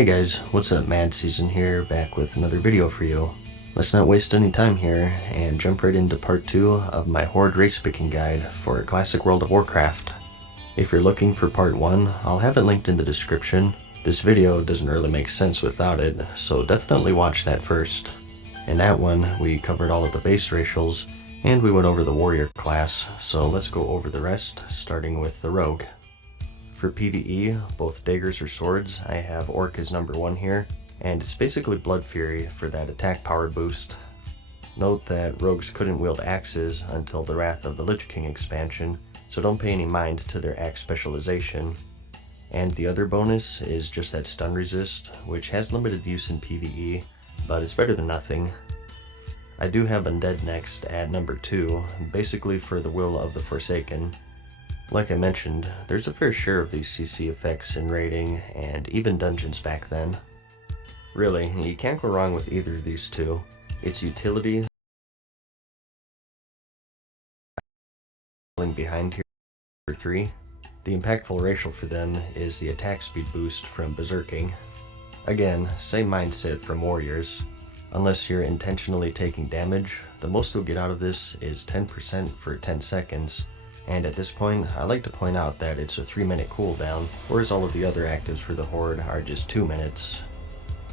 Hey guys, what's up? Mad Season here, back with another video for you. Let's not waste any time here and jump right into part 2 of my Horde race picking guide for Classic World of Warcraft. If you're looking for part 1, I'll have it linked in the description. This video doesn't really make sense without it, so definitely watch that first. In that one, we covered all of the base racials, and we went over the warrior class, so let's go over the rest, starting with the rogue. For PvE, both daggers or swords, I have Orc as number 1 here, and it's basically Blood Fury for that attack power boost. Note that rogues couldn't wield axes until the Wrath of the Lich King expansion, so don't pay any mind to their axe specialization. And the other bonus is just that stun resist, which has limited use in PvE, but it's better than nothing. I do have Undead next at number 2, basically for the Will of the Forsaken. Like I mentioned, there's a fair share of these CC effects in raiding and even dungeons back then. Really, you can't go wrong with either of these two. Its utility behind here for 3. The impactful racial for them is the attack speed boost from Berserking. Again, same mindset from warriors. Unless you're intentionally taking damage, the most you'll get out of this is 10% for 10 seconds. And at this point, I like to point out that it's a 3-minute cooldown, whereas all of the other actives for the Horde are just 2 minutes.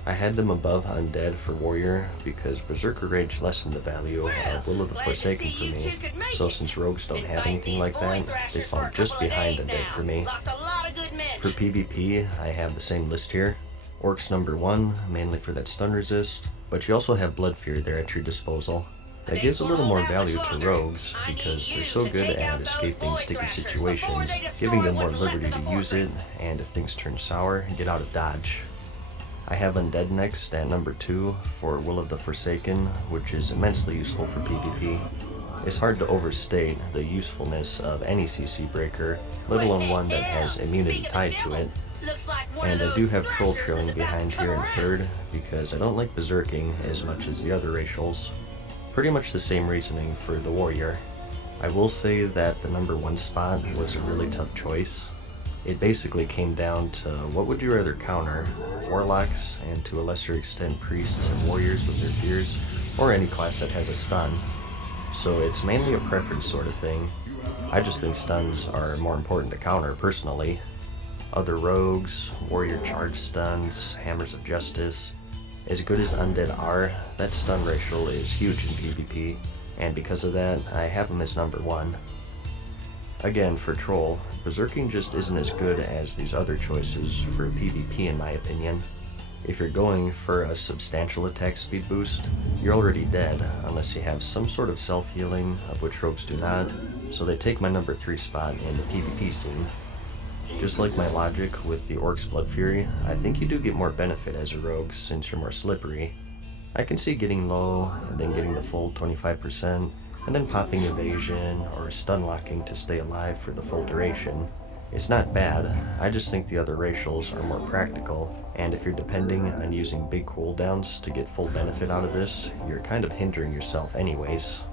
I had them above Undead for Warrior because Berserker Rage lessened the value of Will of the Forsaken for me, so since rogues don't have anything like that, they fall just behind Undead for me. For PvP, I have the same list here. Orcs number 1, mainly for that stun resist, but you also have Blood Fury there at your disposal. That gives a little more value to rogues because they're so good at escaping sticky situations, giving them more liberty to use it, and if things turn sour, get out of dodge. I have Undead next at number 2 for Will of the Forsaken, which is immensely useful for PvP. It's hard to overstate the usefulness of any CC breaker, let alone one that has immunity tied to it. And I do have Troll trailing behind here in 3rd because I don't like Berserking as much as the other racials. Pretty much the same reasoning for the warrior. I will say that the number 1 spot was a really tough choice. It basically came down to what would you rather counter, warlocks and to a lesser extent priests and warriors with their fears, or any class that has a stun. So it's mainly a preference sort of thing. I just think stuns are more important to counter personally. Other rogues, warrior charge stuns, hammers of justice. As good as Undead are, that stun racial is huge in PvP, and because of that, I have him as number 1. Again, for Troll, Berserking just isn't as good as these other choices for PvP in my opinion. If you're going for a substantial attack speed boost, you're already dead unless you have some sort of self-healing, of which rogues do not, so they take my number 3 spot in the PvP scene. Just like my logic with the Orc's Blood Fury, I think you do get more benefit as a rogue since you're more slippery. I can see getting low, and then getting the full 25%, and then popping evasion or stun locking to stay alive for the full duration. It's not bad, I just think the other racials are more practical, and if you're depending on using big cooldowns to get full benefit out of this, you're kind of hindering yourself anyways.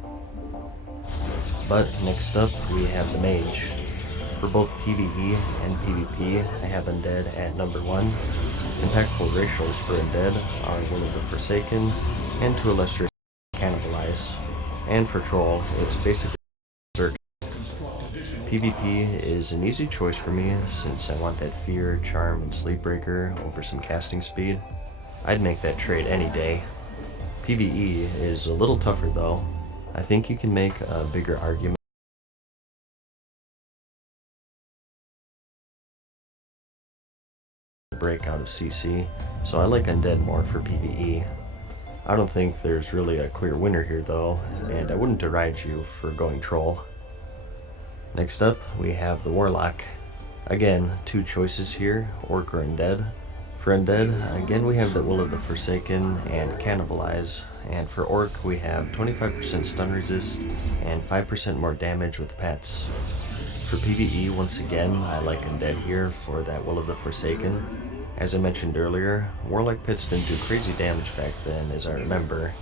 But next up, we have the Mage. For both PvE and PvP, I have Undead at number 1. Impactful racials for Undead are Will of the Forsaken, and to a lesser extent, Cannibalize. And for Troll, it's basically Berserk. PvP is an easy choice for me since I want that Fear, Charm, and Sleepbreaker over some casting speed. I'd make that trade any day. PvE is a little tougher though. I think you can make a bigger argument break out of CC, so I like Undead more for PvE. I don't think there's really a clear winner here though, and I wouldn't deride you for going Troll. Next up, we have the Warlock. Again, 2 choices here, Orc or Undead. For Undead, again we have the Will of the Forsaken and Cannibalize, and for Orc we have 25% stun resist and 5% more damage with pets. For PvE, once again, I like Undead here for that Will of the Forsaken. As I mentioned earlier, Warlock pits didn't do crazy damage back then, as I remember.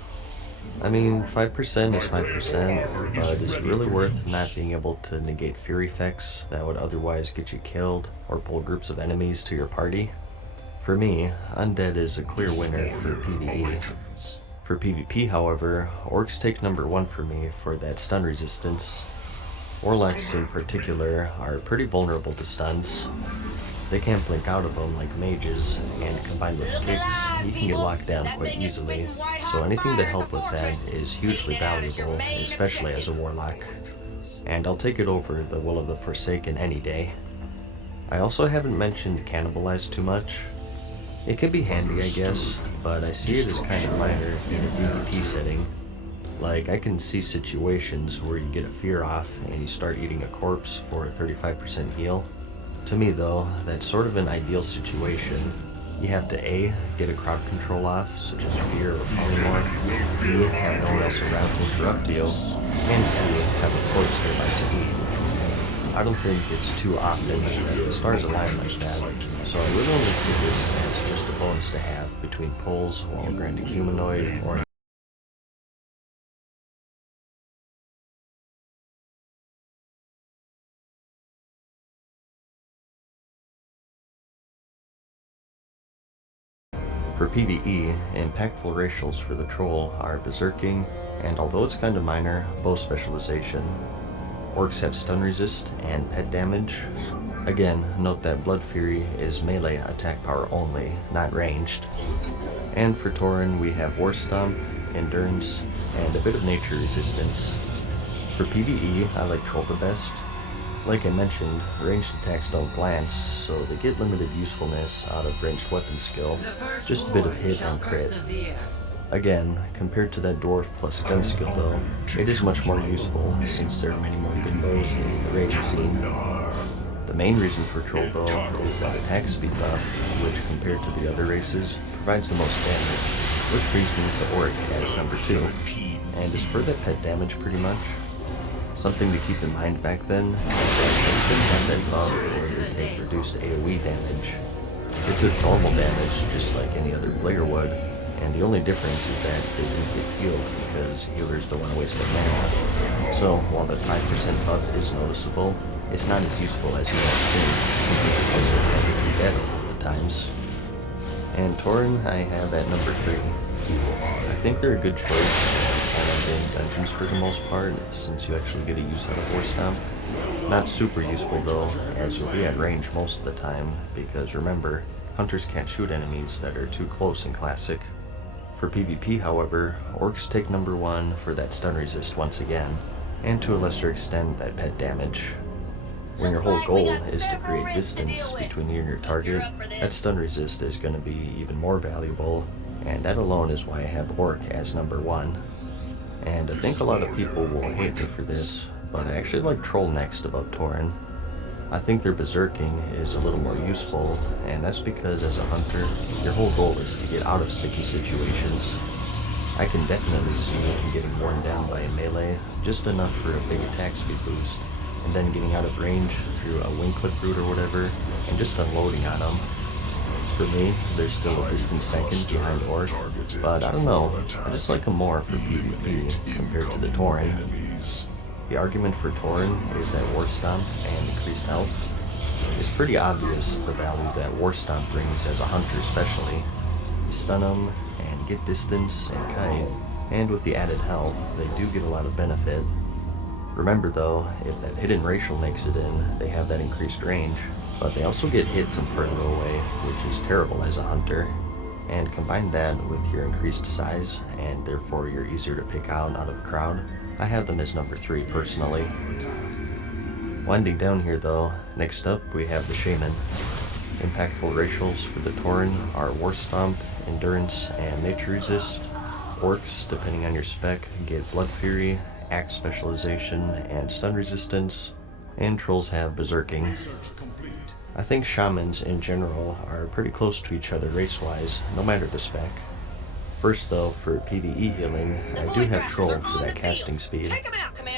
I mean, 5% is 5%, but is it really worth not being able to negate fear effects that would otherwise get you killed or pull groups of enemies to your party? For me, Undead is a clear winner for PvE. For PvP, however, Orcs take number 1 for me for that stun resistance. Warlocks in particular are pretty vulnerable to stuns. They can't blink out of them like mages, and combined with kicks, you can get locked down quite easily. So anything to help with that is hugely valuable, especially as a warlock. And I'll take it over the Will of the Forsaken any day. I also haven't mentioned Cannibalize too much. It can be handy, I guess, but I see it as kind of minor in a PvP setting. Like, I can see situations where you get a fear off and you start eating a corpse for a 35% heal. To me though, that's sort of an ideal situation. You have to A, get a crowd control off, such as fear or polymorph, B, have no one else around to interrupt you, and C, have a corpse nearby to eat. I don't think it's too often that the stars align like that, so I would only see this as just a bonus to have between pulls while grinding humanoid or for PvE, impactful racials for the troll are Berserking, and although it's kinda minor, bow specialization. Orcs have stun resist and pet damage. Again, note that Blood Fury is melee attack power only, not ranged. And for Tauren, we have War Stomp, Endurance, and a bit of nature resistance. For PvE, I like Troll the best. Like I mentioned, ranged attacks don't glance, so they get limited usefulness out of ranged weapon skill, just a bit of hit and crit. Again, compared to that dwarf plus gun skill though, it is much more useful since there are many more good bows in the raiding scene. The main reason for Troll though is that attack speed buff, which compared to the other races, provides the most damage, which brings me to Oric as number 2, and is for that pet damage pretty much. Something to keep in mind back then is that Winston had that buff where they take reduced AoE damage. It took normal damage just like any other player would, and the only difference is that they didn't get healed because healers don't want to waste their mana. So while the 5% buff is noticeable, it's not as useful as you might think, also can be dead all the times. And Tauren I have at number 3. I think they're a good choice. I like in dungeons for the most part, since you actually get a use out of War Stomp. Not super useful though, as you'll be at range most of the time, because remember, hunters can't shoot enemies that are too close in Classic. For PvP, however, Orcs take number 1 for that stun resist once again, and to a lesser extent that pet damage. When your whole goal is to create distance between you and your target, that stun resist is going to be even more valuable, and that alone is why I have Orc as number 1. And I think a lot of people will hate me for this, but I actually like Troll next above Tauren. I think their Berserking is a little more useful, and that's because as a hunter, your whole goal is to get out of sticky situations. I can definitely see them getting worn down by a melee, just enough for a big attack speed boost, and then getting out of range through a wing clip route or whatever, and just unloading on them. For me, they're still a distant second behind Orc, but I don't know, I just like them more for PvP compared to the Tauren. The argument for Tauren is that War Stomp and increased health. It's pretty obvious the value that War Stomp brings as a hunter especially. You stun them and get distance and kite, and with the added health, they do get a lot of benefit. Remember though, if that hidden racial makes it in, they have that increased range, but they also get hit from further away, which is terrible as a hunter. And combine that with your increased size, and therefore you're easier to pick out of a crowd, I have them as number 3 personally. Winding down here though, next up we have the Shaman. Impactful racials for the Tauren are War Stomp, Endurance, and Nature Resist. Orcs, depending on your spec, get Blood Fury, Axe Specialization, and Stun Resistance, and Trolls have Berserking. I think Shamans in general are pretty close to each other race-wise, no matter the spec. First though, for PvE healing, I do have Troll for that casting speed.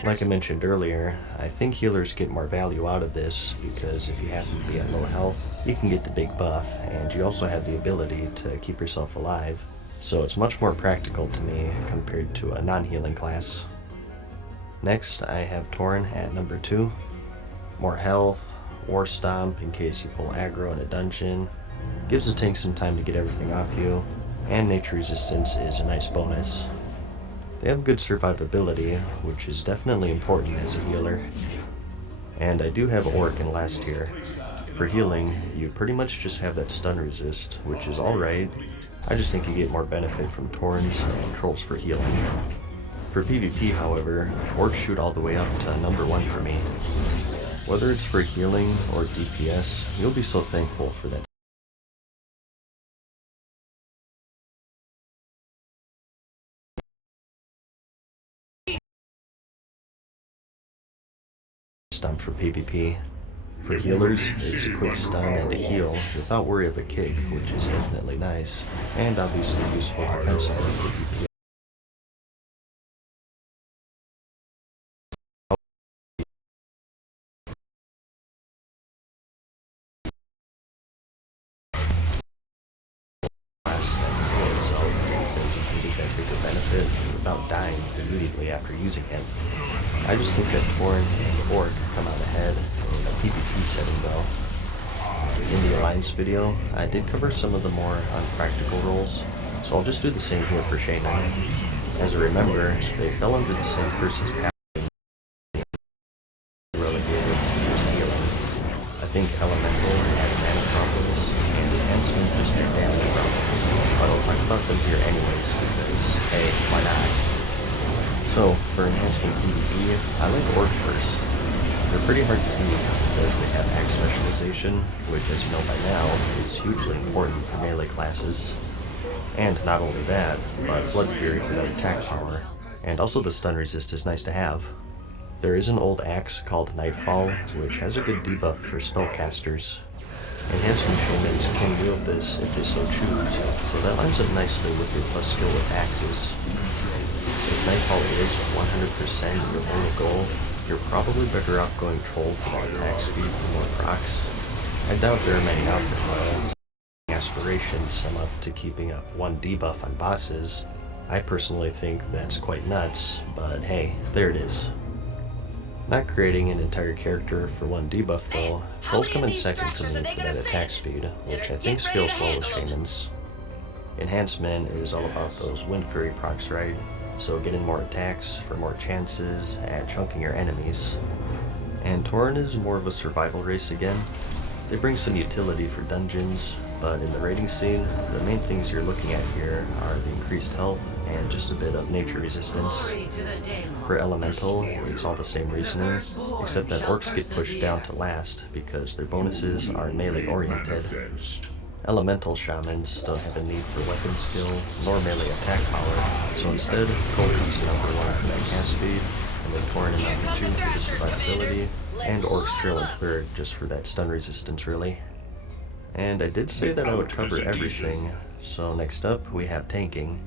Like I mentioned earlier, I think healers get more value out of this because if you happen to be at low health, you can get the big buff, and you also have the ability to keep yourself alive. So it's much more practical to me compared to a non-healing class. Next, I have Tauren at number 2. More health, War Stomp in case you pull aggro in a dungeon, Gives the tank some time to get everything off you, and nature resistance is a nice bonus. They have good survivability, which is definitely important as a healer. And I do have Orc in last tier. For healing, you pretty much just have that stun resist, which is alright. I just think you get more benefit from Taurens and Trolls for healing. For PvP, however, Orcs shoot all the way up to number 1 for me. Whether it's for healing or DPS, you'll be so thankful for that stun for PvP. For healers, it's a quick stun and a heal without worry of a kick, which is definitely nice, and obviously useful offensively for DPS. Benefit without dying immediately after using him. I just think that Tauren and Orc come out ahead in a PvP setting though. In the Alliance video, I did cover some of the more unpractical roles, so I'll just do the same here for Shaman. As a remember, they fell under the same curse as Paladin, relegated to just healing. I think Elemental had mana problems, and Enhancement just had damage problems, but I'll talk about them here anyways, because, hey, why not? So, for Enhancement PvP, I like Orc first. They're pretty hard to beat because they have axe specialization, which as you know by now, is hugely important for melee classes. And not only that, but Blood Fury for that attack power, and also the stun resist is nice to have. There is an old axe called Nightfall, which has a good debuff for spellcasters. Enhancement Shamans can wield this if they so choose, so that lines up nicely with your plus skill with axes. If Nightfall is 100% your only goal, you're probably better off going Troll for more attack speed for more procs. I doubt there are many out there though. Aspirations sum up to keeping up 1 debuff on bosses. I personally think that's quite nuts, but hey, there it is. Not creating an entire character for 1 debuff though, Trolls come in second for me for that attack speed, which I think scales well with Shamans. Enhancement is all about those Wind Fury procs, right? So get in more attacks for more chances at chunking your enemies. And Tauren is more of a survival race again. They bring some utility for dungeons, but in the raiding scene, the main things you're looking at here are the increased health and just a bit of nature resistance. For Elemental, it's all the same reasoning, except that Orcs get pushed down to last because their bonuses are melee oriented. Elemental Shamans don't have a need for weapon skill nor melee attack power, so instead, Troll comes in number 1 for that cast speed, and then Tauren in number 2 for the survivability, and Orcs trail in third just for that stun resistance really. And I did say that I would cover everything, so next up we have tanking.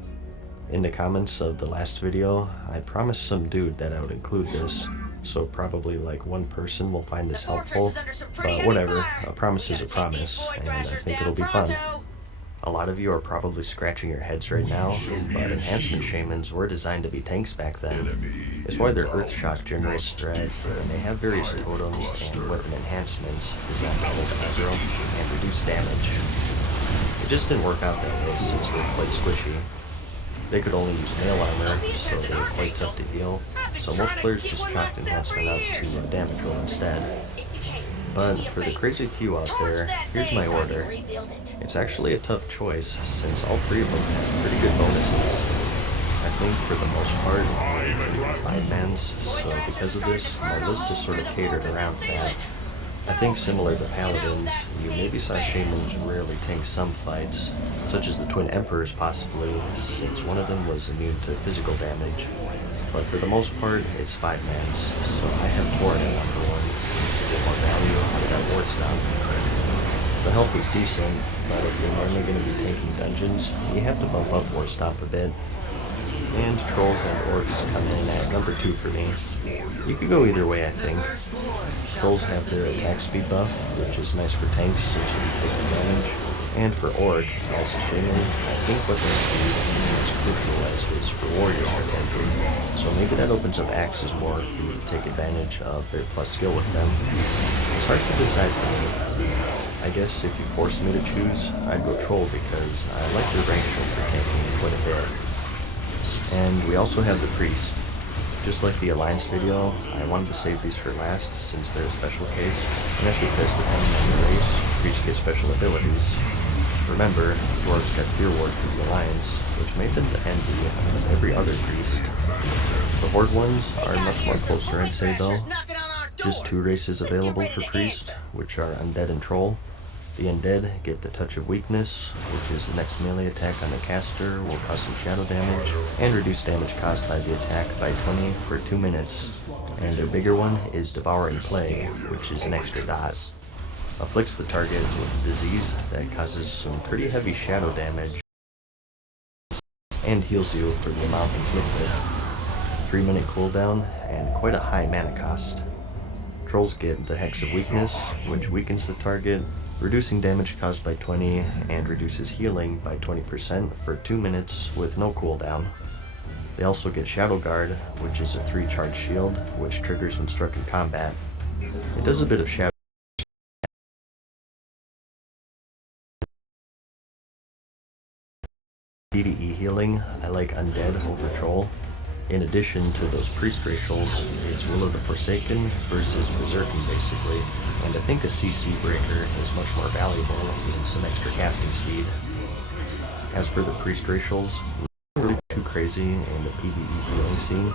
In the comments of the last video, I promised some dude that I would include this, so probably like 1 person will find this helpful, but whatever, a promise is a promise, and I think it'll be fun. A lot of you are probably scratching your heads right now, but Enhancement Shamans were designed to be tanks back then. It's why they're Earthshock general spread, and they have various totems and weapon enhancements designed to hold aggro and reduce damage. It just didn't work out that way since they're quite squishy. They could only use mail armor, so they were quite tough to heal, so most players just chalked enhancement up to damage roll instead. But for the crazy few out there, here's my order. It's actually a tough choice, since all 3 of them have pretty good bonuses. I think for the most part, I'm 5-mans, so because of this, my list is sort of catered around that. I think similar to Paladins, you maybe saw Shamans rarely tank some fights, such as the Twin Emperors possibly, since one of them was immune to physical damage. But for the most part, it's 5-mans, so I have Tauren at number 1 to get more value out of that Ward Stomp. The health is decent, but if you're normally going to be taking dungeons, you have to bump up Ward Stomp a bit. And Trolls and Orcs come in at number 2 for me. You could go either way, I think. Trolls have their attack speed buff, which is nice for tanks since you can take damage, And for Orc, as a human, I think what they do is as crucial as it is for warriors potentially. So maybe that opens up axes more for you to take advantage of their plus skill with them. It's hard to decide for me. I guess if you force me to choose, I'd go Troll because I like their rank shield for tanking quite a bit. And we also have the Priest. Just like the Alliance video, I wanted to save these for last since they're a special case, and that's because depending on your race, Priests get special abilities. Remember, Dwarves got Fear Ward for the Alliance, which made them the envy of every other Priest. The Horde ones are much more closer, I'd say though. Just 2 races available for Priest, which are Undead and Troll. The Undead get the Touch of Weakness, which is the next melee attack on the caster, will cause some shadow damage, and reduce damage caused by the attack by 20 for 2 minutes. And their bigger one is Devouring Plague, which is an extra dot. Afflicts the target with a disease that causes some pretty heavy shadow damage, and heals you for the amount inflicted. 3-minute cooldown, and quite a high mana cost. Trolls get the Hex of Weakness, which weakens the target, reducing damage caused by 20, and reduces healing by 20% for 2 minutes with no cooldown. They also get Shadow Guard, which is a 3-charge shield, which triggers when struck in combat. It does a bit of shadow PvE healing. I like Undead over Troll. In addition to those Priest racials, it's Will of the Forsaken versus Berserking basically, and I think a CC Breaker is much more valuable with some extra casting speed. As for the Priest racials, not really too crazy in the PvE healing scene.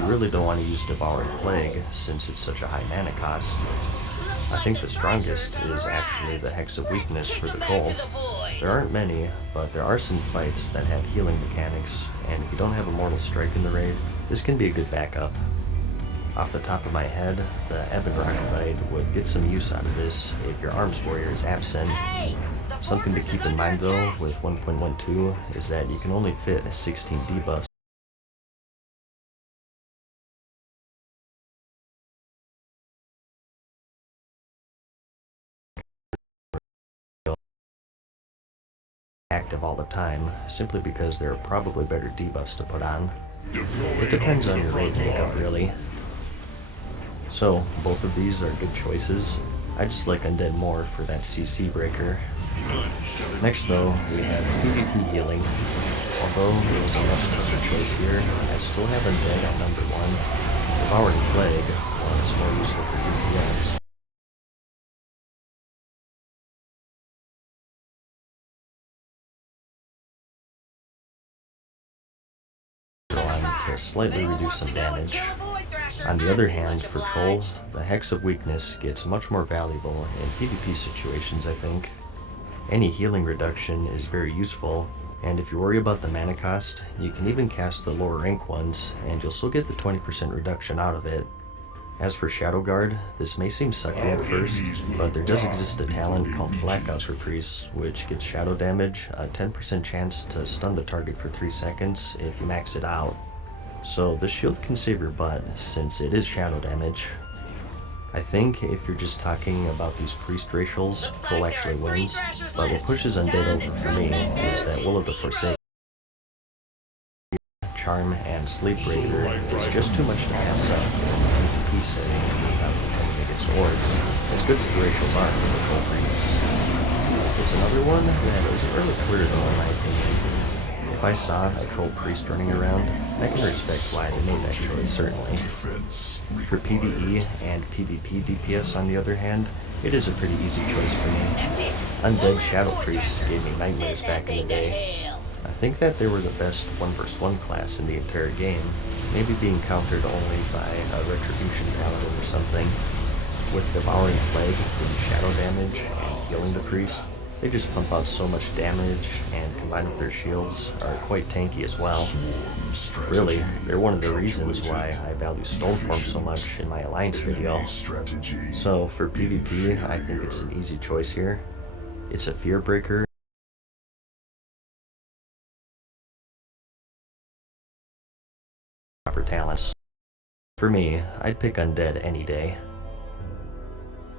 You really don't want to use Devouring Plague since it's such a high mana cost. I think the strongest is actually the Hex of Weakness for the Troll. There aren't many, but there are some fights that have healing mechanics, and if you don't have a Mortal Strike in the raid, this can be a good backup. Off the top of my head, the Ebonrock fight would get some use out of this if your Arms Warrior is absent. Something to keep in mind though with 1.12 is that you can only fit 16 debuffs active all the time, simply because there are probably better debuffs to put on. It depends on your raid makeup, really. So, both of these are good choices. I just like Undead more for that CC breaker. Next though, we have PvP healing. Although it was a much tougher choice here, I still have Undead at number 1. Devouring Plague was more useful for DPS. To slightly reduce some damage. On the other hand, for Troll, the Hex of Weakness gets much more valuable in PvP situations, I think. Any healing reduction is very useful, and if you worry about the mana cost, you can even cast the lower rank ones, and you'll still get the 20% reduction out of it. As for Shadow Guard, this may seem sucky at first, but there does exist a talent called Blackout for Priests, which gives shadow damage, a 10% chance to stun the target for 3 seconds if you max it out. So the shield can save your butt, since it is shadow damage. I think if you're just talking about these Priest racials, Troll actually wins, but what pushes Undead over for me is that Will of the Forsaken, Charm, and Sleep Breaker is just too much to pass up in an PvP setting without defending against Hordes, as good as the racials are for the Troll Priests. It's another one that isn't really clear though in my opinion. If I saw a Troll Priest running around, I can respect why they made that choice, certainly. For PvE and PvP DPS on the other hand, it is a pretty easy choice for me. Undead Shadow Priests gave me nightmares back in the day. I think that they were the best 1vs1 class in the entire game, maybe being countered only by a Retribution Paladin or something. With Devouring Plague doing shadow damage and healing the Priest, they just pump out so much damage, and combined with their shields, are quite tanky as well. Really, they're one of the reasons why I value Stoneform so much in my Alliance video. So for PvP, I think it's an easy choice here. It's a Fear Breaker, proper talents. For me, I'd pick Undead any day.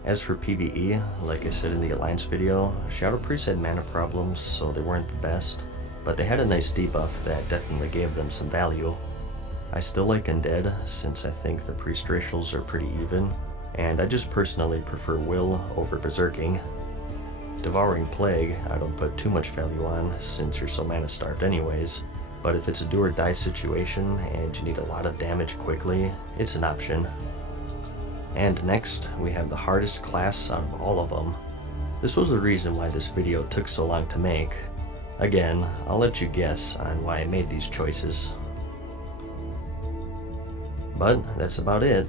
As for PvE, like I said in the Alliance video, Shadow Priests had mana problems, so they weren't the best, but they had a nice debuff that definitely gave them some value. I still like Undead, since I think the priest racials are pretty even, and I just personally prefer Will over Berserking. Devouring Plague I don't put too much value on, since you're so mana starved anyways, but if it's a do or die situation and you need a lot of damage quickly, it's an option. And next, we have the hardest class out of all of them. This was the reason why this video took so long to make. Again, I'll let you guess on why I made these choices. But that's about it.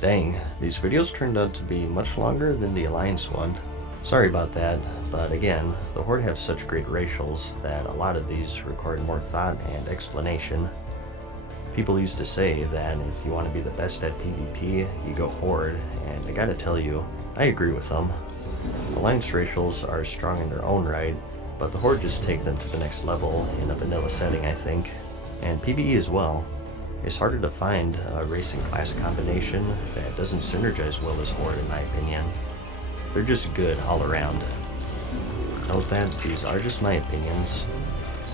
Dang, these videos turned out to be much longer than the Alliance one. Sorry about that, but again, the Horde have such great racials that a lot of these require more thought and explanation. People used to say that if you want to be the best at PvP, you go Horde, and I gotta tell you, I agree with them. Alliance racials are strong in their own right, but the Horde just take them to the next level in a vanilla setting, I think. And PvE as well. It's harder to find a race and class combination that doesn't synergize well as Horde in my opinion. They're just good all around. Note that these are just my opinions.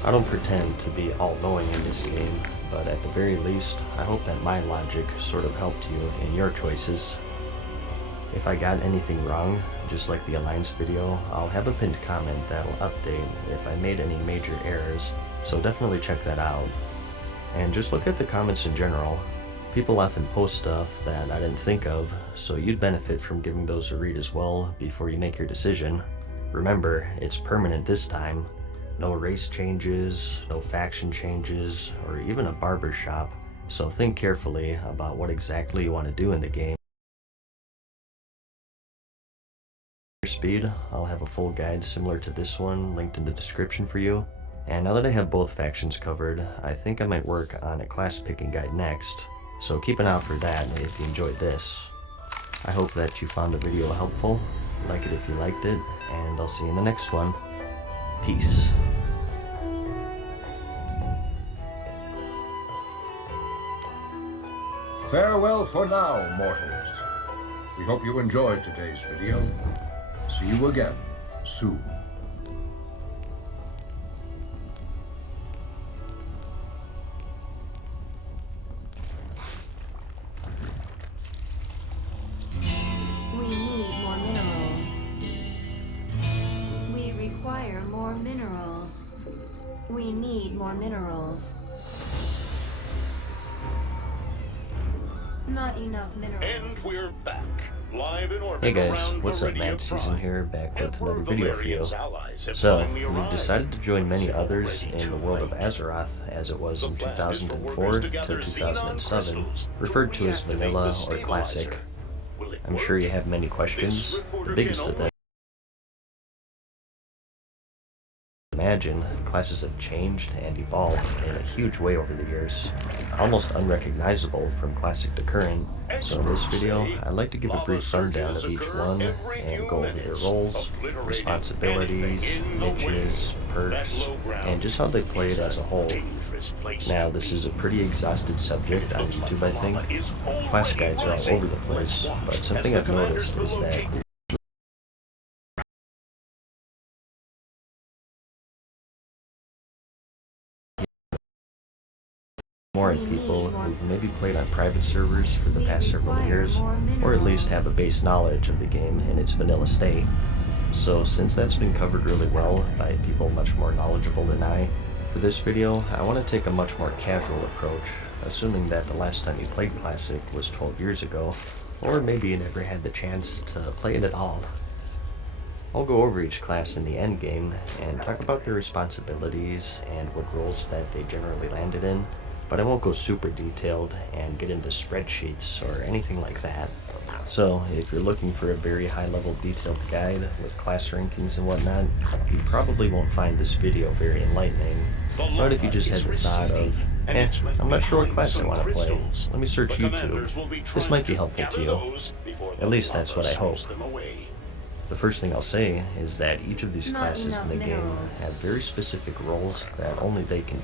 I don't pretend to be all-knowing in this game, but at the very least, I hope that my logic sort of helped you in your choices. If I got anything wrong, just like the Alliance video, I'll have a pinned comment that'll update if I made any major errors, so definitely check that out. And just look at the comments in general. People often post stuff that I didn't think of, so you'd benefit from giving those a read as well before you make your decision. Remember, it's permanent this time. No race changes, no faction changes, or even a barber shop, so think carefully about what exactly you want to do in the game. For speed, I'll have a full guide similar to this one linked in the description for you. And now that I have both factions covered, I think I might work on a class picking guide next, so keep an eye out for that if you enjoyed this. I hope that you found the video helpful, like it if you liked it, and I'll see you in the next one. Peace. Farewell for now, mortals. We hope you enjoyed today's video. See you again soon. We need more minerals. We require more minerals. We need more minerals. Not enough minerals. And we're back, live in orbit. Hey guys, around what's up, Meridian Mad Season Prime. here, back with Emperor another video for you. Valerian's allies have So, finally we've arrived. decided to join many It's others already in the too world of late. Azeroth as it was The in plan is for 2004 workers to gather 2007, xenon crystals referred to as reactivate Vanilla the or Classic. stabilizer. Will it I'm work? sure you have many questions. This reporter The biggest can of them. Imagine, classes have changed and evolved in a huge way over the years, almost unrecognizable from classic to current. So in this video, I'd like to give a brief rundown of each one and go over their roles, responsibilities, niches, perks, and just how they played as a whole. Now, this is a pretty exhausted subject on YouTube, I think. Class guides are all over the place, but something I've noticed is that more at people who've maybe played on private servers for the past several years, or at least have a base knowledge of the game in its vanilla state. So since that's been covered really well by people much more knowledgeable than I, for this video I want to take a much more casual approach, assuming that the last time you played Classic was 12 years ago, or maybe you never had the chance to play it at all. I'll go over each class in the endgame and talk about their responsibilities and what roles that they generally landed in, but I won't go super detailed and get into spreadsheets or anything like that. So if you're looking for a very high-level detailed guide with class rankings and whatnot, you probably won't find this video very enlightening. But if you just had the thought of, I'm not sure what class I want to play, let me search YouTube, this might be helpful to you. At least that's what I hope. The first thing I'll say is that each of these classes in the game have very specific roles that only they can.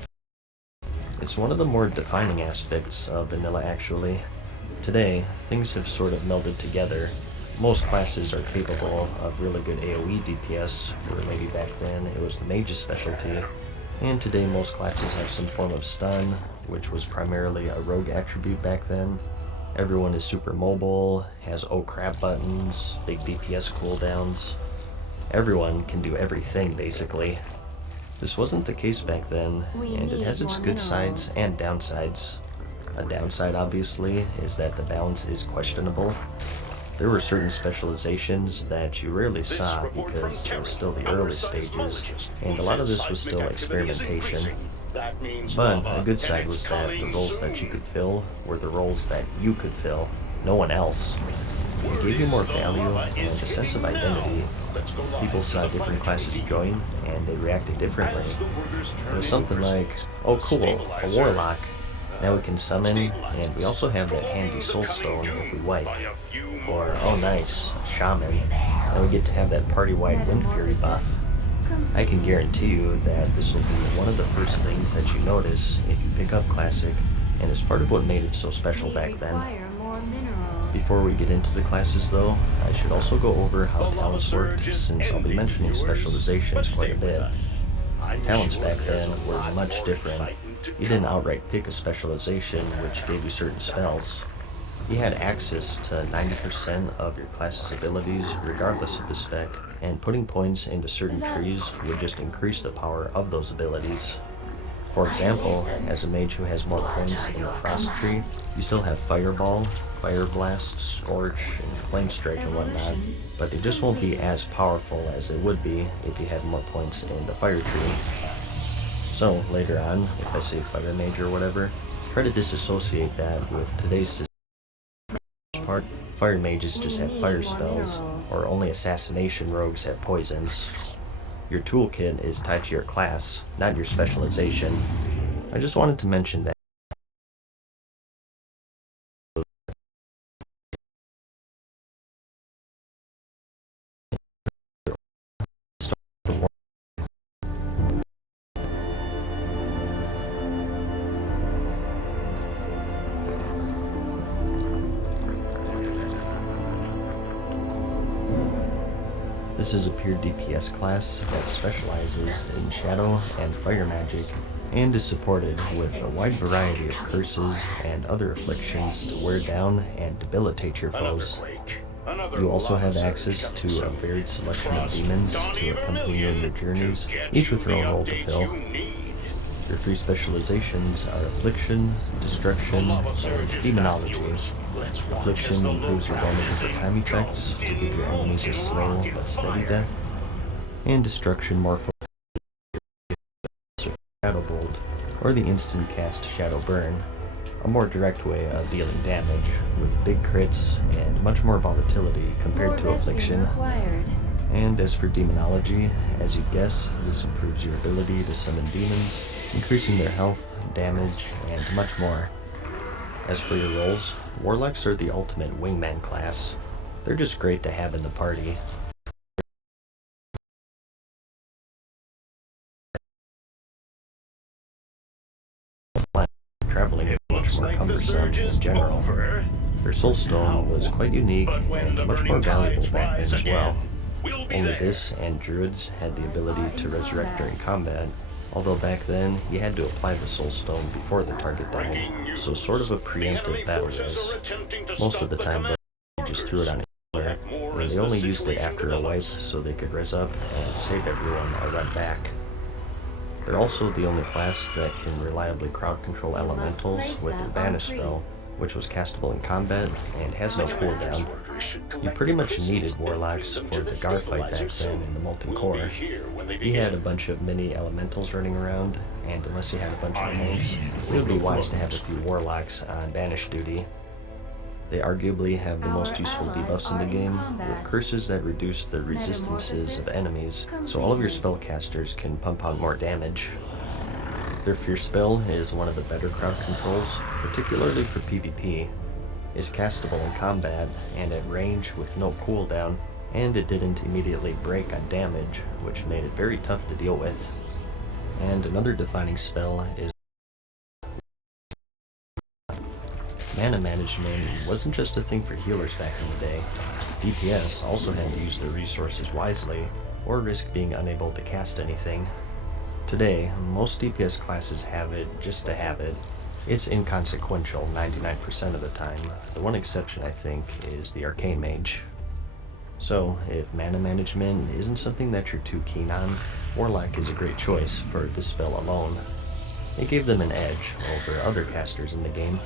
It's one of the more defining aspects of vanilla actually. Today, things have sort of melded together, most classes are capable of really good AoE DPS, where maybe back then it was the mage's specialty, and today most classes have some form of stun, which was primarily a rogue attribute back then. Everyone is super mobile, has oh crap buttons, big DPS cooldowns. Everyone can do everything basically. This wasn't the case back then, and it has its good sides and downsides. A downside obviously is that the balance is questionable. There were certain specializations that you rarely saw because it was still the early stages, and a lot of this was still experimentation. But a good side was that the roles that you could fill were the roles that you could fill, no one else. It gave you more value and a sense of identity. People saw different classes join, and they reacted differently. It was something like, oh cool, a warlock. Now we can summon, and we also have that handy soul stone if we wipe. Or, oh nice, a shaman. Now we get to have that party-wide Wind Fury buff. I can guarantee you that this will be one of the first things that you notice if you pick up Classic, and it's part of what made it so special back then. Before we get into the classes though, I should also go over how talents worked, since I'll be mentioning specializations quite a bit. Talents back then were much different. You didn't outright pick a specialization which gave you certain spells. You had access to 90% of your class's abilities regardless of the spec, and putting points into certain trees would just increase the power of those abilities. For example, as a mage who has more points in the Frost tree, you still have Fireball, Fire Blast, Scorch, and Flame Strike and whatnot, but they just won't be as powerful as they would be if you had more points in the Fire tree. So later on, if I say Fire Mage or whatever, try to disassociate that with today's system. Part, Fire Mages just have fire spells, or only Assassination Rogues have poisons. Your toolkit is tied to your class, not your specialization. I just wanted to mention that. This is a pure DPS class that specializes in shadow and fire magic, and is supported with a wide variety of curses and other afflictions to wear down and debilitate your foes. You also have access to a varied selection of demons to accompany you in your journeys, each with their own role to fill. Your three specializations are Affliction, Destruction, and Demonology. Affliction improves your damage over time effects to give your enemies a slow but steady death, and Destruction more focused Shadow Bolt, or the instant cast Shadow Burn, a more direct way of dealing damage, with big crits and much more volatility compared to Affliction. And as for Demonology, as you'd guess, this improves your ability to summon demons, increasing their health, damage, and much more. As for your roles, Warlocks are the ultimate wingman class. They're just great to have in the party. Traveling is much more cumbersome in general. Their Soul Stone was quite unique and much more valuable back then as well. Only this and Druids had the ability to resurrect during combat, although back then you had to apply the Soul Stone before the target died, so sort of a preemptive battle res. Most of the time though, you just threw it on anywhere, and they only used it after a wipe so they could res up and save everyone a run back. They're also the only class that can reliably crowd control elementals with their Banish spell, which was castable in combat and has no cooldown. You pretty much needed Warlocks for the Gar fight back then in the Molten Core. He had a bunch of mini elementals running around, and unless you had a bunch of mains, it would be wise to have a few Warlocks on Banish duty. They arguably have the most useful debuffs in the game, with curses that reduce the resistances of enemies, so all of your spellcasters can pump out more damage. Their Fierce spell is one of the better crowd controls, particularly for PvP. It's castable in combat and at range with no cooldown, and it didn't immediately break on damage, which made it very tough to deal with. And another defining spell is mana management wasn't just a thing for healers back in the day. DPS also had to use their resources wisely, or risk being unable to cast anything. Today, most DPS classes have it just to have it. It's inconsequential 99% of the time. The one exception, I think, is the Arcane Mage. So, if mana management isn't something that you're too keen on, Warlock is a great choice for this spell alone. It gave them an edge over other casters in the game.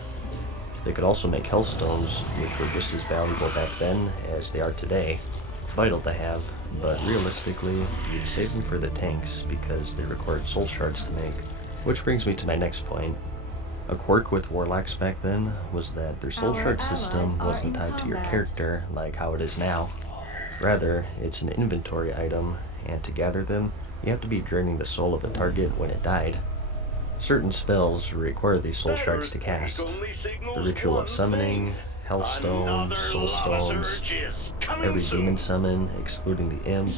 They could also make Hellstones, which were just as valuable back then as they are today. Vital to have, but realistically, you'd save them for the tanks because they required soul shards to make. Which brings me to my next point. A quirk with Warlocks back then was that their soul shard system wasn't tied to your character like how it is now. Rather, it's an inventory item, and to gather them, you have to be draining the soul of a target when it died. Certain spells require these soul shards to cast. The Ritual of Summoning, Hellstones, Soulstones, every demon summon, excluding the Imp,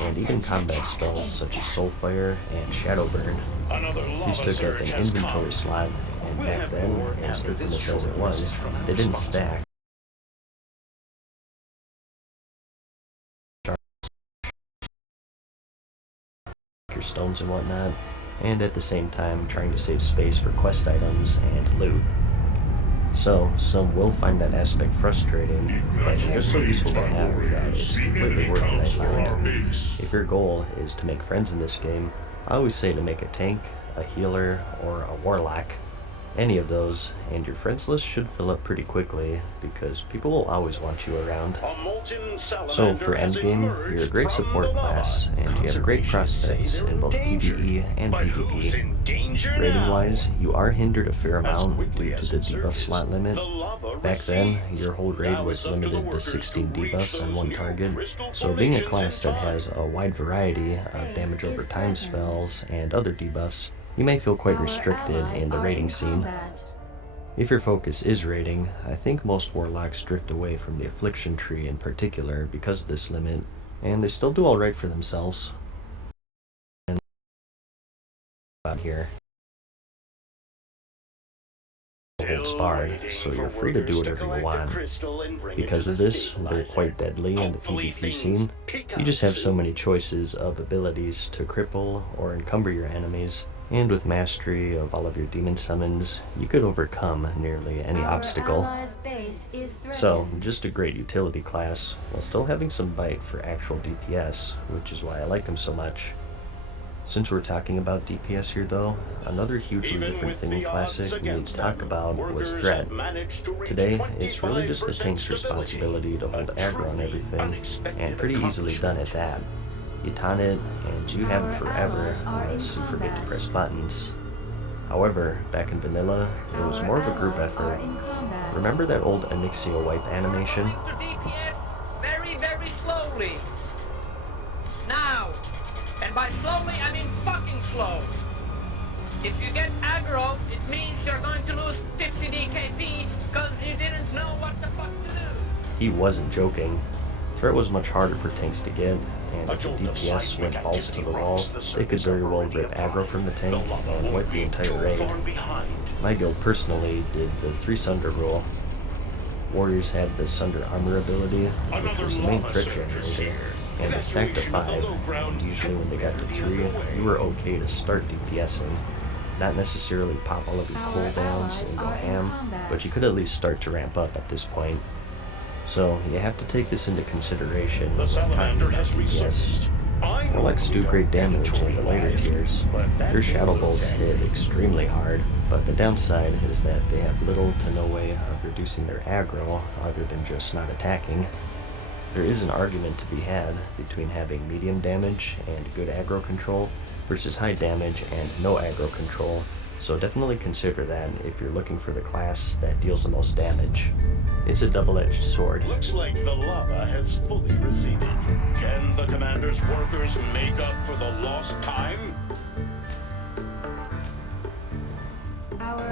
and even combat spells such as Soulfire and Shadowburn. These took up an inventory slot, and back then, as infamous as it was, they didn't stack. Your stones and whatnot, and at the same time trying to save space for quest items and loot. So, some will find that aspect frustrating, but they're just so useful to have that it's completely worth it, I find. If your goal is to make friends in this game, I always say to make a tank, a healer, or a warlock. Any of those, and your friends list should fill up pretty quickly, because people will always want you around. So for endgame, you're a great support class, and you have great prospects in both PvE and PvP. Rating-wise, you are hindered a fair amount due to the debuff slot limit. Back then, your whole raid was limited to 16 debuffs on one target, so being a class that has a wide variety of damage over time spells and other debuffs, you may feel quite restricted in the raiding scene. If your focus is raiding, I think most Warlocks drift away from the Affliction tree in particular because of this limit, and they still do alright for themselves. And out here holds barred, so you're free to do whatever you want. Because of this, they're quite deadly in the PvP scene. You just have so many choices of abilities to cripple or encumber your enemies. And with mastery of all of your demon summons, you could overcome nearly any obstacle. So, just a great utility class, while still having some bite for actual DPS, which is why I like them so much. Since we're talking about DPS here though, another hugely different thing in Classic we need to talk about was Threat. Today, it's really just the tank's responsibility to hold aggro on everything, and pretty easily done at that. You taunt it, and you have it forever unless you forget to press buttons. However, back in vanilla, it was more of a group effort. Remember that old Onyxia wipe animation? Very, very slowly. Now. And by slowly, I mean fucking slow. If you get aggro, it means you're going to lose 50 DKP because you didn't know what the fuck to do. He wasn't joking. Threat was much harder for tanks to get, and if the DPS went balls to the wall, they could very well rip aggro from the tank and wipe the entire raid. My guild personally did the 3 Sunder rule. Warriors had the Sunder armor ability, which was the main threat generator, and they stacked to 5, and usually when they got to 3, you were okay to start DPSing. Not necessarily pop all of your cooldowns and go ham, but you could at least start to ramp up at this point. So, you have to take this into consideration when talking about DPS. Warlocks do great damage in the later tiers. Their Shadow Bolts hit extremely hard, but the downside is that they have little to no way of reducing their aggro other than just not attacking. There is an argument to be had between having medium damage and good aggro control versus high damage and no aggro control, so definitely consider that if you're looking for the class that deals the most damage. It's a double-edged sword. Looks like the lava has fully receded. Can the commander's workers make up for the lost time?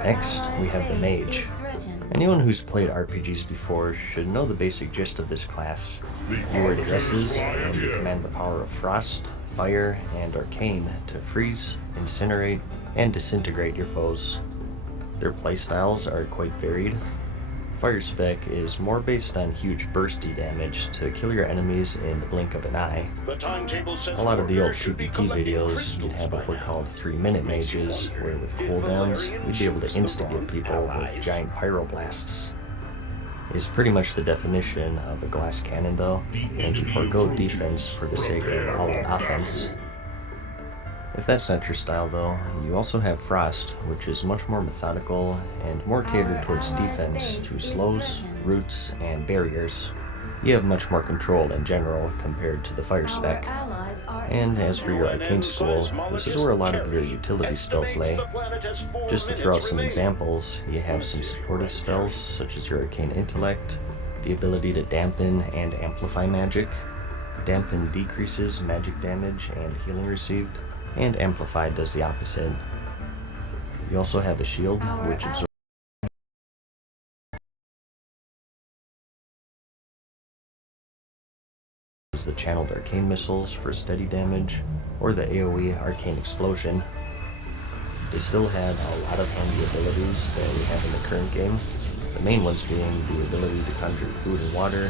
Next, we have the Mage. Anyone who's played RPGs before should know the basic gist of this class. You wear dresses, and you command the power of Frost, Fire, and Arcane to freeze, incinerate, and disintegrate your foes. Their playstyles are quite varied. Fire Spec is more based on huge bursty damage to kill your enemies in the blink of an eye. The timetable says A lot of the old workers should be PvP collecting videos, crystals you'd have what by were now. called 3-minute mages, where with cooldowns, you'd be able to insta-get people with giant pyroblasts. Is pretty much the definition of a glass cannon though, and you forego defense for the sake of all-out offense. If that's not your style though, you also have Frost, which is much more methodical and more catered towards defense through slows, roots, and barriers. You have much more control in general compared to the Fire Spec. And as for your Arcane School, this is where a lot of your utility spells lay. Just to throw out some examples, you have some supportive spells such as your Arcane Intellect, the ability to dampen and amplify magic. Dampen decreases magic damage and healing received, and Amplify does the opposite. You also have a shield, which absorbs the channeled arcane missiles for steady damage, or the AoE arcane explosion. They still had a lot of handy abilities that we have in the current game, the main ones being the ability to conjure food and water,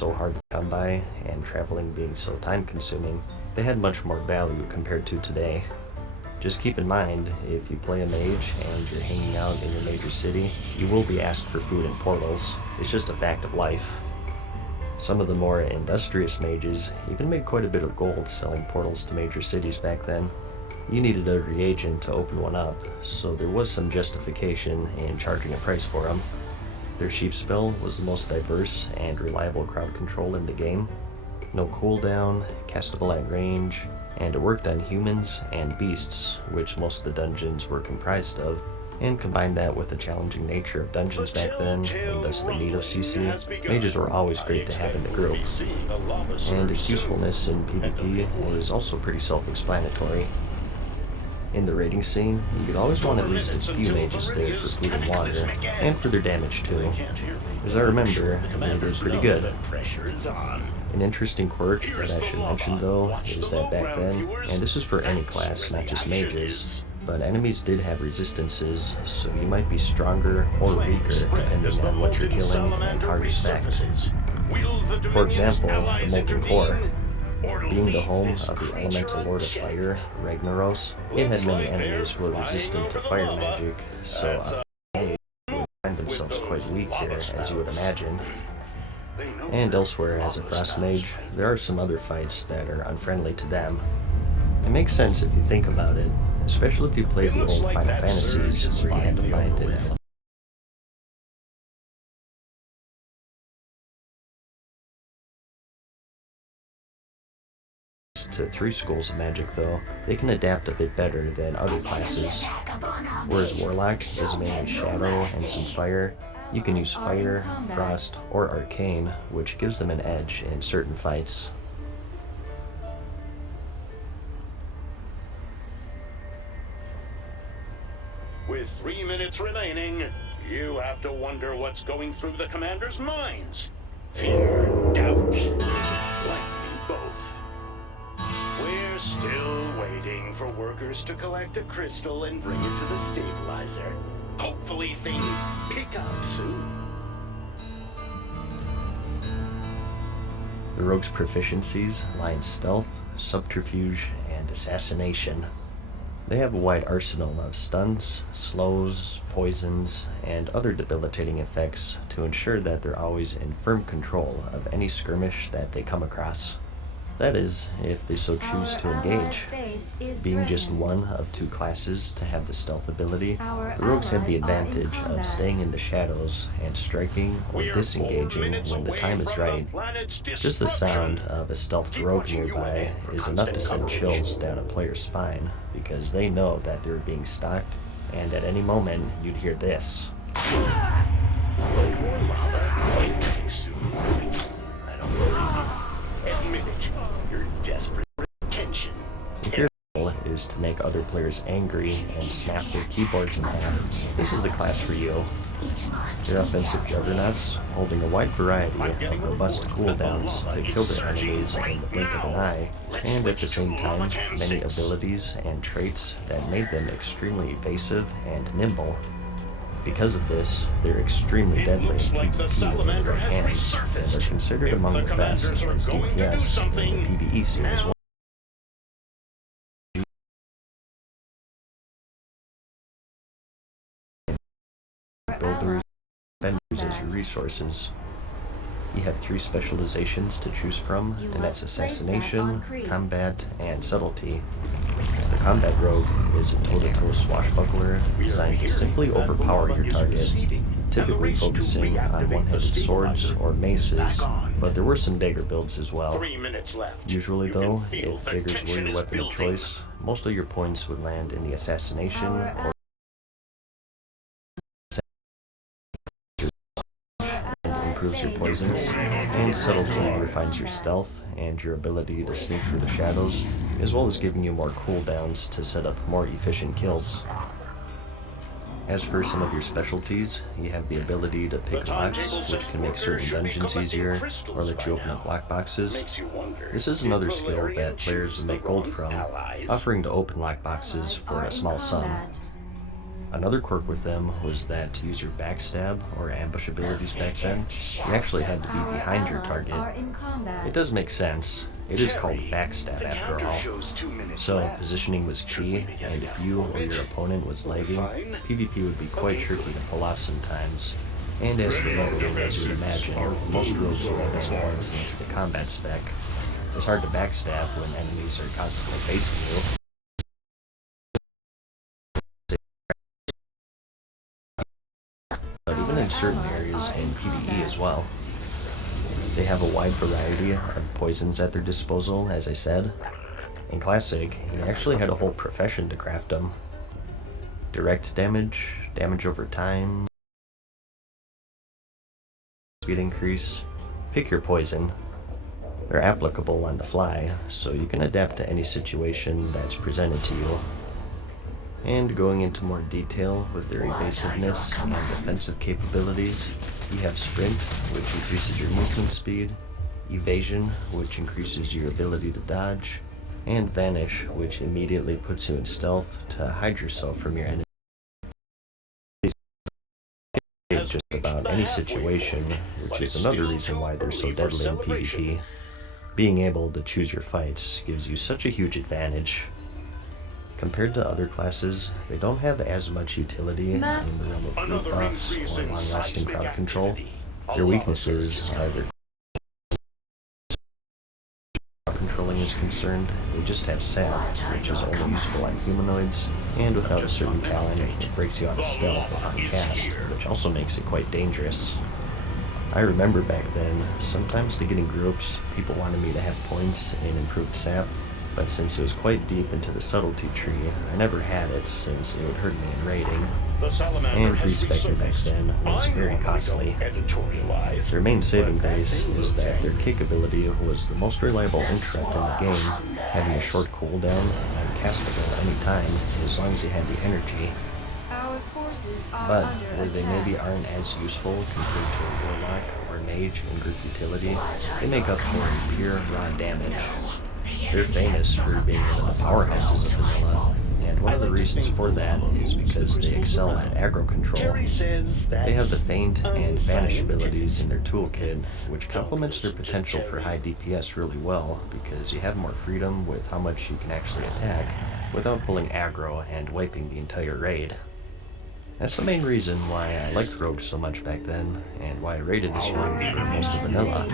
so hard to come by, and traveling being so time consuming, they had much more value compared to today. Just keep in mind, if you play a mage and you're hanging out in your major city, you will be asked for food and portals. It's just a fact of life. Some of the more industrious mages even made quite a bit of gold selling portals to major cities back then. You needed a reagent to open one up, so there was some justification in charging a price for them. Their Sheep spell was the most diverse and reliable crowd control in the game. No cooldown, castable at range, and it worked on humans and beasts, which most of the dungeons were comprised of, and combine that with the challenging nature of dungeons back then, and thus the need of CC, mages were always great to have in the group. And its usefulness in PvP is also pretty self-explanatory. In the raiding scene, you could always want at least a few mages there for food and water, and for their damage too. As I remember, they did pretty good. An interesting quirk that I should mention though is that back then, and this is for any class, not just mages, but enemies did have resistances, so you might be stronger or weaker depending on what you're killing and how you're stacked. For example, the Molten Core. Being the home of the elemental lord of fire, Ragnaros, it had many enemies who were resistant to fire magic, so a mage would find themselves quite weak here, as you would imagine. And elsewhere, as a frost mage, there are some other fights that are unfriendly to them. It makes sense if you think about it, especially if you played the old Final Fantasies where you had to fight an elemental. To 3 schools of magic though, they can adapt a bit better than other classes. Whereas Warlock is mainly Shadow and some Fire, you can use Fire, Frost, or Arcane, which gives them an edge in certain fights. With 3 minutes remaining, you have to wonder what's going through the commander's minds. Fear, doubt, like me both. We're still waiting for workers to collect a crystal and bring it to the stabilizer. Hopefully things pick up soon. The rogue's proficiencies lie in stealth, subterfuge, and assassination. They have a wide arsenal of stuns, slows, poisons, and other debilitating effects to ensure that they're always in firm control of any skirmish that they come across. That is, if they so choose to engage. Being just one of 2 classes to have the stealth ability, the rogues have the advantage of staying in the shadows and striking or disengaging when the time is right. Just the sound of a stealthed rogue nearby is enough to send chills down a player's spine, because they know that they're being stalked, and at any moment you'd hear this. Admit it, you're desperate for attention. If your goal is to make other players angry and snap their keyboards in half, this is the class for you. Their offensive juggernauts, holding a wide variety of robust cooldowns to kill their enemies in the blink of an eye, and at the same time, many abilities and traits that made them extremely evasive and nimble. Because of this, they're extremely deadly in PvP in the right hands, and are considered among the best as DPS in the PvE scene as well. Builders, vendors as your resources. You have 3 specializations to choose from, and that's assassination, combat, and subtlety. The combat rogue is a toe-to-toe swashbuckler designed to simply overpower your target, typically focusing on one-handed swords or maces, but there were some dagger builds as well. 3 minutes left. Usually though, if daggers were your weapon of choice, most of your points would land in the assassination or improves your poisons, and subtlety refines your stealth and your ability to sneak through the shadows, as well as giving you more cooldowns to set up more efficient kills. As for some of your specialties, you have the ability to pick locks, which can make certain dungeons easier, or let you open up lockboxes. This is another skill that players make gold from, offering to open lockboxes for a small sum. Another quirk with them was that to use your backstab or ambush abilities back then, you actually had to be behind your target. It does make sense. It is called backstab after all. So positioning was key, and if you or your opponent was lagging, PvP would be quite tricky to pull off sometimes. And as for leveling, as you would imagine, most rogues will have this points into the combat spec. It's hard to backstab when enemies are constantly facing you. But even in certain areas in PvE as well. They have a wide variety of poisons at their disposal, as I said. In Classic, he actually had a whole profession to craft them. Direct damage, damage over time, speed increase. Pick your poison. They're applicable on the fly, so you can adapt to any situation that's presented to you. And going into more detail with their evasiveness and defensive capabilities, you have Sprint, which increases your movement speed, Evasion, which increases your ability to dodge, and Vanish, which immediately puts you in stealth to hide yourself from your enemy. Just about any situation, which is another reason why they're so deadly in PvP. Being able to choose your fights gives you such a huge advantage. Compared to other classes, they don't have as much utility in the realm of group buffs or long-lasting crowd control. Their weaknesses are their crowd controlling is concerned. They just have sap, which is only useful on humanoids, and without a certain talent, it breaks you out of stealth upon cast, which also makes it quite dangerous. I remember back then, sometimes to get in groups, people wanted me to have points in improved sap, but since it was quite deep into the subtlety tree, I never had it since it would hurt me in raiding, and respecting back then was very costly. Their main saving grace is that their kick ability was the most reliable interrupt in the game, having a short cooldown and castable any time as long as you had the energy. But where they maybe aren't as useful compared to a warlock or mage in group utility, they make up for in pure raw damage. They're famous for being one of the powerhouses of vanilla, and one of the reasons for that is because they excel at aggro control. They have the feint and vanish abilities in their toolkit, which complements their potential for high DPS really well, because you have more freedom with how much you can actually attack without pulling aggro and wiping the entire raid. That's the main reason why I liked Rogue so much back then, and why I rated this one for most of vanilla.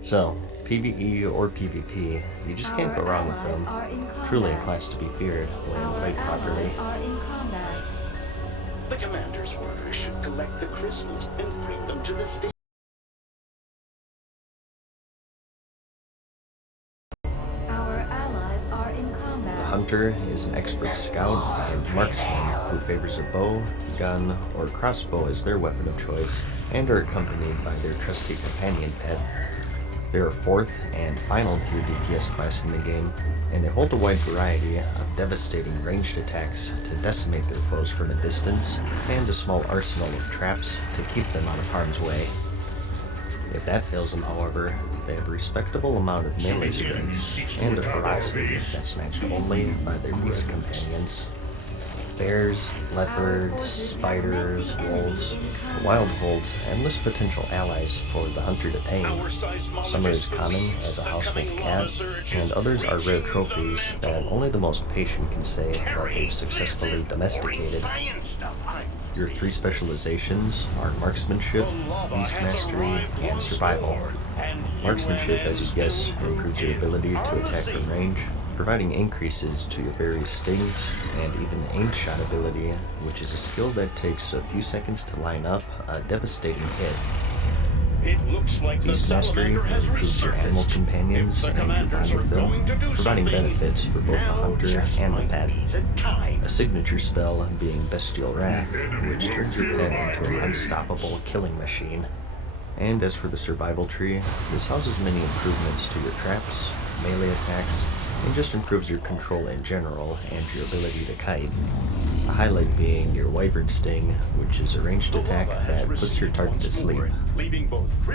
So, PvE or PvP, you just can't go wrong with them. Truly a class to be feared when played properly. The commander's orders should collect the crystals and bring them to the station. The hunter is an expert scout and marksman who favors a bow, gun, or crossbow as their weapon of choice, and are accompanied by their trusty companion pet. They're a fourth and final pure DPS class in the game, and they hold a wide variety of devastating ranged attacks to decimate their foes from a distance, and a small arsenal of traps to keep them out of harm's way. If that fails them, however, they have a respectable amount of melee strength and a ferocity that's matched only by their beast companions. Bears, leopards, spiders, wolves, the wild holds endless potential allies for the hunter to tame. Some are as common as a household cat, and others are rare trophies that only the most patient can say that they've successfully domesticated. Your three specializations are marksmanship, beast mastery, and survival. Marksmanship, as you guess, improves your ability to attack from range, providing increases to your various stings, and even the aimed shot ability, which is a skill that takes a few seconds to line up a devastating hit. It looks like Beast mastery improves your animal companions and your bond with them, providing benefits for both the hunter and the pet. A signature spell being Bestial Wrath, which turns your pet into an unstoppable killing machine. And as for the survival tree, this houses many improvements to your traps, melee attacks, and just improves your control in general and your ability to kite. A highlight being your Wyvern Sting, which is a ranged attack that puts your target to sleep.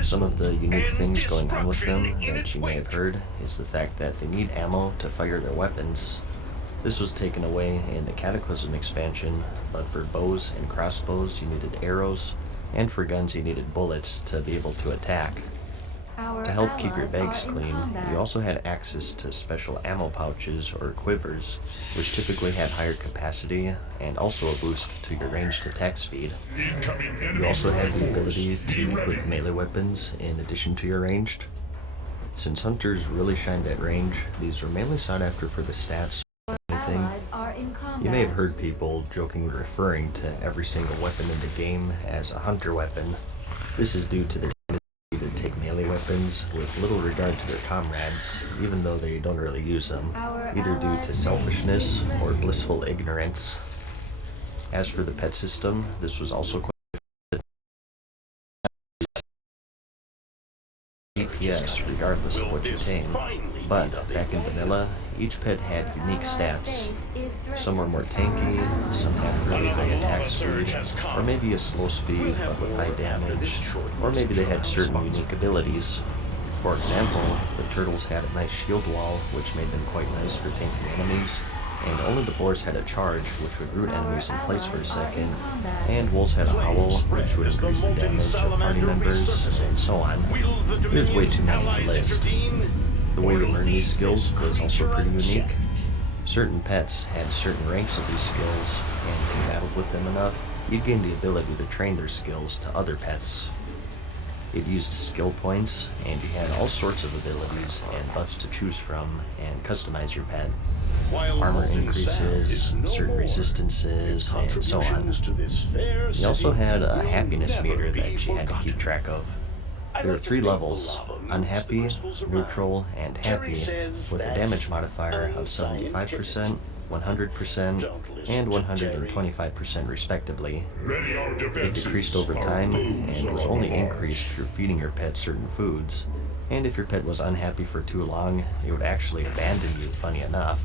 Some of the unique things going on with them that you may have heard is the fact that they need ammo to fire their weapons. This was taken away in the Cataclysm expansion, but for bows and crossbows you needed arrows, and for guns you needed bullets to be able to attack. To help keep your bags clean, you also had access to special ammo pouches or quivers, which typically had higher capacity and also a boost to your ranged attack speed. You also had the ability to equip melee weapons in addition to your ranged. Since hunters really shined at range, these were mainly sought after for the stats. You may have heard people jokingly referring to every single weapon in the game as a hunter weapon. This is due to their tendency to take melee weapons with little regard to their comrades, even though they don't really use them, either due to selfishness or blissful ignorance. As for the pet system, this was also quite DPS regardless of what you tame, but back in vanilla, each pet had unique stats. Some were more tanky, some had really high attack speed, or maybe a slow speed but with high damage, or maybe they had certain unique abilities. For example, the turtles had a nice shield wall, which made them quite nice for tanking enemies, and only the boars had a charge, which would root enemies in place for a second, and wolves had a howl, which would increase the damage of party members, and so on. There's way too many to list. The way to learn these skills was also pretty unique. Certain pets had certain ranks of these skills, and if you battled with them enough, you'd gain the ability to train their skills to other pets. It used skill points, and you had all sorts of abilities and buffs to choose from and customize your pet. Armor increases, certain resistances, and so on. You also had a happiness meter that you had to keep track of. There are 3 levels: unhappy, neutral, and happy, with a damage modifier of 75%, 100%, and 125% respectively. It decreased over time, and was only increased through feeding your pet certain foods. And if your pet was unhappy for too long, it would actually abandon you, funny enough.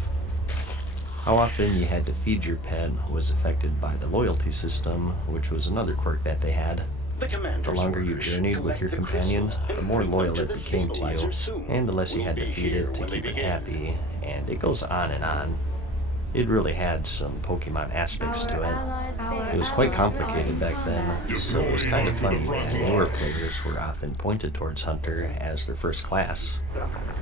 How often you had to feed your pet was affected by the loyalty system, which was another quirk that they had. The longer you journeyed with your companion, the more loyal it became to you, and the less you had to feed it to keep it happy, and it goes on and on. It really had some Pokemon aspects to it. It was quite complicated back then, so it was kind of funny that newer players were often pointed towards Hunter as their first class.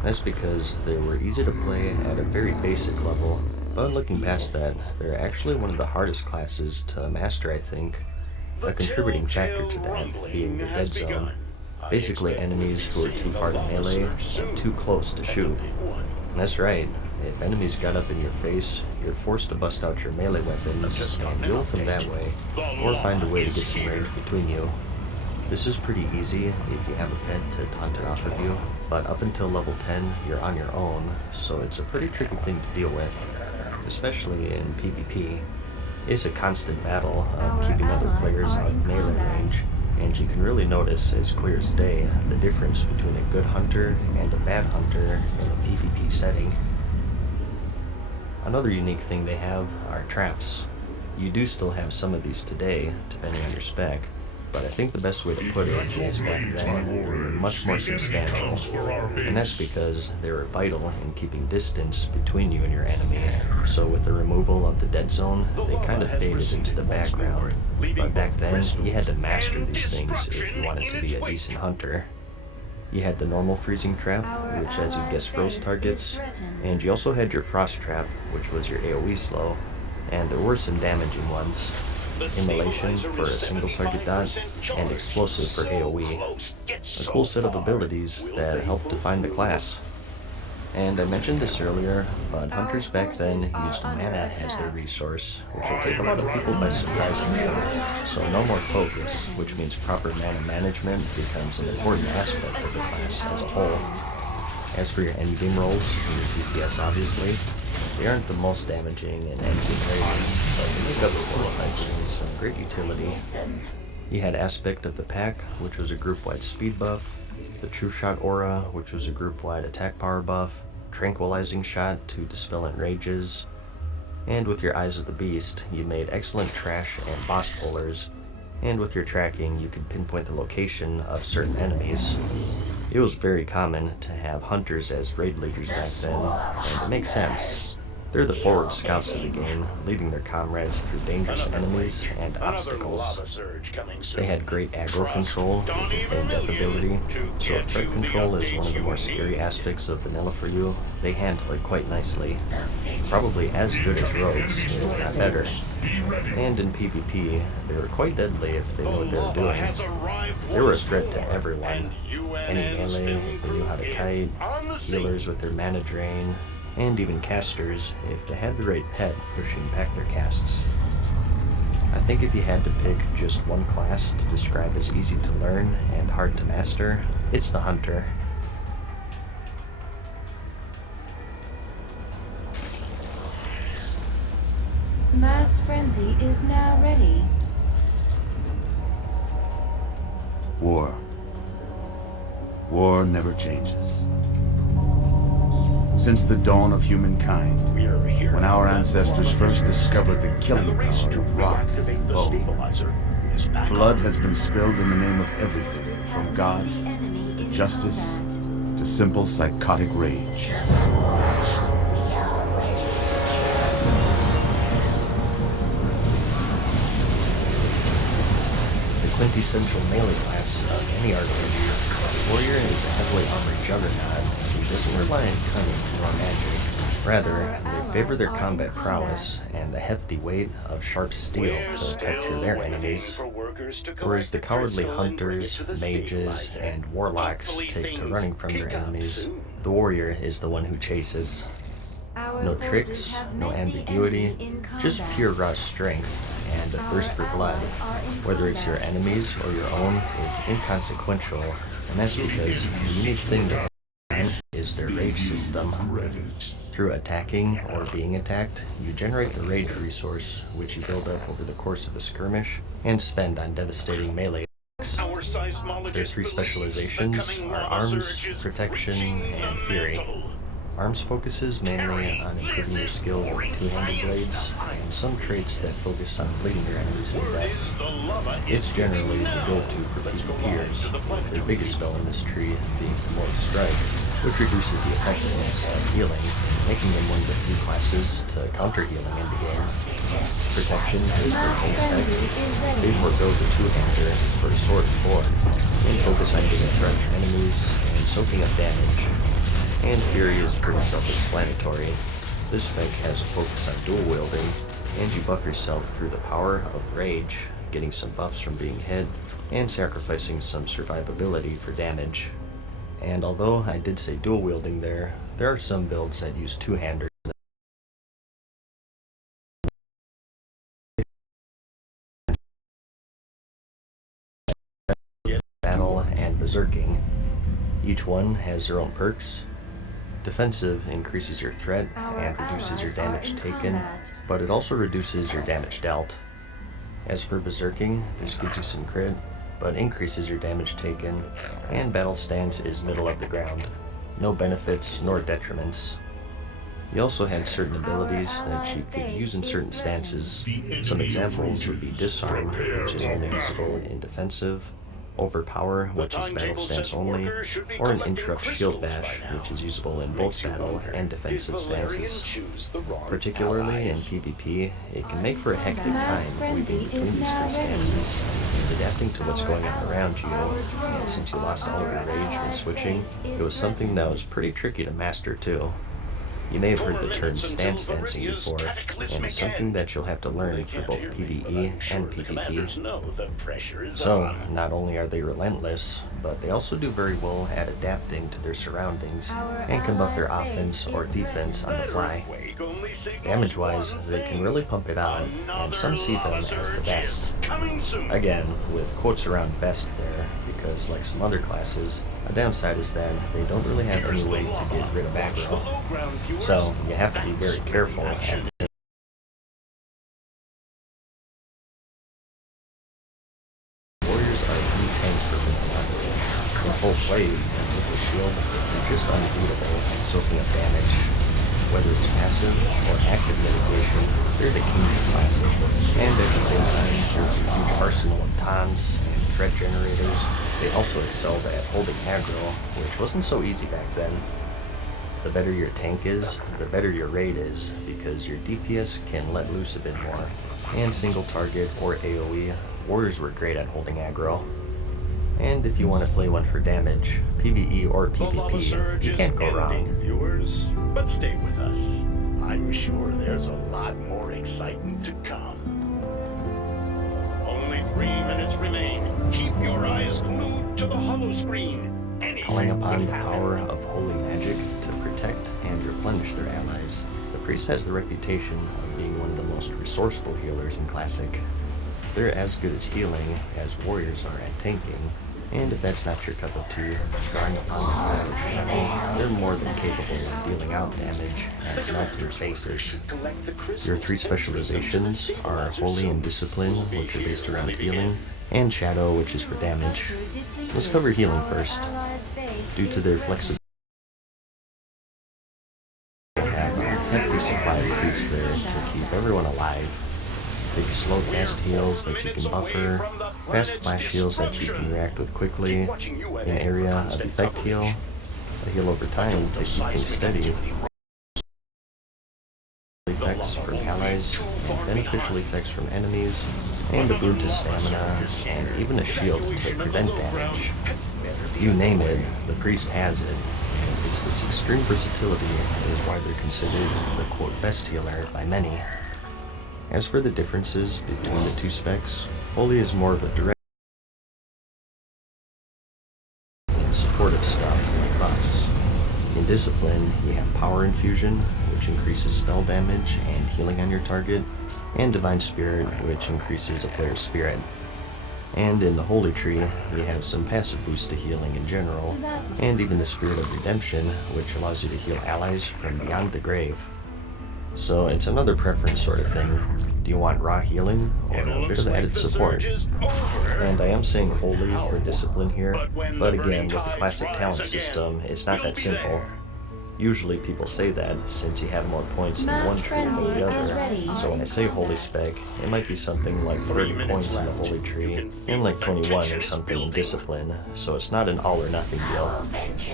That's because they were easy to play at a very basic level, but looking past that, they're actually one of the hardest classes to master, I think. A contributing factor to that being the dead zone. Basically enemies who are too far to melee and too close to shoot. And that's right, if enemies got up in your face, you're forced to bust out your melee weapons and deal with them that way, or find a way to get some range between you. This is pretty easy if you have a pet to taunt it off of you, but up until level 10 you're on your own, so it's a pretty tricky thing to deal with, especially in PvP. It's a constant battle of keeping other players out of melee range, and you can really notice as clear as day the difference between a good hunter and a bad hunter in a PvP setting. Another unique thing they have are traps. You do still have some of these today, depending on your spec, but I think the best way to put it is back then they were much more substantial, and that's because they were vital in keeping distance between you and your enemy. So with the removal of the dead zone, they kind of faded into the background, but back then you had to master these things if you wanted to be a decent hunter. You had the normal freezing trap, which as you guess froze targets, and you also had your frost trap, which was your AoE slow, and there were some damaging ones. Immolation for a single target dot, and Explosive for AoE. A cool set of abilities that helped define the class. And I mentioned this earlier, but hunters back then used mana as their resource, which will take a lot of people by surprise now. So no more focus, which means proper mana management becomes an important aspect of the class as a whole. As for your endgame rolls, and your DPS obviously, they aren't the most damaging in endgame rating, but they make up for it by giving some great utility. You had Aspect of the Pack, which was a group-wide speed buff, the True Shot Aura, which was a group-wide attack power buff, Tranquilizing Shot to dispel enrages, and with your Eyes of the Beast, you made excellent trash and boss pullers, and with your tracking, you could pinpoint the location of certain enemies. It was very common to have hunters as raid leaders back then, and it makes sense. They're the forward scouts of the game, leading their comrades through dangerous enemies and obstacles. They had great aggro control and death ability, so if threat control is one of the more scary aspects of vanilla for you, they handle it quite nicely. Probably as good as rogues, if not better. And in PvP, they were quite deadly if they knew what they were doing. They were a threat to everyone. Any melee if they knew how to kite, healers with their mana drain, and even casters if they had the right pet pushing back their casts. I think if you had to pick just one class to describe as easy to learn and hard to master, it's the Hunter. Mass Frenzy is now ready. War. War never changes. Since the dawn of humankind, when our ancestors first discovered the killing power of rock and bone, blood has been spilled in the name of everything from God to justice to simple psychotic rage. The quintessential melee class of any RPG, Warrior is a heavily armored juggernaut who doesn't rely on cunning nor magic. Rather, they favor their combat prowess and the hefty weight of sharp steel to cut through their enemies, whereas the cowardly hunters, mages, and warlocks take to running from their enemies. The warrior is the one who chases. No tricks, no ambiguity, just pure raw strength and a thirst for blood. Whether it's your enemies or your own is inconsequential, and that's because the unique thing they have is their rage system. Through attacking or being attacked, you generate the rage resource, which you build up over the course of a skirmish and spend on devastating melee attacks. Their three specializations are Arms, Protection, and Fury. Arms focuses mainly on improving your skill with two-handed blades, and some traits that focus on bleeding your enemies to death. It's generally the go-to for PvPers, with their biggest spell in this tree being Immortal Strike, which reduces the effectiveness of healing, making them one of the few classes to counter healing in the game. Protection is their main spec. They forego the two-hander for sword and board, and focus on giving threat to enemies and soaking up damage. And Fury is pretty self-explanatory. This spec has a focus on dual wielding, and you buff yourself through the power of rage, getting some buffs from being hit, and sacrificing some survivability for damage. And although I did say dual wielding there are some builds that use two-handers. Battle and Berserking. Each one has their own perks. Defensive increases your threat and reduces your damage taken, but it also reduces your damage dealt. As for Berserking, this gives you some crit, but increases your damage taken, and battle stance is middle of the ground. No benefits nor detriments. You also had certain abilities that you could use in certain stances. Some examples would be Disarm, which is only usable in defensive, Overpower, which is battle stance only, or an Interrupt Shield Bash, which is usable in both battle and defensive stances. Particularly in PvP, it can make for a hectic time weaving between these three stances, adapting to what's going on around you, and since you lost all of your rage when switching, it was something that was pretty tricky to master too. You may have heard the term stance dancing before, and it's something that you'll have to learn for both PvE and PvP. So, not only are they relentless, but they also do very well at adapting to their surroundings, and can buff their offense or defense on the fly. Damage-wise, they can really pump it out, and some see them as the best. Again, with quotes around best there, because like some other classes, a downside is that they don't really have any way to get rid of aggro, so you have to be very careful at the Warriors are elite tanks for vanilla. In full play, and with a shield, they're just unbeatable at soaking up damage. Whether it's passive or active mitigation, they're the kings of classic. And at the same time, there's a huge arsenal of taunts and threat generators. They also excelled at holding aggro, which wasn't so easy back then. The better your tank is, the better your raid is, because your DPS can let loose a bit more. And single target or AoE, warriors were great at holding aggro. And if you want to play one for damage, PvE or PvP, you can't go wrong. Viewers, but stay with us. I'm sure there's a lot more excitement to come. Only 3 minutes remain. Keep your eyes glued to the hollow screen. Calling upon the power of holy magic to protect and replenish their allies, the priest has the reputation of being one of the most resourceful healers in Classic. They're as good at healing as warriors are at tanking, and if that's not your cup of tea, drawing upon the power of Shadow, they're more than capable of dealing out damage and melting faces. Your three specializations are Holy and Discipline, which are based around healing, and Shadow, which is for damage. Let's cover healing first. Due to their flexibility, they have a hefty supply of priests there to keep everyone alive. Big slow fast heals that you can buffer, fast flash heals that you can react with quickly, an area of effect heal, a heal over time to keep things steady, effects from allies, beneficial effects from enemies, and a boon to stamina, and even a shield to prevent damage. You name it, the priest has it. It's this extreme versatility that is why they're considered the quote best healer by many. As for the differences between the two specs, Holy is more of a direct and supportive stuff like buffs. In Discipline, you have Power Infusion, which increases spell damage and healing on your target, and Divine Spirit, which increases a player's spirit. And in the Holy Tree, you have some passive boosts to healing in general, and even the Spirit of Redemption, which allows you to heal allies from beyond the grave. So it's another preference sort of thing. Do you want raw healing or a bit of added support? And I am saying Holy or Discipline here, but again, with the Classic talent system, it's not that simple. Usually people say that since you have more points in one tree than the other. So when I say Holy spec, it might be something like 30 points in the Holy tree, and like 21 or something in Discipline, so it's not an all or nothing deal.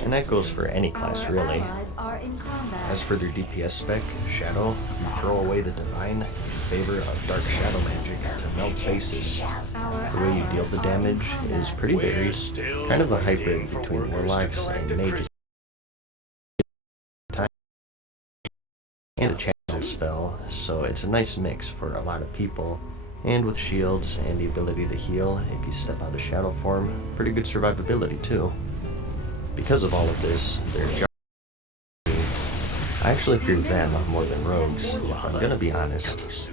And that goes for any class really. As for their DPS spec, Shadow, you throw away the Divine in favor of Dark Shadow magic to melt faces. The way you deal the damage is pretty varied, kind of a hybrid between Warlocks and Mages. And a channel spell, so it's a nice mix for a lot of people. And with shields and the ability to heal if you step out of shadow form, pretty good survivability too. Because of all of this, they're I actually fear them more than rogues, if I'm gonna be honest.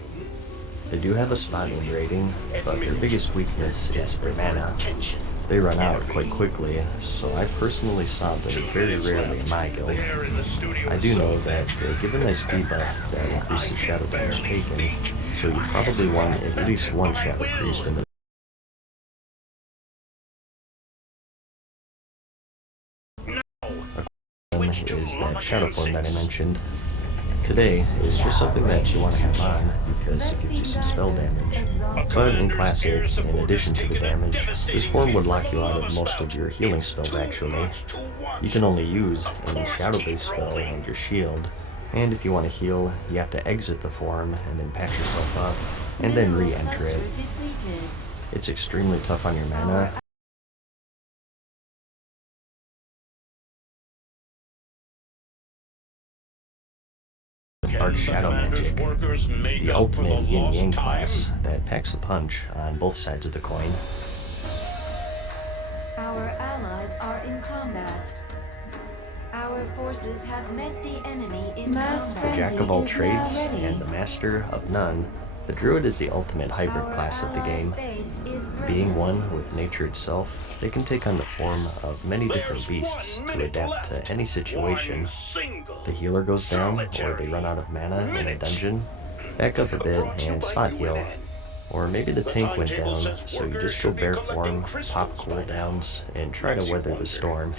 They do have a spot in rating, but their biggest weakness is their mana. They run out quite quickly, so I personally saw them very rarely in my guild. I do know that they give a nice debuff that increases shadow damage taken, so you probably want at least one Shadow Priest in the is that shadow form that I mentioned. Today is just something that you want to have on because it gives you some spell damage. But in Classic, in addition to the damage, this form would lock you out of most of your healing spells actually. You can only use any shadow-based spell and your shield, and if you want to heal, you have to exit the form and then patch yourself up, and then re-enter it. It's extremely tough on your mana. Dark Shadow Magic, the ultimate yin-yang class that packs a punch on both sides of the coin. Our allies are in combat. Our forces have met the enemy in combat. The Jack of all trades and the Master of none, the Druid is the ultimate hybrid class of the game. Being one with nature itself, they can take on the form of many different beasts to adapt to any situation. The healer goes down, or they run out of mana in a dungeon, back up a bit and spot heal. Or maybe the tank went down, so you just go bear form, pop cooldowns, and try to weather the storm.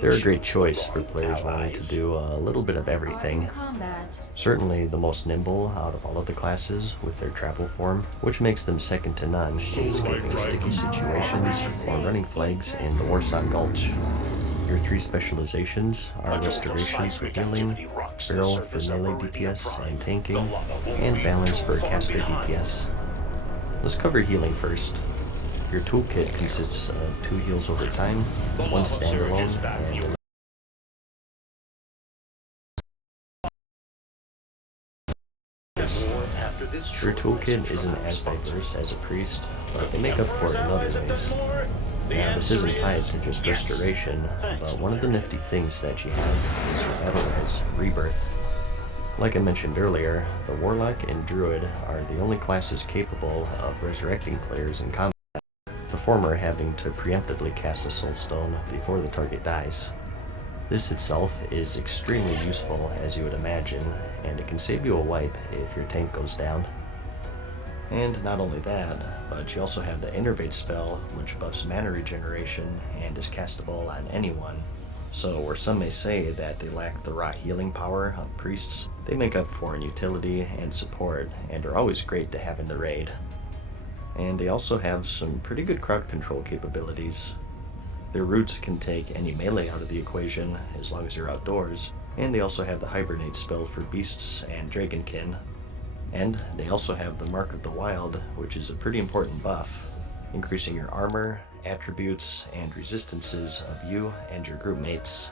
They're a great choice for players wanting to do a little bit of everything. Certainly the most nimble out of all of the classes with their travel form, which makes them second to none in escaping sticky situations or running flags in the Warsong Gulch. Your three specializations are Restoration for healing, Barrel for melee DPS and tanking, and Balance for caster DPS. Let's cover healing first. Your toolkit consists of 2 heals over time, 1 standalone, and your toolkit isn't as diverse as a priest, but they make up for it in other ways. Now, this isn't tied to just restoration, but one of the nifty things that you have is your battle res, Rebirth. Like I mentioned earlier, the Warlock and Druid are the only classes capable of resurrecting players in combat, the former having to preemptively cast a Soul Stone before the target dies. This itself is extremely useful, as you would imagine, and it can save you a wipe if your tank goes down. And not only that, but you also have the Innervate spell, which buffs mana regeneration and is castable on anyone. So where some may say that they lack the raw healing power of priests, they make up for in utility and support and are always great to have in the raid. And they also have some pretty good crowd control capabilities. Their roots can take any melee out of the equation as long as you're outdoors, and they also have the Hibernate spell for beasts and Dragonkin. And they also have the Mark of the Wild, which is a pretty important buff, increasing your armor, attributes, and resistances of you and your group mates.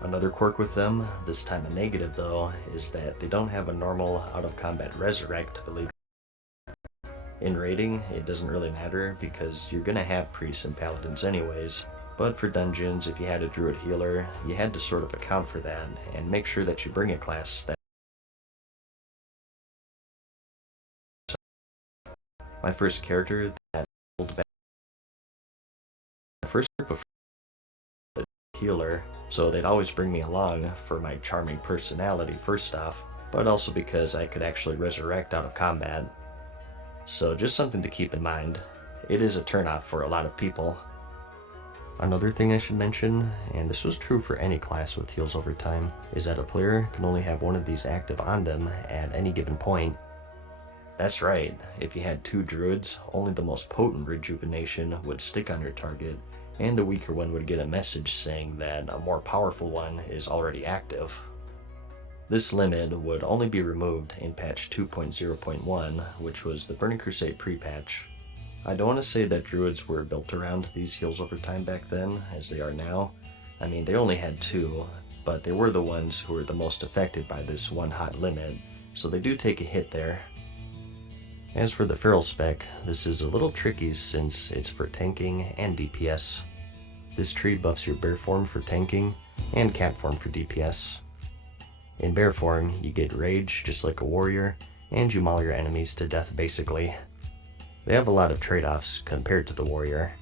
Another quirk with them, this time a negative though, is that they don't have a normal out-of-combat resurrect, believe it. In raiding, it doesn't really matter because you're gonna have priests and paladins anyways, but for dungeons, if you had a druid healer, you had to sort of account for that and make sure that you bring a class that my first character that pulled back the first group of healer, so they'd always bring me along for my charming personality first off, but also because I could actually resurrect out of combat. So just something to keep in mind. It is a turnoff for a lot of people. Another thing I should mention, and this was true for any class with heals over time, is that a player can only have one of these active on them at any given point. That's right, if you had 2 druids, only the most potent rejuvenation would stick on your target, and the weaker one would get a message saying that a more powerful one is already active. This limit would only be removed in patch 2.0.1, which was the Burning Crusade pre-patch. I don't want to say that druids were built around these heals over time back then, as they are now. I mean, they only had 2, but they were the ones who were the most affected by this one hot limit, so they do take a hit there. As for the Feral spec, this is a little tricky since it's for tanking and DPS. This tree buffs your bear form for tanking and cat form for DPS. In bear form, you get rage just like a warrior, and you maul your enemies to death basically. They have a lot of trade-offs compared to the warrior.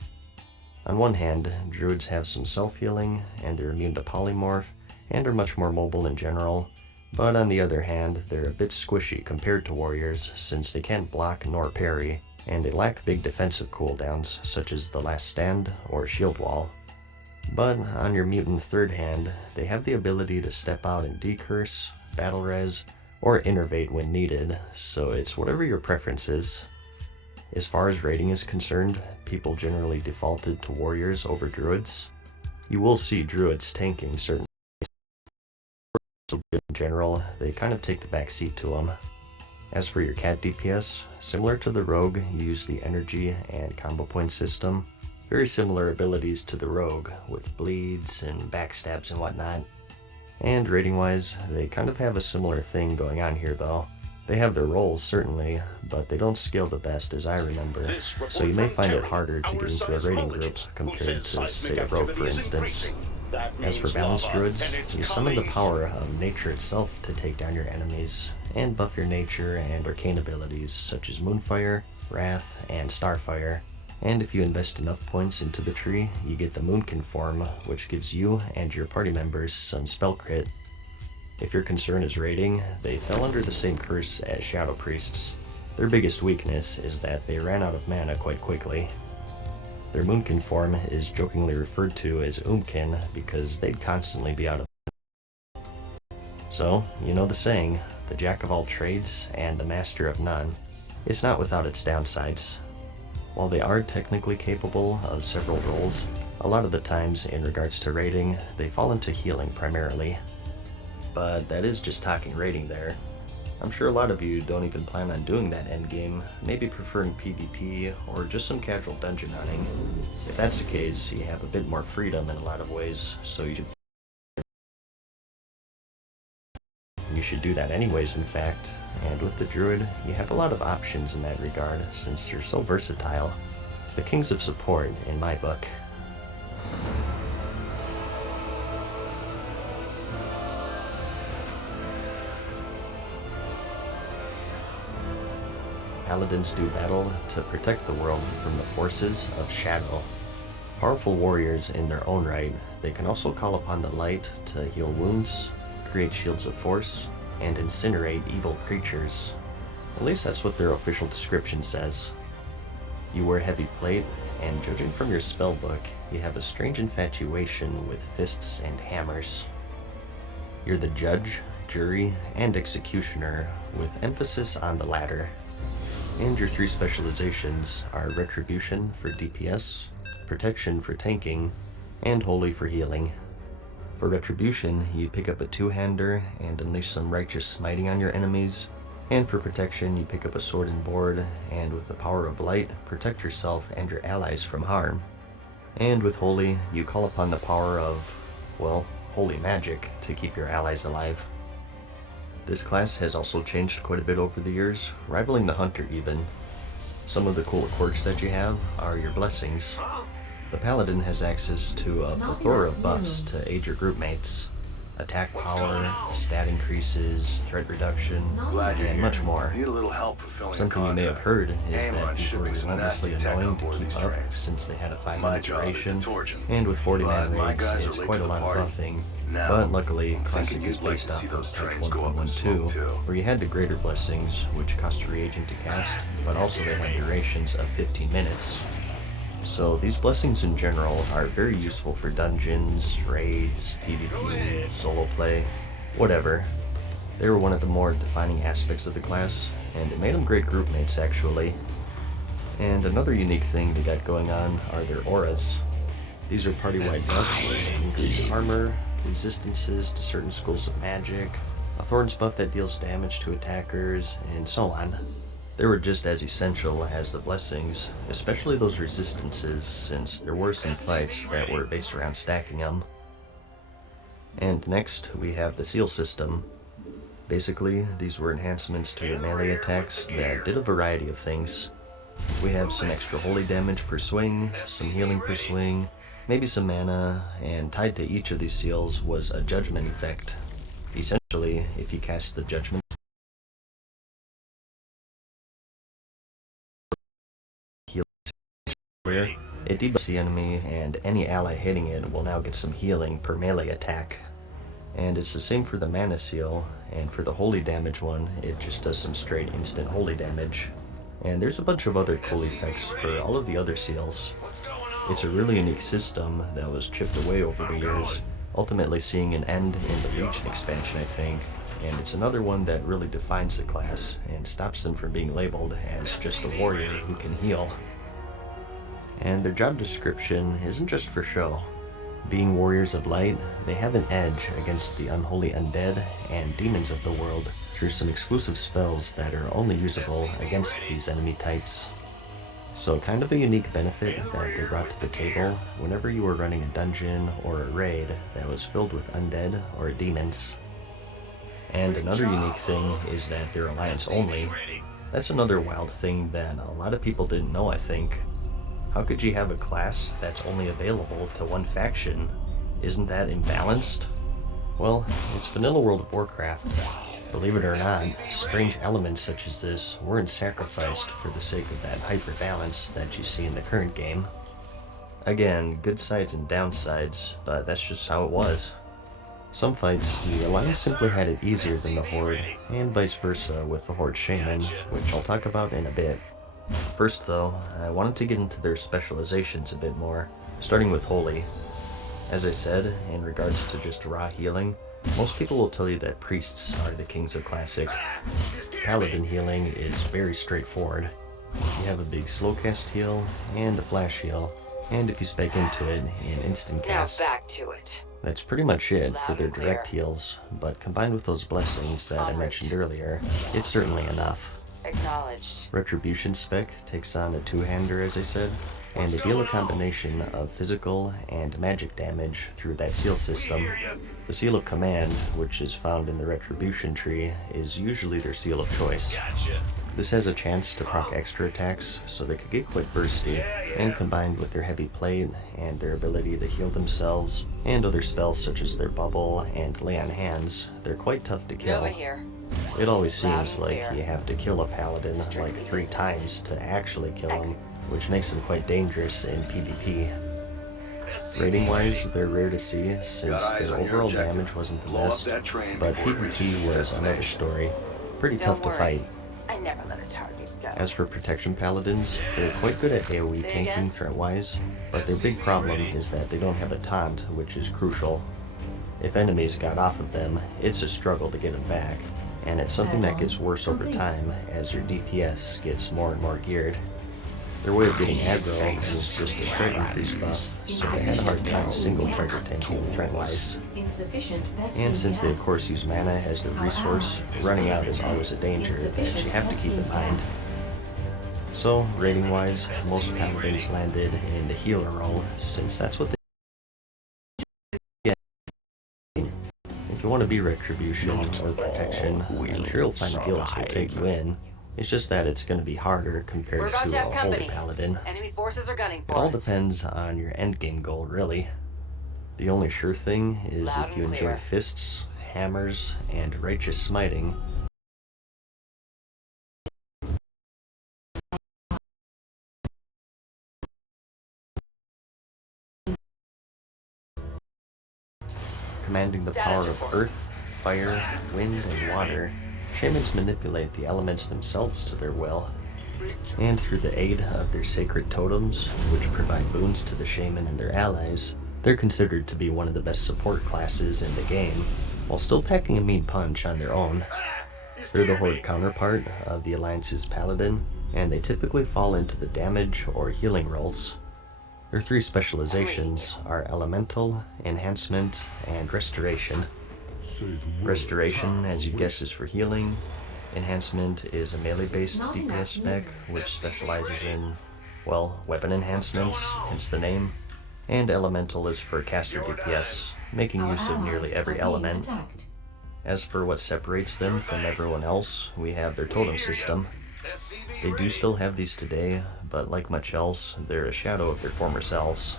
On one hand, druids have some self-healing, and they're immune to polymorph, and are much more mobile in general, but on the other hand, they're a bit squishy compared to warriors since they can't block nor parry, and they lack big defensive cooldowns such as the Last Stand or Shield Wall. But on your mutant third hand, they have the ability to step out and decurse, battle res, or innervate when needed, so it's whatever your preference is. As far as rating is concerned, people generally defaulted to warriors over druids. You will see druids tanking certain in general, they kind of take the back seat to them. As for your cat DPS, similar to the rogue, you use the energy and combo point system. Very similar abilities to the rogue, with bleeds and backstabs and whatnot. And rating-wise, they kind of have a similar thing going on here though. They have their roles, certainly, but they don't scale the best as I remember, so you may find it harder to get into a rating group compared to, say, a rogue for instance. As for balanced druids, you summon the power of nature itself to take down your enemies, and buff your nature and arcane abilities such as Moonfire, Wrath, and Starfire. And if you invest enough points into the tree, you get the Moonkin form, which gives you and your party members some spell crit. If your concern is rating, they fell under the same curse as Shadow Priests. Their biggest weakness is that they ran out of mana quite quickly. Their Moonkin form is jokingly referred to as Oomkin because they'd constantly be out of mana. So, you know the saying, the jack of all trades and the master of none. It's not without its downsides. While they are technically capable of several roles, a lot of the times in regards to rating, they fall into healing primarily. But that is just talking rating there. I'm sure a lot of you don't even plan on doing that endgame, maybe preferring PvP or just some casual dungeon hunting. If that's the case, you have a bit more freedom in a lot of ways, so you should do that anyways, in fact. And with the druid, you have a lot of options in that regard since you're so versatile. The kings of support, in my book. Paladins do battle to protect the world from the forces of shadow. Powerful warriors in their own right, they can also call upon the light to heal wounds, create shields of force, and incinerate evil creatures. At least that's what their official description says. You wear heavy plate, and judging from your spellbook, you have a strange infatuation with fists and hammers. You're the judge, jury, and executioner, with emphasis on the latter. And your three specializations are Retribution for DPS, Protection for tanking, and Holy for healing. For Retribution, you pick up a two-hander and unleash some righteous smiting on your enemies, and for Protection, you pick up a sword and board, and with the power of light, protect yourself and your allies from harm. And with Holy, you call upon the power of, well, holy magic to keep your allies alive. This class has also changed quite a bit over the years, rivaling the Hunter even. Some of the cool quirks that you have are your blessings. The Paladin has access to a plethora of buffs to aid your group mates. Attack power, stat increases, threat reduction, and much more. Something you may have heard is that these were relentlessly annoying to keep up since they had a 5-minute duration, and with 40-man raids, it's quite a lot of buffing. But luckily, Classic is based off of patch 1.12, where you had the greater blessings, which cost a reagent to cast, but also they had durations of 15 minutes. So these blessings in general are very useful for dungeons, raids, PvP, solo play, whatever. They were one of the more defining aspects of the class, and it made them great group mates actually. And another unique thing they got going on are their auras. These are party-wide buffs, increased armor, resistances to certain schools of magic, a thorns buff that deals damage to attackers, and so on. They were just as essential as the blessings, especially those resistances, since there were some fights that were based around stacking them. And next, we have the seal system. Basically, these were enhancements to your melee attacks that did a variety of things. We have some extra holy damage per swing, some healing per swing, maybe some mana, and tied to each of these seals was a judgment effect. Essentially, if you cast the judgment, it debuffs the enemy, and any ally hitting it will now get some healing per melee attack. And it's the same for the mana seal, and for the holy damage one, it just does some straight instant holy damage. And there's a bunch of other cool effects for all of the other seals. It's a really unique system that was chipped away over the years, ultimately seeing an end in the Legion expansion, I think, and it's another one that really defines the class and stops them from being labeled as just a warrior who can heal. And their job description isn't just for show. Being warriors of light, they have an edge against the unholy undead and demons of the world through some exclusive spells that are only usable against these enemy types. So kind of a unique benefit that they brought to the table whenever you were running a dungeon or a raid that was filled with undead or demons. And another unique thing is that they're alliance only. That's another wild thing that a lot of people didn't know, I think. How could you have a class that's only available to one faction? Isn't that imbalanced? Well, it's vanilla World of Warcraft. Believe it or not, strange elements such as this weren't sacrificed for the sake of that hyper-balance that you see in the current game. Again, good sides and downsides, but that's just how it was. Some fights, the Alliance simply had it easier than the Horde, and vice versa with the Horde Shaman, which I'll talk about in a bit. First though, I wanted to get into their specializations a bit more, starting with Holy. As I said, in regards to just raw healing, most people will tell you that priests are the kings of Classic. Paladin healing is very straightforward. You have a big slow cast heal and a flash heal, and if you spec into it, an instant cast. Now back to it. That's pretty much it for their direct heals, but combined with those blessings that I mentioned earlier, it's certainly enough. Acknowledged. Retribution spec takes on a two-hander, as I said, and they deal a combination of physical and magic damage through that seal system. The Seal of Command, which is found in the Retribution tree, is usually their seal of choice. This has a chance to proc extra attacks, so they could get quite bursty, and combined with their heavy plate and their ability to heal themselves, and other spells such as their bubble and lay on hands, they're quite tough to kill. Over here. It always seems like you have to kill a paladin like 3 times to actually kill him, which makes them quite dangerous in PvP. Rating-wise, they're rare to see since their overall damage wasn't the best, but PvP was another story. Pretty tough to fight. I never let a target go. As for protection paladins, they're quite good at AoE tanking threat-wise, but their big problem is that they don't have a taunt, which is crucial. If enemies got off of them, it's a struggle to get them back, and it's something that gets worse over time as your DPS gets more and more geared. Their way of getting aggro was just a threat increase buff, so they had a hard time single target tanking threat-wise. And since they of course use mana as their resource, running out is always a danger that you have to keep in mind. So, rating-wise, most paladins landed in the healer role, since that's what they get. If you want to be Retribution or Protection, I'm sure you'll find guilds who'll take you in. It's just that it's going to be harder compared to a Holy Paladin. Enemy forces are gunning for It all us. depends on your endgame goal, really. The only sure thing is Loud if you and enjoy clear. fists, hammers, and righteous smiting, commanding the power of earth, fire, wind, and water, shamans manipulate the elements themselves to their will. And through the aid of their sacred totems, which provide boons to the shaman and their allies, they're considered to be one of the best support classes in the game, while still packing a mean punch on their own. They're the Horde counterpart of the Alliance's Paladin, and they typically fall into the damage or healing roles. Their 3 specializations are Elemental, Enhancement, and Restoration. Restoration, as you guess, is for healing. Enhancement is a melee-based DPS spec, which specializes in, well, weapon enhancements, hence the name. And Elemental is for caster DPS, making use of nearly every element. As for what separates them from everyone else, we have their totem system. They do still have these today, but like much else, they're a shadow of their former selves.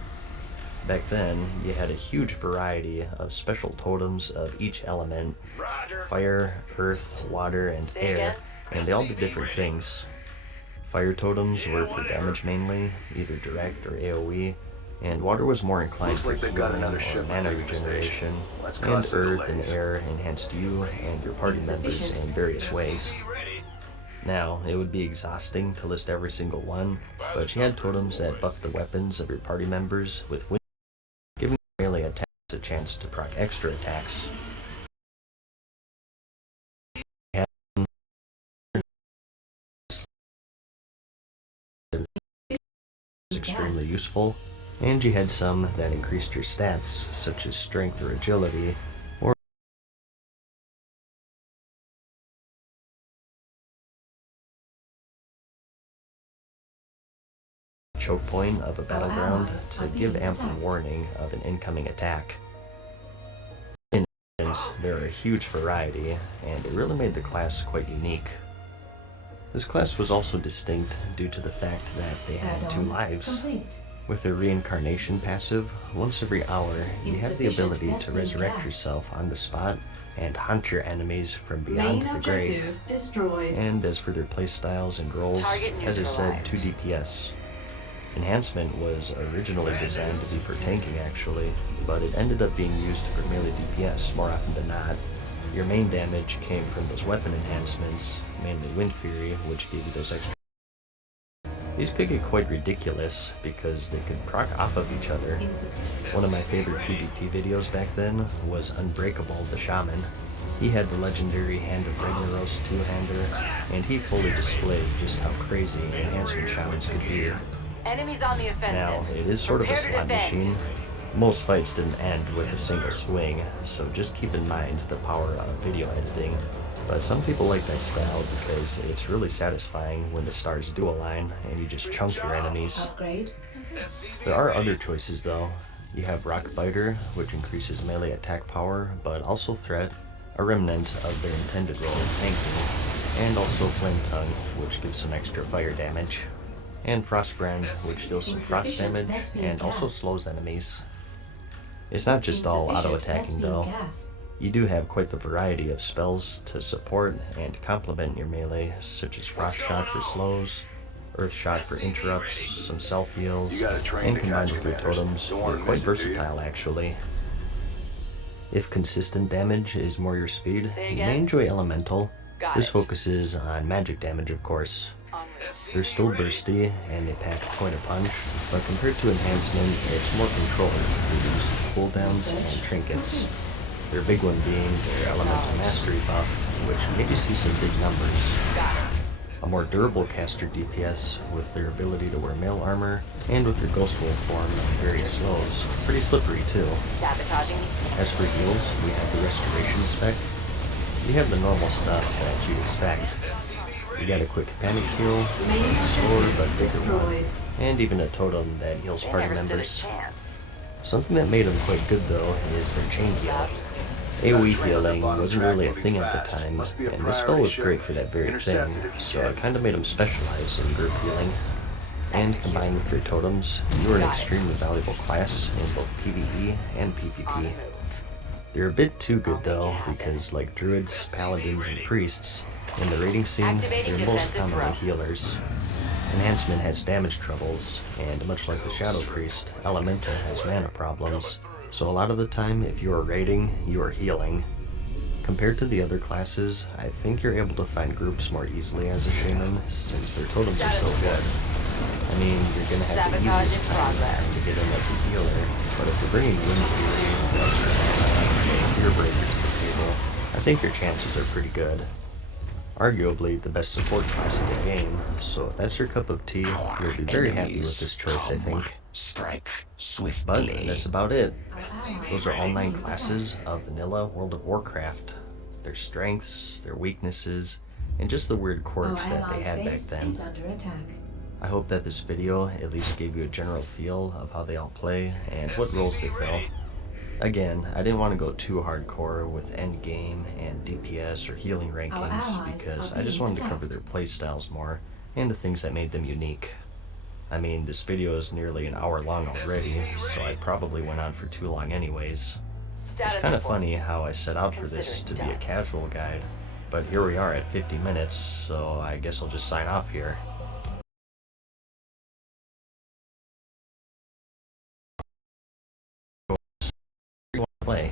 Back then, you had a huge variety of special totems of each element: fire, earth, water, and air, and they all did different things. Fire totems were for damage mainly, either direct or AoE, and water was more inclined for healing or mana regeneration, and earth and air enhanced you and your party members in various ways. Now, it would be exhausting to list every single one, but she had totems that buffed the weapons of your party members with wind, giving melee attacks a chance to proc extra attacks. Extremely useful, and you had some that increased your stats, such as strength or agility, or choke point of a battleground to give ample warning of an incoming attack. In instance, there are a huge variety, and it really made the class quite unique. This class was also distinct due to the fact that they had 2 lives. With their reincarnation passive, once every hour, you have the ability to resurrect yourself on the spot and hunt your enemies from beyond the grave. And as for their playstyles and roles, as I said, 2 DPS. Enhancement was originally designed to be for tanking actually, but it ended up being used for melee DPS more often than not. Your main damage came from those weapon enhancements, mainly Wind Fury, which gave you those extra. These could get quite ridiculous because they could proc off of each other. One of my favorite PvP videos back then was Unbreakable the Shaman. He had the legendary Hand of Ragnaros 2-hander, and he fully displayed just how crazy enhancement shamans could be. Enemies on the offensive. Now, it is sort of a slot machine. Most fights didn't end with a single swing, so just keep in mind the power of video editing. But some people like that style because it's really satisfying when the stars do align and you just chunk your enemies. Upgrade. There are other choices though. You have Rockbiter, which increases melee attack power, but also threat, a remnant of their intended role in tanking, and also Flame Tongue, which gives some extra fire damage, and Frostbrand, which deals some frost damage and also slows enemies. It's not just all auto-attacking though. You do have quite the variety of spells to support and complement your melee, such as Frost Shot for slows, Earth Shot for interrupts, some self-heals, and combined with your totems, you're quite versatile actually. If consistent damage is more your speed, you may enjoy Elemental. This focuses on magic damage of course. They're still bursty, and they pack quite a punch, but compared to Enhancement, it's more controlled, reduced cooldowns and trinkets. Their big one being their Elemental Mastery buff, which made you see some big numbers. A more durable caster DPS with their ability to wear mail armor, and with their Ghost Wolf form and various slows. Pretty slippery too. Sabotaging. As for heals, we have the Restoration spec. You have the normal stuff that you'd expect. You got a quick panic heal, a slower but bigger one, and even a totem that heals party members. Something that made them quite good though is their chain heal. AoE healing wasn't really a thing at the time, and this spell was great for that very thing, so I kinda made them specialize in group healing. And combined with your totems, you are an extremely valuable class in both PvE and PvP. They're a bit too good though, because like druids, paladins, and priests, in the raiding scene, they're most commonly healers. Enhancement has damage troubles, and much like the Shadow Priest, Elemental has mana problems, so a lot of the time if you are raiding, you are healing. Compared to the other classes, I think you're able to find groups more easily as a shaman, since their totems are so good. I mean, you're gonna have the easiest time to get in as a healer, but if you're bringing Wind Fury, extra mana, and Fear Breaker to the table, I think your chances are pretty good. Arguably the best support class in the game, so if that's your cup of tea, you'll be very happy with this choice, I think. Strike swiftly. But that's about it. Those are all 9 classes of vanilla World of Warcraft. Their strengths, their weaknesses, and just the weird quirks that they had back then. I hope that this video at least gave you a general feel of how they all play and what roles they fill. Again, I didn't want to go too hardcore with endgame and DPS or healing rankings because I just wanted to cover their playstyles more and the things that made them unique. I mean, this video is nearly an hour long already, so I probably went on for too long anyways. It's kind of funny how I set out for this to be a casual guide, but here we are at 50 minutes, so I guess I'll just sign off here. Play.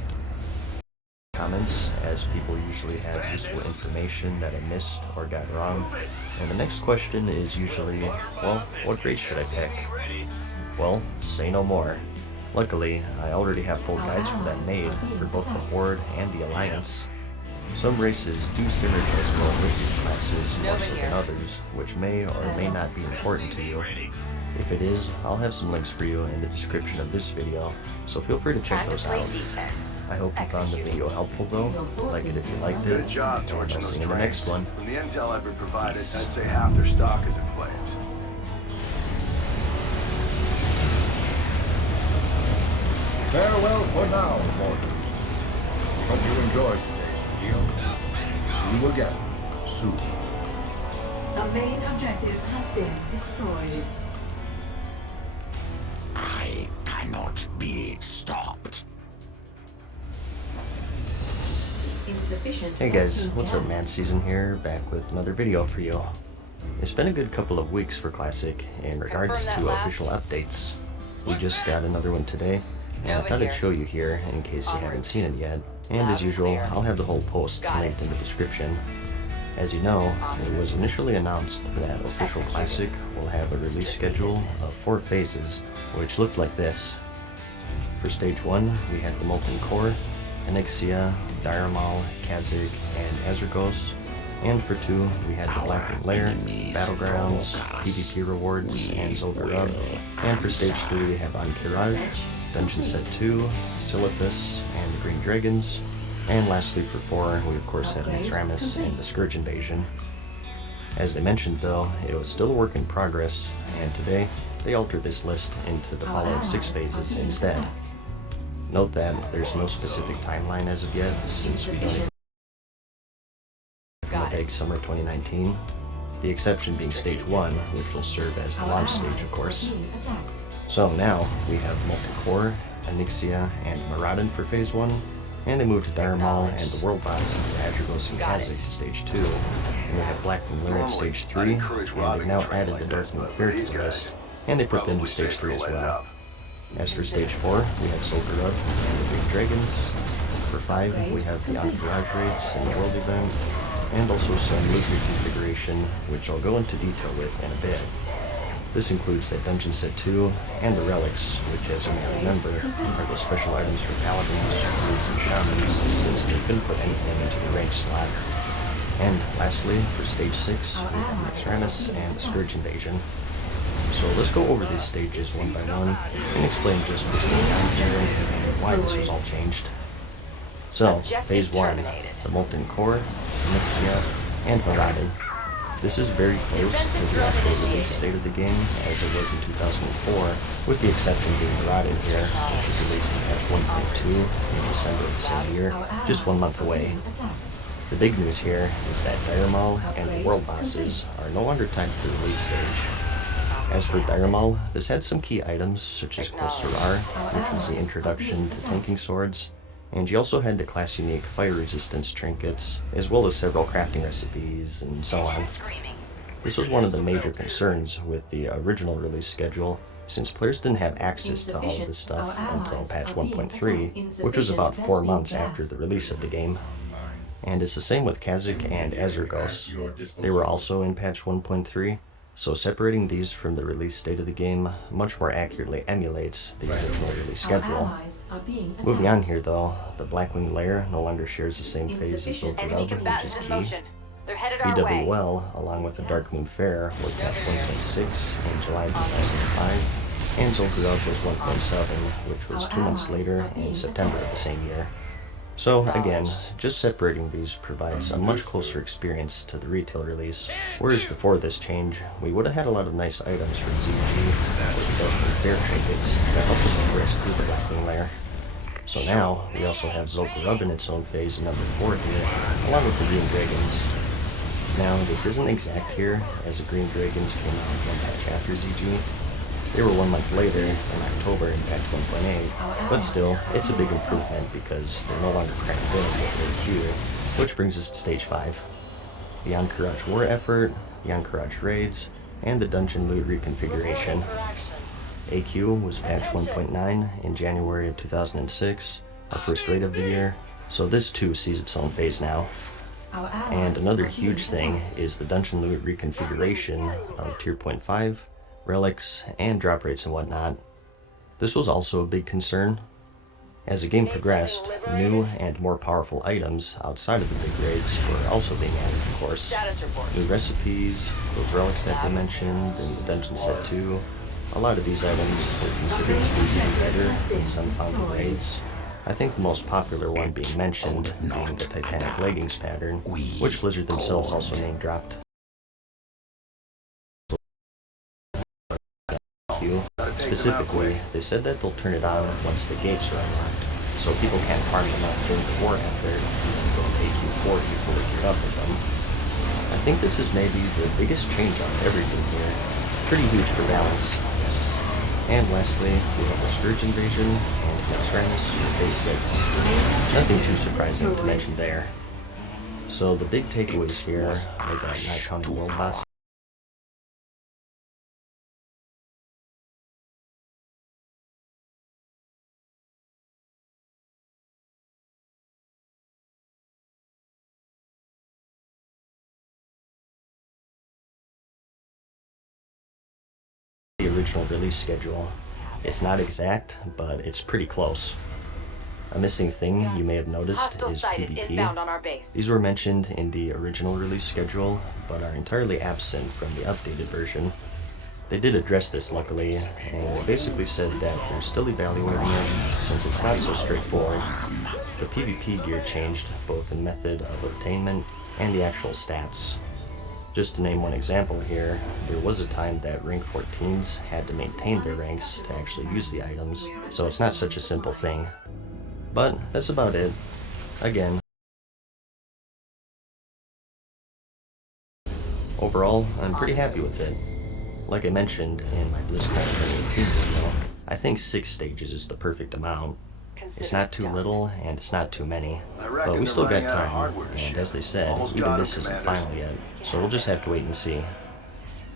comments, as people usually have useful information that I missed or got wrong. And the next question is usually, well, what race should I pick? Well, say no more. Luckily, I already have full guides for that made for both the Horde and the Alliance. Some races do synergize well with these classes more so than others, which may or may not be important to you. If it is, I'll have some links for you in the description of this video, so feel free to check those out. I hope you found the video helpful though. Like it if you liked it, Good job, and I'll see you in the next one. From the intel I've been provided, I'd say half their stock is in flames. Farewell for now, mortals. Hope you enjoyed today's video. See you again soon. The main objective has been destroyed. I cannot be stopped. Insufficient. Hey guys, SP what's up, gas. Man Season here, back with another video for you. It's been a good couple of weeks for Classic in regards Confirm that to last. official updates. We just got another one today, and I Nova thought I'd here. show you here in case you haven't Onwards. seen it yet. And Loud as and usual, clear. I'll have the whole post Got linked it. in the description. As you know, it was initially announced that official Executed. Classic will have a release schedule of 4 phases, which looked like this. For Stage 1, we had the Molten Core, Onyxia, Diremal, Kha'Zix, and Azergos. And for 2, we had the Blackwing Lair, Battlegrounds, PvP Rewards, and Zul'Gurub. And for Stage 3, we have Ahn'Qiraj, Dungeon Set 2, Silithus, and the Green Dragons. And lastly, for 4, we of course have Naxxramas and the Scourge Invasion. As they mentioned though, it was still a work in progress, and today they altered this list into the following 6 phases instead. Note that there's no specific timeline as of yet, since we don't even Got it. big summer 2019. The exception being Stage 1, which will serve as the launch stage of course. So now we have Molten Core, Onyxia, and Maraudon for Phase 1, and they moved Diremal and the World Bosses, Azergos and Got Kha'Zix it. to Stage 2, and we have Blackwing Lair at Stage 3, and they've now added the Darkmoon Fair to the list, and they put them to Stage 3 as well. As for Stage 4, we have Zul'Gurub and the Big Dragons. For 5, we have the Ahn'Qiraj raids and the World Event, and also some loot reconfiguration, which I'll go into detail with in a bit. This includes the Dungeon Set 2 and the Relics, which, as you may remember, are the special items for Paladins, Druids, and Shamans, since they couldn't put anything into the range slot. And lastly, for Stage 6, we have Naxxramas and the Scourge Invasion. So let's go over these stages one by one and explain just what's going on here and why this was all changed. So, Objective Phase 1, terminated. the Molten Core, Onyxia, and Maraudon. This is very close to the actual release date of the game, as it was in 2004, with the exception being Maraudon here, which was released in patch 1.2 in December of the same year, just 1 month away. The big news here is that Diremal and the World Bosses are no longer tied to the release stage. As for Diremal, this had some key items such as Kol Sirar, which was the introduction to tanking swords, and you also had the class-unique fire resistance trinkets, as well as several crafting recipes and so on. This was one of the major concerns with the original release schedule, since players didn't have access to all of this stuff until patch 1.3, which was about 4 months after the release of the game. And it's the same with Kha'Zix and Azergos. They were also in patch 1.3, so separating these from the release date of the game much more accurately emulates the original release schedule. Moving on here though, the Blackwing Lair no longer shares the same phase as Enemy Zul'Gurub, which is combatants in key. motion. They're headed our way. BWL, along with the Darkmoon Fair, was patch 1.6 in July 2005, and Zul'Gurub was 1.7, which was 2 months later in September of the same year. So again, just separating these provides a much closer experience to the retail release, whereas before this change, we would have had a lot of nice items from ZG with the Darkmoon Fair trinkets that helped us progress through the Blackwing Lair. So now, we also have Zul'Gurub in its own phase in number 4 here, along with the Green Dragons. Now, this isn't exact here, as the Green Dragons came out 1 patch after ZG. They were 1 month later, in October in patch 1.8, but still, it's a big improvement because they're no longer cracked in with their here, which brings us to Stage 5. The Ahn'Qiraj War Effort, the Ahn'Qiraj Raids, and the Dungeon Loot Reconfiguration. AQ was patch 1.9 in January of 2006, our first raid of the year, So this too sees its own phase now. And another huge thing is the dungeon loot reconfiguration of tier 0.5, relics, and drop rates and whatnot. This was also a big concern. As the game progressed, new and more powerful items outside of the big raids were also being added, of course. New recipes, those relics that they mentioned in the dungeon set 2. A lot of these items were considered to be even better than some found in raids. I think the most popular one being mentioned being the Titanic leggings pattern, which Blizzard themselves also name dropped. Specifically, they said that they'll turn it on once the gates are unlocked, so people can't farm them up during the war effort and go AQ40 before we geared up with them. I think this is maybe the biggest change on everything here. Pretty huge for balance. And lastly, we have the Scourge invasion and Naxxramas for phase 6. Nothing too surprising to mention there. So the big takeaways here are that not counting world boss. The original release schedule. It's not exact, but it's pretty close. A missing thing you may have noticed is PvP. These were mentioned in the original release schedule, but are entirely absent from the updated version. They did address this luckily, and they basically said that they're still evaluating it since it's not so straightforward. The PvP gear changed both in method of obtainment and the actual stats. Just to name one example here, there was a time that rank 14s had to maintain their ranks to actually use the items, so it's not such a simple thing. But that's about it. Again, overall, I'm pretty happy with it. Like I mentioned in my BlizzCon 2018 video, I think 6 stages is the perfect amount. It's not too little and it's not too many, but we still got time, and as they said, even this isn't final yet, so we'll just have to wait and see.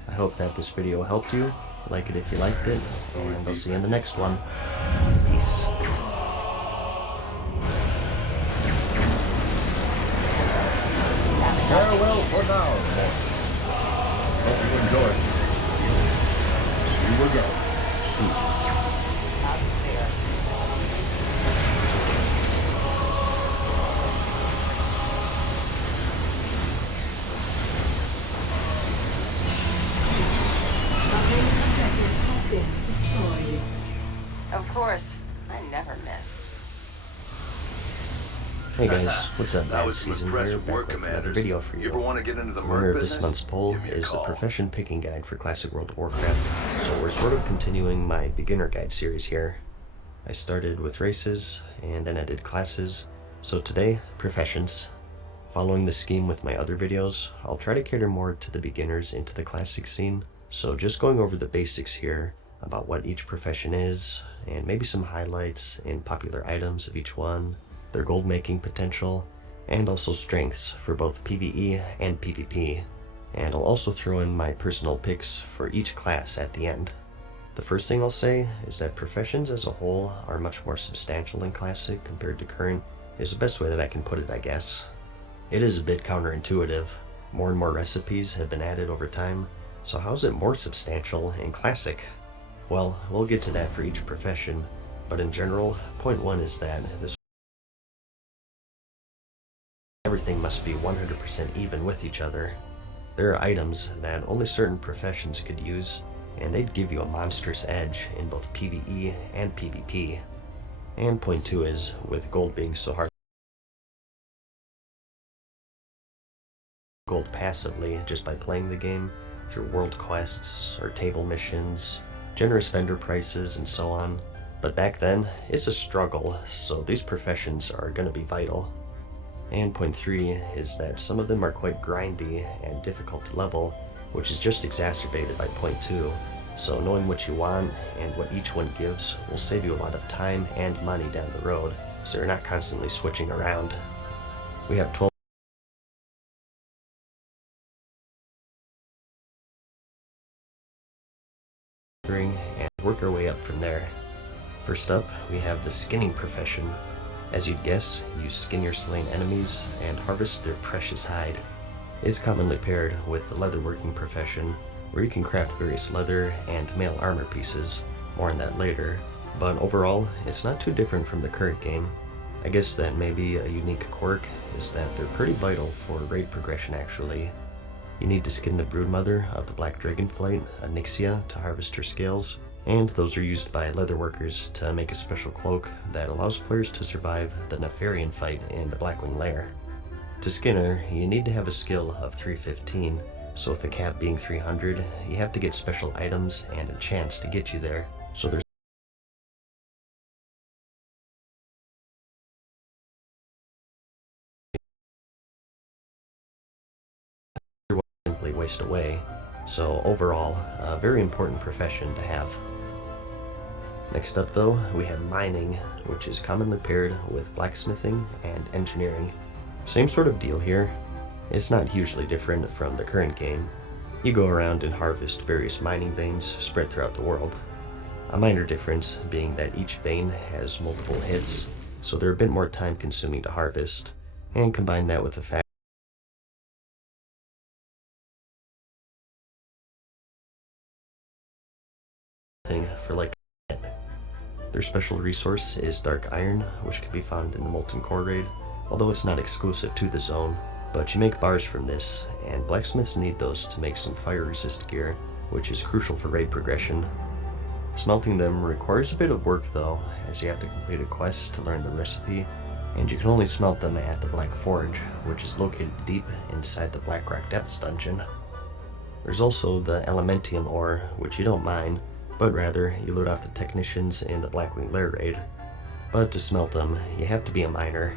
I hope that this video helped you. Like it if you liked it, and I'll see you in the next one. Peace. Farewell for now, mortals. Hope you enjoyed. See you again soon. Of course, I never miss. Hey guys, what's up guys? Season here, back with another video for you. The winner of this month's poll is the Profession Picking Guide for Classic World of Warcraft, so we're sort of continuing my beginner guide series here. I started with races, and then I did classes, so today, professions. Following the scheme with my other videos, I'll try to cater more to the beginners into the classic scene, so just going over the basics here about what each profession is, and maybe some highlights and popular items of each one, their gold making potential, and also strengths for both PvE and PvP. And I'll also throw in my personal picks for each class at the end. The first thing I'll say is that professions as a whole are much more substantial in Classic compared to current, is the best way that I can put it, I guess. It is a bit counterintuitive. More and more recipes have been added over time, so how's it more substantial in Classic? Well, we'll get to that for each profession, but in general, point one is that everything must be 100% even with each other. There are items that only certain professions could use, and they'd give you a monstrous edge in both PvE and PvP. And point two is, with gold being so hard gold passively just by playing the game through world quests or table missions, generous vendor prices, and so on. But back then, it's a struggle, so these professions are going to be vital. And point three is that some of them are quite grindy and difficult to level, which is just exacerbated by point two. So knowing what you want and what each one gives will save you a lot of time and money down the road, so you're not constantly switching around. We have 12 and work our way up from there. First up, we have the skinning profession. As you'd guess, you skin your slain enemies and harvest their precious hide. It's commonly paired with the leatherworking profession, where you can craft various leather and mail armor pieces. More on that later. But overall, it's not too different from the current game. I guess that maybe a unique quirk is that they're pretty vital for raid progression actually. You need to skin the broodmother of the black dragonflight, Onyxia, to harvest her scales, and those are used by leatherworkers to make a special cloak that allows players to survive the Nefarian fight in the Blackwing Lair. To skin her, you need to have a skill of 315, so with the cap being 300, you have to get special items and enchants to get you there, so there's simply waste away. So overall, a very important profession to have. Next up though, we have mining, which is commonly paired with blacksmithing and engineering. Same sort of deal here. It's not hugely different from the current game. You go around and harvest various mining veins spread throughout the world. A minor difference being that each vein has multiple hits, so they're a bit more time consuming to harvest, and combine that with the fact for like their special resource is dark iron, which can be found in the Molten Core raid, although it's not exclusive to the zone. But you make bars from this, and blacksmiths need those to make some fire resist gear, which is crucial for raid progression. Smelting them requires a bit of work though, as you have to complete a quest to learn the recipe, and you can only smelt them at the Black Forge, which is located deep inside the Blackrock Depths dungeon. There's also the Elementium ore, which you don't mine, but rather you loot off the technicians in the Blackwing Lair raid. But to smelt them, you have to be a miner.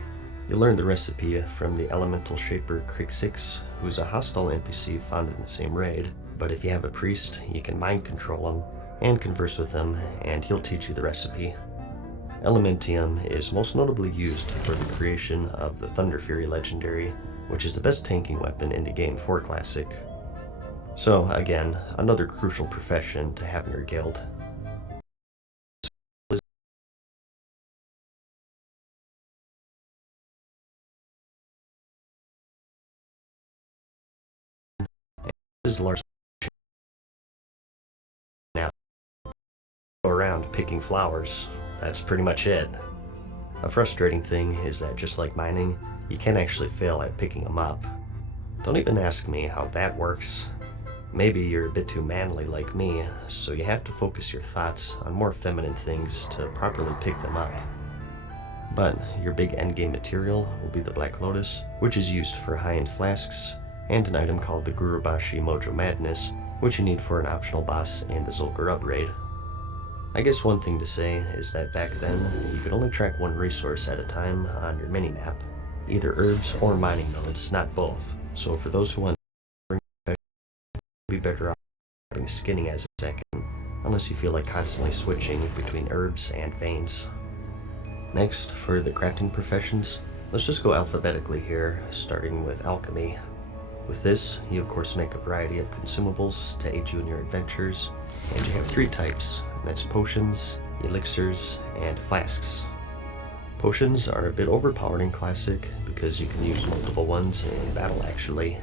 You learn the recipe from the elemental shaper Crixix, who's a hostile NPC found in the same raid, but if you have a priest, you can mind control him and converse with him, and he'll teach you the recipe. Elementium is most notably used for the creation of the Thunder Fury legendary, which is the best tanking weapon in the game for Classic. So again, another crucial profession to have in your guild. Is large now go around picking flowers. That's pretty much it. A frustrating thing is that just like mining, you can actually fail at picking them up. Don't even ask me how that works. Maybe you're a bit too manly like me, so you have to focus your thoughts on more feminine things to properly pick them up. But your big endgame material will be the Black Lotus, which is used for high-end flasks, and an item called the Gurubashi Mojo Madness, which you need for an optional boss in the Zul'Gurub raid. I guess one thing to say is that back then, you could only track one resource at a time on your minimap, either herbs or mining nodes, not both. So for those who want be better off having skinning as a second, unless you feel like constantly switching between herbs and veins. Next, for the crafting professions, let's just go alphabetically here, starting with alchemy. With this, you of course make a variety of consumables to aid you in your adventures, and you have three types, and that's potions, elixirs, and flasks. Potions are a bit overpowered in Classic because you can use multiple ones in battle actually.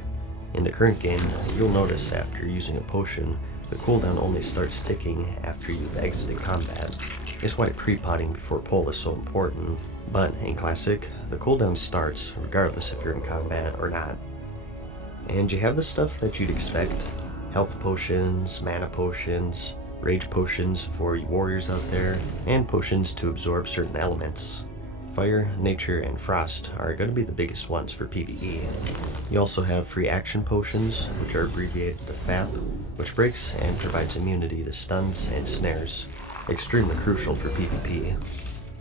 In the current game, you'll notice after using a potion, the cooldown only starts ticking after you've exited combat. It's why pre-potting before pull is so important, but in Classic, the cooldown starts regardless if you're in combat or not. And you have the stuff that you'd expect: health potions, mana potions, rage potions for you warriors out there, and potions to absorb certain elements. Fire, nature, and frost are going to be the biggest ones for PvE. You also have free action potions, which are abbreviated to FAP, which breaks and provides immunity to stuns and snares. Extremely crucial for PvP.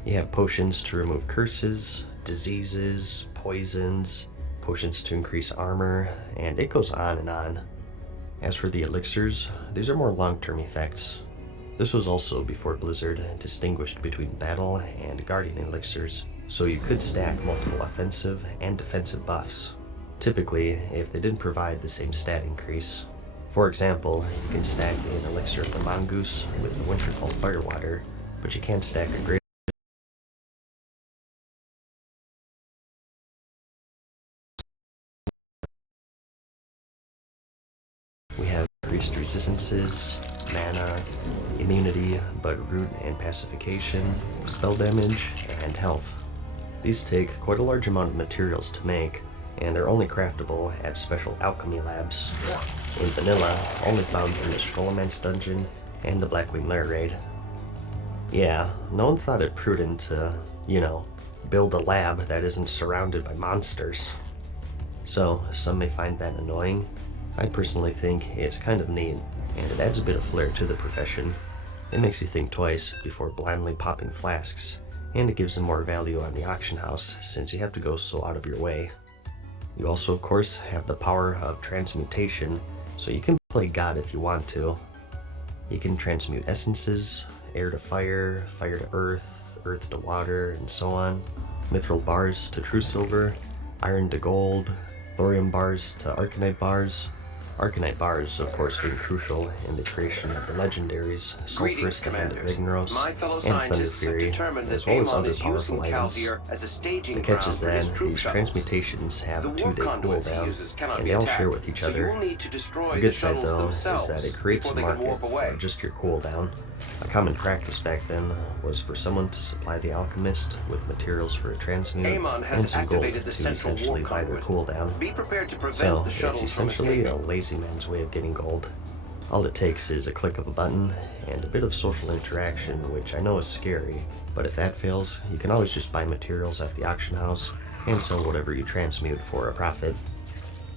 You have potions to remove curses, diseases, poisons, potions to increase armor, and it goes on and on. As for the elixirs, these are more long-term effects. This was also before Blizzard distinguished between battle and guardian elixirs, so you could stack multiple offensive and defensive buffs, typically if they didn't provide the same stat increase. For example, you can stack an elixir of the mongoose with the Winterfall Firewater, but you can't stack a great resistances, mana, immunity, bug root and pacification, spell damage, and health. These take quite a large amount of materials to make, and they're only craftable at special alchemy labs. In vanilla, only found in the Scrollomancer dungeon and the Blackwing Lair raid. Yeah, no one thought it prudent to, build a lab that isn't surrounded by monsters. So, some may find that annoying. I personally think it's kind of neat, and it adds a bit of flair to the profession. It makes you think twice before blindly popping flasks, and it gives them more value on the auction house since you have to go so out of your way. You also, of course, have the power of transmutation, so you can play God if you want to. You can transmute essences, air to fire, fire to earth, earth to water, and so on. Mithril bars to true silver, iron to gold, thorium bars to arcanite bars. Arcanite bars, of course, being crucial in the creation of the legendaries Sulfurus, the Hand of Ignoros, and Thunder Fury, as well as other powerful items. The catch is that these transmutations have a 2-day cooldown, and they all share with each other. The good side, though, is that it creates a market for just your cooldown. A common practice back then was for someone to supply the alchemist with materials for a transmute and some gold to essentially buy their cooldown. So, it's essentially a lazy man's way of getting gold. All it takes is a click of a button and a bit of social interaction, which I know is scary, but if that fails, you can always just buy materials at the auction house and sell whatever you transmute for a profit.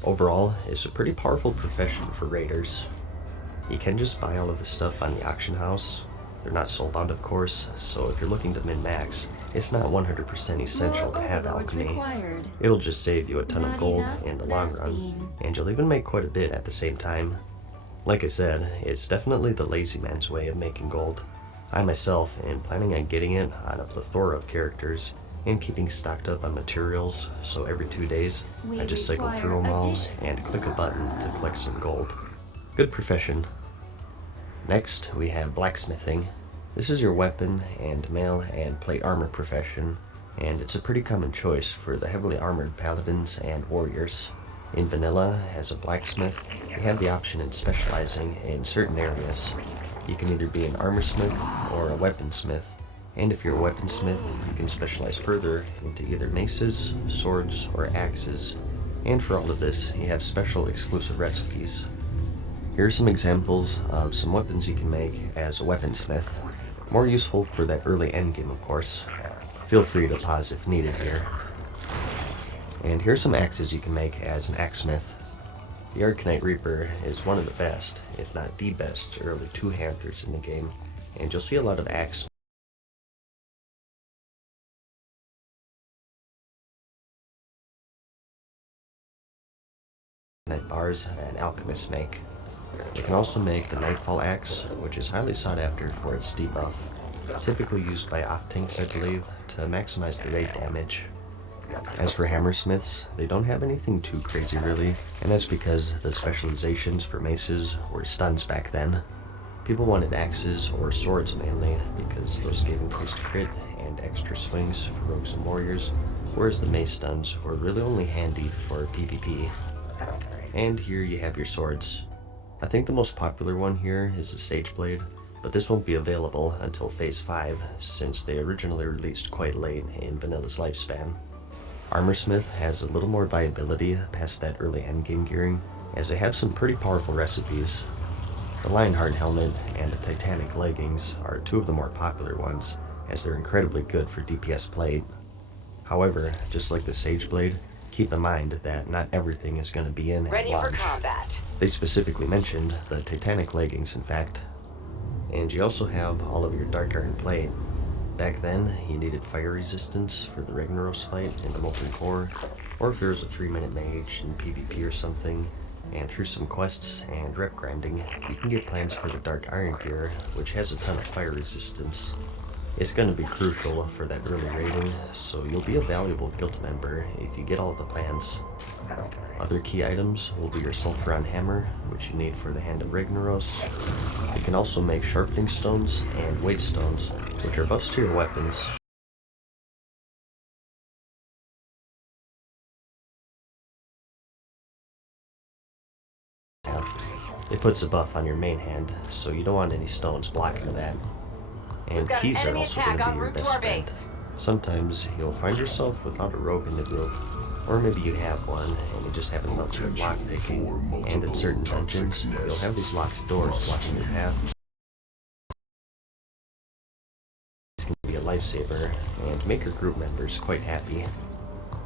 Overall, it's a pretty powerful profession for raiders. You can just buy all of the stuff on the auction house. They're not soulbound, of course, so if you're looking to min-max, it's not 100% essential to have alchemy. It'll just save you a ton of gold in the long run, and you'll even make quite a bit at the same time. Like I said, it's definitely the lazy man's way of making gold. I myself am planning on getting it on a plethora of characters and keeping stocked up on materials, so every 2 days I just cycle through them all and click a button to collect some gold. Good profession. Next, we have blacksmithing. This is your weapon and mail and plate armor profession, and it's a pretty common choice for the heavily armored paladins and warriors. In vanilla, as a blacksmith, you have the option in specializing in certain areas. You can either be an armorsmith or a weaponsmith, and if you're a weaponsmith, you can specialize further into either maces, swords, or axes. And for all of this, you have special exclusive recipes. Here are some examples of some weapons you can make as a weaponsmith. More useful for that early endgame, of course. Feel free to pause if needed here. And here's some axes you can make as an axesmith. The Arcanite Reaper is one of the best, if not the best, early two-handers in the game, and you'll see a lot of axe bars and alchemists make. You can also make the Nightfall Axe, which is highly sought after for its debuff, typically used by off-tanks, I believe, to maximize the raid damage. As for hammersmiths, they don't have anything too crazy really, and that's because the specializations for maces were stuns back then. People wanted axes or swords mainly, because those gave increased crit and extra swings for rogues and warriors, whereas the mace stuns were really only handy for PvP. And here you have your swords. I think the most popular one here is the Sageblade, but this won't be available until Phase 5, since they originally released quite late in Vanilla's lifespan. Armorsmith has a little more viability past that early endgame gearing, as they have some pretty powerful recipes. The Lionheart helmet and the Titanic leggings are two of the more popular ones, as they're incredibly good for DPS plate. However, just like the Sageblade, keep in mind that not everything is going to be in at launch. Ready for combat. They specifically mentioned the Titanic leggings, in fact. And you also have all of your Dark Iron plate. Back then, you needed fire resistance for the Ragnaros fight in the Molten Core, or if there was a 3-minute mage in PvP or something, and through some quests and rep grinding, you can get plans for the Dark Iron gear, which has a ton of fire resistance. It's going to be crucial for that early raiding, so you'll be a valuable guild member if you get all of the plans. Other key items will be your Sulfuron Hammer, which you need for the Hand of Ragnaros. You can also make Sharpening Stones and Weight Stones, which are buffs to your weapons. It puts a buff on your main hand, so you don't want any stones blocking that. And keys are also going to be your best friend. Sometimes you'll find yourself without a rogue in the group, or maybe you have one and you just haven't learned good lockpicking, and in certain dungeons, you'll have these locked doors blocking your path. This can be a lifesaver and make your group members quite happy.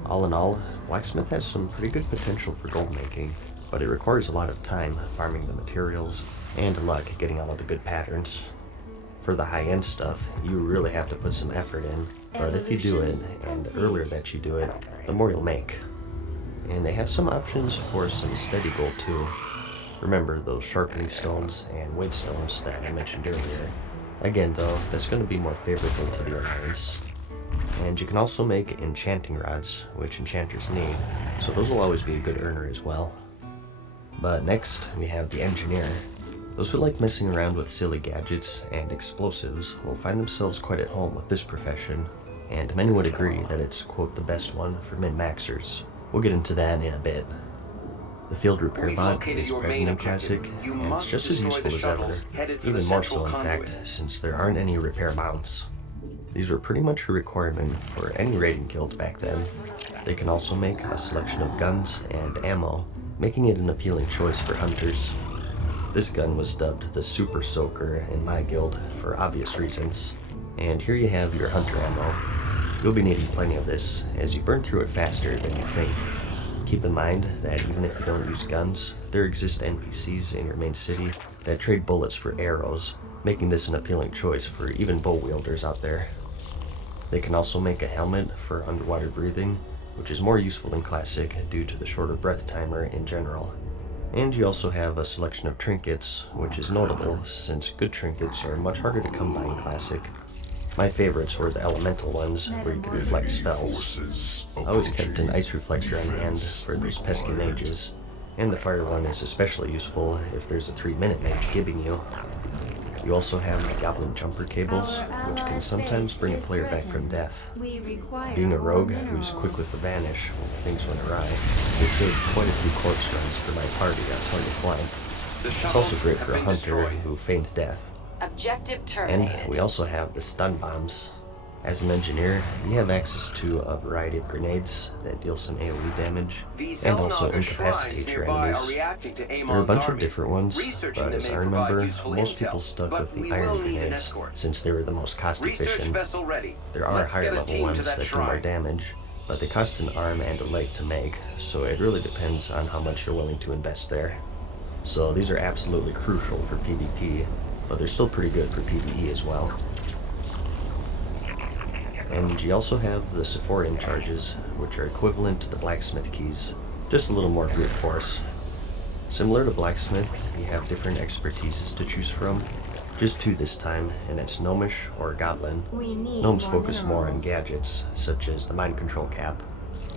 All in all, Blacksmith has some pretty good potential for gold making, but it requires a lot of time farming the materials and luck getting all of the good patterns. For the high-end stuff, you really have to put some effort in, but if you do it, and the earlier that you do it, the more you'll make. And they have some options for some steady gold too. Remember those sharpening stones and weight stones that I mentioned earlier. Again though, that's going to be more favorable to the Alliance. And you can also make enchanting rods, which enchanters need, so those will always be a good earner as well. But next, we have the Engineer. Those who like messing around with silly gadgets and explosives will find themselves quite at home with this profession, and many would agree that it's, quote, the best one for min-maxers. We'll get into that in a bit. The Field Repair Bot is present in Classic, and it's just as useful as ever, even more so in fact, since there aren't any repair mounts. These were pretty much a requirement for any raiding guild back then. They can also make a selection of guns and ammo, making it an appealing choice for hunters. This gun was dubbed the Super Soaker in my guild for obvious reasons. And here you have your hunter ammo. You'll be needing plenty of this, as you burn through it faster than you think. Keep in mind that even if you don't use guns, there exist NPCs in your main city that trade bullets for arrows, making this an appealing choice for even bow wielders out there. They can also make a helmet for underwater breathing, which is more useful in Classic due to the shorter breath timer in general. And you also have a selection of trinkets, which is notable since good trinkets are much harder to come by in Classic. My favorites were the elemental ones, where you could reflect spells. I always kept an ice reflector on hand for those pesky mages, and the fire one is especially useful if there's a 3-minute mage gibbing you. You also have the Goblin Jumper Cables, which can sometimes bring a player back from death. Being a rogue who's quick with the vanish when things went awry, this saved quite a few corpse runs for my party, I'll tell you what. It's also great for a hunter who feigned death. Objective terminated. And we also have the stun bombs. As an engineer, you have access to a variety of grenades that deal some AoE damage, and also incapacitate your enemies. There are a bunch of different ones, but as I remember, most people stuck with the iron grenades, since they were the most cost efficient. There are higher level ones that do more damage, but they cost an arm and a leg to make, so it really depends on how much you're willing to invest there. So these are absolutely crucial for PvP, but they're still pretty good for PvE as well. And you also have the Sephorian charges, which are equivalent to the Blacksmith keys, just a little more brute force. Similar to Blacksmith, you have different expertises to choose from, just 2 this time, and it's Gnomish or Goblin. Gnomes focus more on gadgets, such as the Mind Control Cap.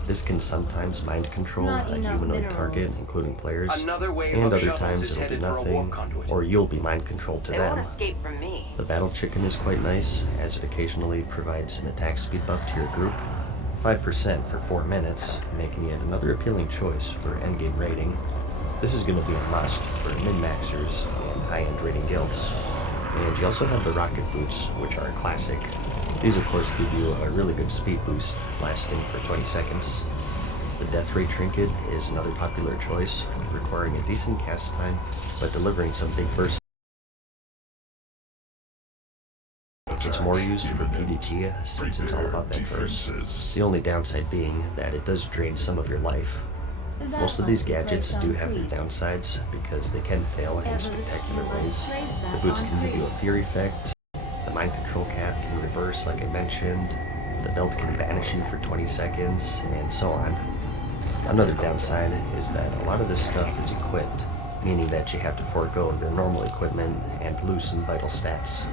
This can sometimes mind control a humanoid target, including players, and other times it'll do nothing, or you'll be mind controlled to them. The Battle Chicken is quite nice, as it occasionally provides an attack speed buff to your group, 5% for 4 minutes, making it another appealing choice for endgame raiding. This is going to be a must for min-maxers and high-end raiding guilds. And you also have the Rocket Boots, which are a classic. These of course give you a really good speed boost, lasting for 20 seconds. The Death Ray Trinket is another popular choice, requiring a decent cast time, but delivering some big bursts. It's more used for PvP, since it's all about that burst. The only downside being that it does drain some of your life. Most of these gadgets do have their downsides, because they can fail in spectacular ways. The boots can give you a fear effect. The Mind Control Cap can reverse, like I mentioned. The belt can banish you for 20 seconds, and so on. Another downside is that a lot of this stuff is equipped, meaning that you have to forego your normal equipment and lose some vital stats.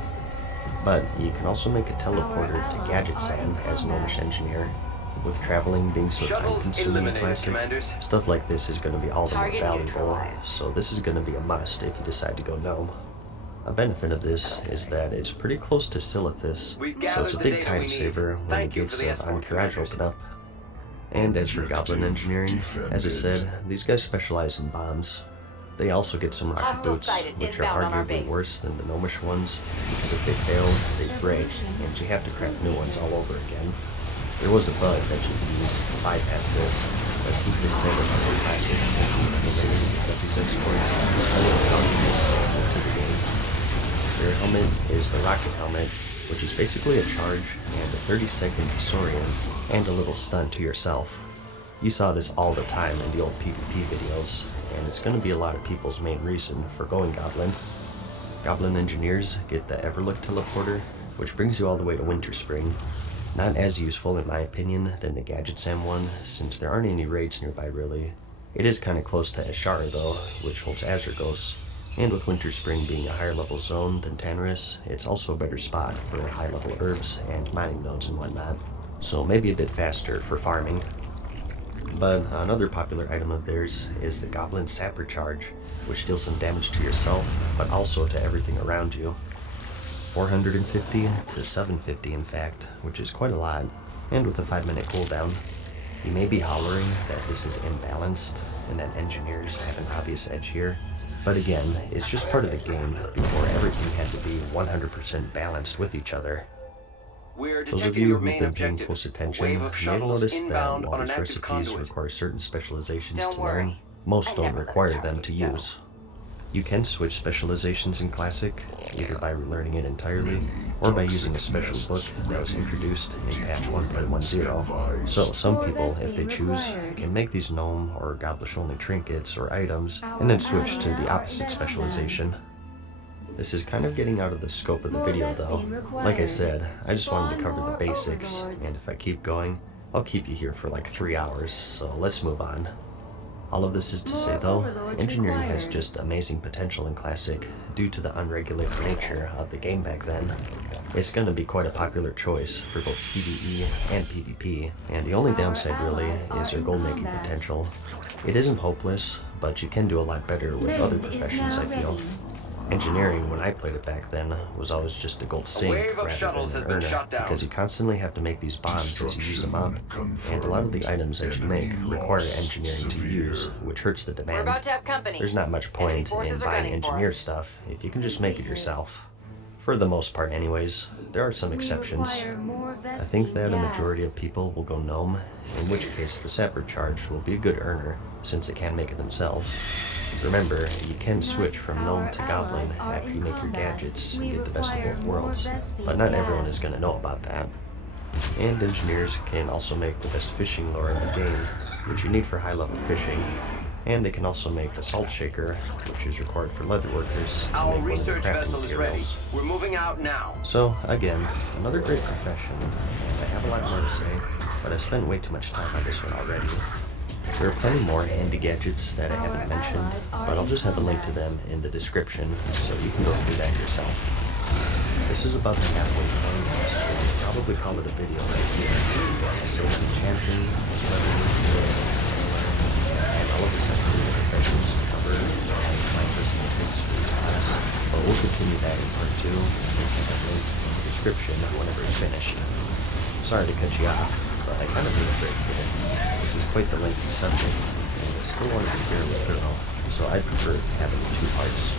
But you can also make a teleporter to Gadget Sand as an Gnomish engineer. With traveling being so time-consuming in Classic, stuff like this is going to be all the more valuable, so this is going to be a must if you decide to go Gnome. A benefit of this is that it's pretty close to Silithus, so it's a big time saver when the guilds of Ahn'Qiraj open up. And as for Goblin engineering, as I said, these guys specialize in bombs. They also get some rocket Hostile boots, sighted which are inbound on our arguably base. worse than the gnomish ones, because if they fail, they break, and you have to craft new ones all over again. There was a bug that you can use to bypass this, but since they said it was classic related to these exploits, I would have counted this into the game. Their helmet is the rocket helmet, which is basically a charge and a 30-second disorient and a little stun to yourself. You saw this all the time in the old PvP videos, and it's going to be a lot of people's main reason for going Goblin. Goblin engineers get the Everlook teleporter, which brings you all the way to Winterspring. Not as useful in my opinion than the Gadget Sam one, since there aren't any raids nearby really. It is kind of close to Ashara though, which holds Azurgos, and with Winterspring being a higher level zone than Tanris, it's also a better spot for high level herbs and mining nodes and whatnot, so maybe a bit faster for farming. But another popular item of theirs is the Goblin Sapper Charge, which deals some damage to yourself, but also to everything around you. 450 to 750 in fact, which is quite a lot, and with a 5-minute cooldown. You may be hollering that this is imbalanced, and that engineers have an obvious edge here, but again, it's just part of the game before everything had to be 100% balanced with each other. Those of you who've been paying close attention may have noticed that while these recipes require certain specializations to learn, most don't require them to use. You can switch specializations in Classic, either by relearning it entirely, or by using a special book that was introduced in patch 1.10. So some people, if they choose, can make these gnome or goblish-only trinkets or items, and then switch to the opposite specialization. This is kind of getting out of the scope of the video though. Like I said, I just wanted to cover the basics, and if I keep going, I'll keep you here for like 3 hours, so let's move on. All of this is to say though, engineering has just amazing potential in Classic due to the unregulated nature of the game back then. It's going to be quite a popular choice for both PvE and PvP, and the only downside really is their gold-making potential. It isn't hopeless, but you can do a lot better with other professions, I feel. Engineering, when I played it back then, was always just a gold sink rather than an earner, because you constantly have to make these bombs as you use them up, and a lot of the items that you make require engineering to use, which hurts the demand. We're about to have company. There's not much point in buying engineer stuff if you can just make it yourself. For the most part anyways, there are some exceptions. I think that a majority of people will go gnome, in which case the Sapper Charge will be a good earner, since it can make it themselves. Remember, you can switch from gnome to goblin after you make your gadgets and get the best of both worlds, but not everyone is going to know about that. And engineers can also make the best fishing lure in the game, which you need for high level fishing, and they can also make the salt shaker, which is required for leather workers to make one of the crafting materials. We're moving out now. So again, another great profession, and I have a lot more to say, but I spent way too much time on this one already. There are plenty more handy gadgets that I haven't mentioned, but I'll just have a link to them in the description, so you can go through that yourself. This is about the halfway point, so I'll probably call it a video right here. I saved enchanting, leveling, and all of the secondary professions to cover and find this in the links for each class, but we'll continue that in part 2, and have a link in the description whenever it's finished. Sorry to cut you off, but I kind of need a break here. This is quite the lengthy subject, and I still want to be fairly thorough, so I prefer having 2 parts.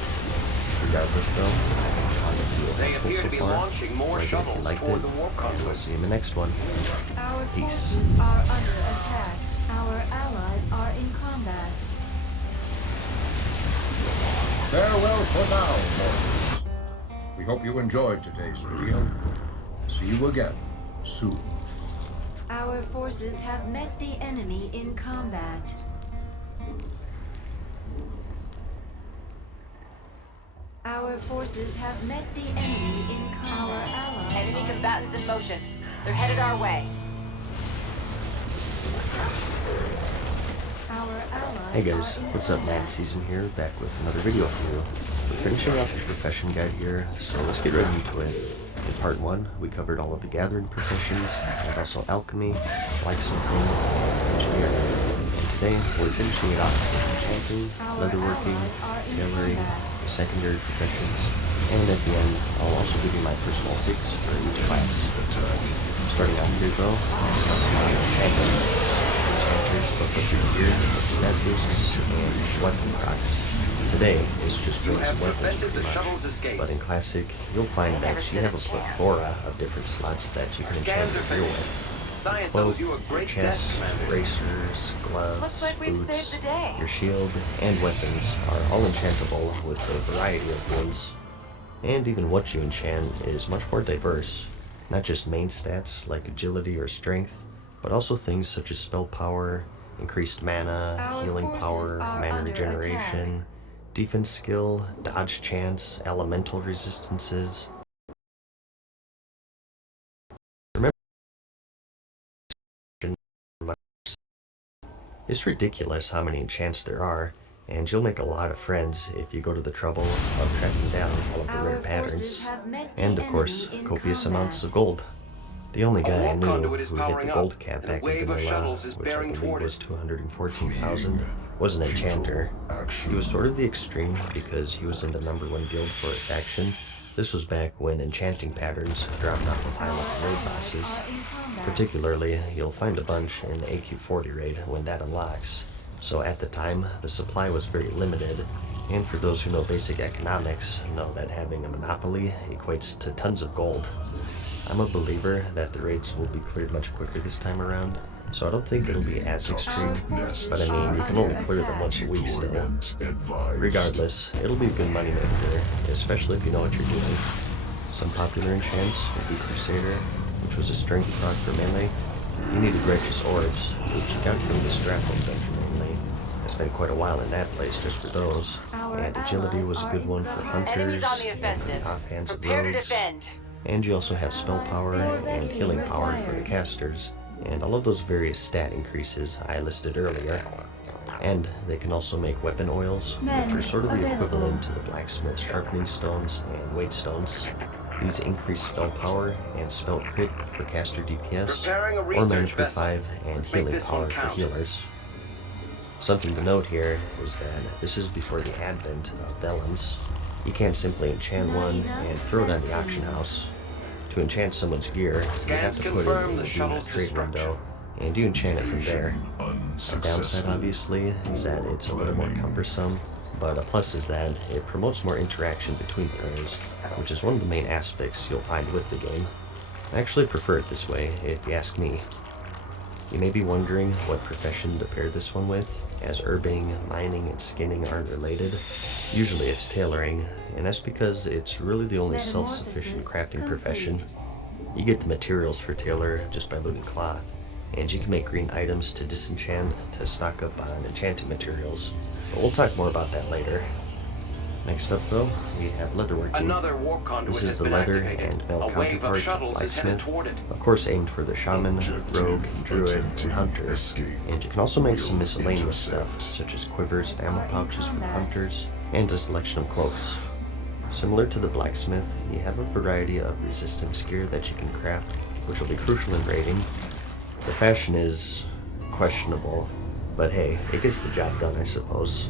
Regardless though, I think the audio feel helpful so far. Like it if you liked it, and we'll see you in the next one. Our Peace. forces are under attack. Our allies are in combat. Farewell for now, mortals. We hope you enjoyed today's video. See you again soon. Our forces have met the enemy in combat. Our forces have met the enemy in combat. Our allies. Enemy combatants in motion. They're headed our way. Our allies. Hey guys, what's up? Mad Season here, back with another video for you. We're finishing off the profession guide here, so let's get right into it. In part 1, we covered all of the gathering professions, and also alchemy, blacksmithing, and engineering. And today, we're finishing it off with enchanting, leatherworking, tailoring, the secondary professions, and at the end, I'll also give you my personal picks for each class. Starting out here though, let's talk about enchanters. Enchanters look up your gear with stat boosts and weapon procs. Today is just bring some weapons pretty much, but in Classic, you'll find that you have a plethora of different slots that you can enchant your gear with. Cloak, your chest, bracers, gloves, Looks like we've boots, saved the day. your shield, and weapons are all enchantable with a variety of ones. And even what you enchant is much more diverse, not just main stats like agility or strength, but also things such as spell power, increased mana, Our healing forces power, are mana under regeneration, defense skill, dodge chance, elemental resistances. Remember, it's ridiculous how many enchants there are, and you'll make a lot of friends if you go to the trouble of tracking down all of the rare patterns, and of course, copious amounts of gold. The only guy I knew who hit the gold cap back in vanilla, which I believe was 214,000, was an enchanter. He was sort of the extreme because he was in the #1 guild for a faction. This was back when enchanting patterns dropped off of high-level raid bosses. Particularly, you'll find a bunch in the AQ40 raid when that unlocks. So at the time, the supply was very limited, and for those who know basic economics, know that having a monopoly equates to tons of gold. I'm a believer that the raids will be cleared much quicker this time around, so I don't think it'll be as extreme, but I mean, you can only clear them once a week still. Regardless, it'll be a good moneymaker, especially if you know what you're doing. Some popular enchants would be Crusader, which was a strength proc for melee. You needed Righteous Orbs, which you got from the Stratholme dungeon mainly. I spent quite a while in that place just for those, and Agility was a good one for hunters, Enemies on the offensive. offhands and Prepare to rogues. defend. And you also have spell power and healing power for the casters, and all of those various stat increases I listed earlier. And they can also make weapon oils, which are sort of the equivalent to the blacksmith's sharpening stones and weight stones. These increase spell power and spell crit for caster DPS, or mana per 5 and healing power for healers. Something to note here is that this is before the advent of Vellans. You can't simply enchant one and throw it on the auction house. To enchant someone's gear, you have to put it in the Do Not Trade window, and you enchant it from there. A downside, obviously, is that it's a little more cumbersome, but a plus is that it promotes more interaction between players, which is one of the main aspects you'll find with the game. I actually prefer it this way, if you ask me. You may be wondering what profession to pair this one with, as herbing, mining, and skinning aren't related. Usually it's tailoring, and that's because it's really the only self-sufficient crafting profession. You get the materials for tailor just by looting cloth, and you can make green items to disenchant to stock up on enchanted materials, but we'll talk more about that later. Next up though, we have leatherworking. This is the leather and metal counterpart of blacksmith, of course aimed for the shaman, rogue, druid, and hunter, and you can also make some miscellaneous stuff, such as quivers and ammo pouches for the hunters, and a selection of cloaks. Similar to the blacksmith, you have a variety of resistance gear that you can craft, which will be crucial in raiding. The fashion is questionable, but hey, it gets the job done, I suppose.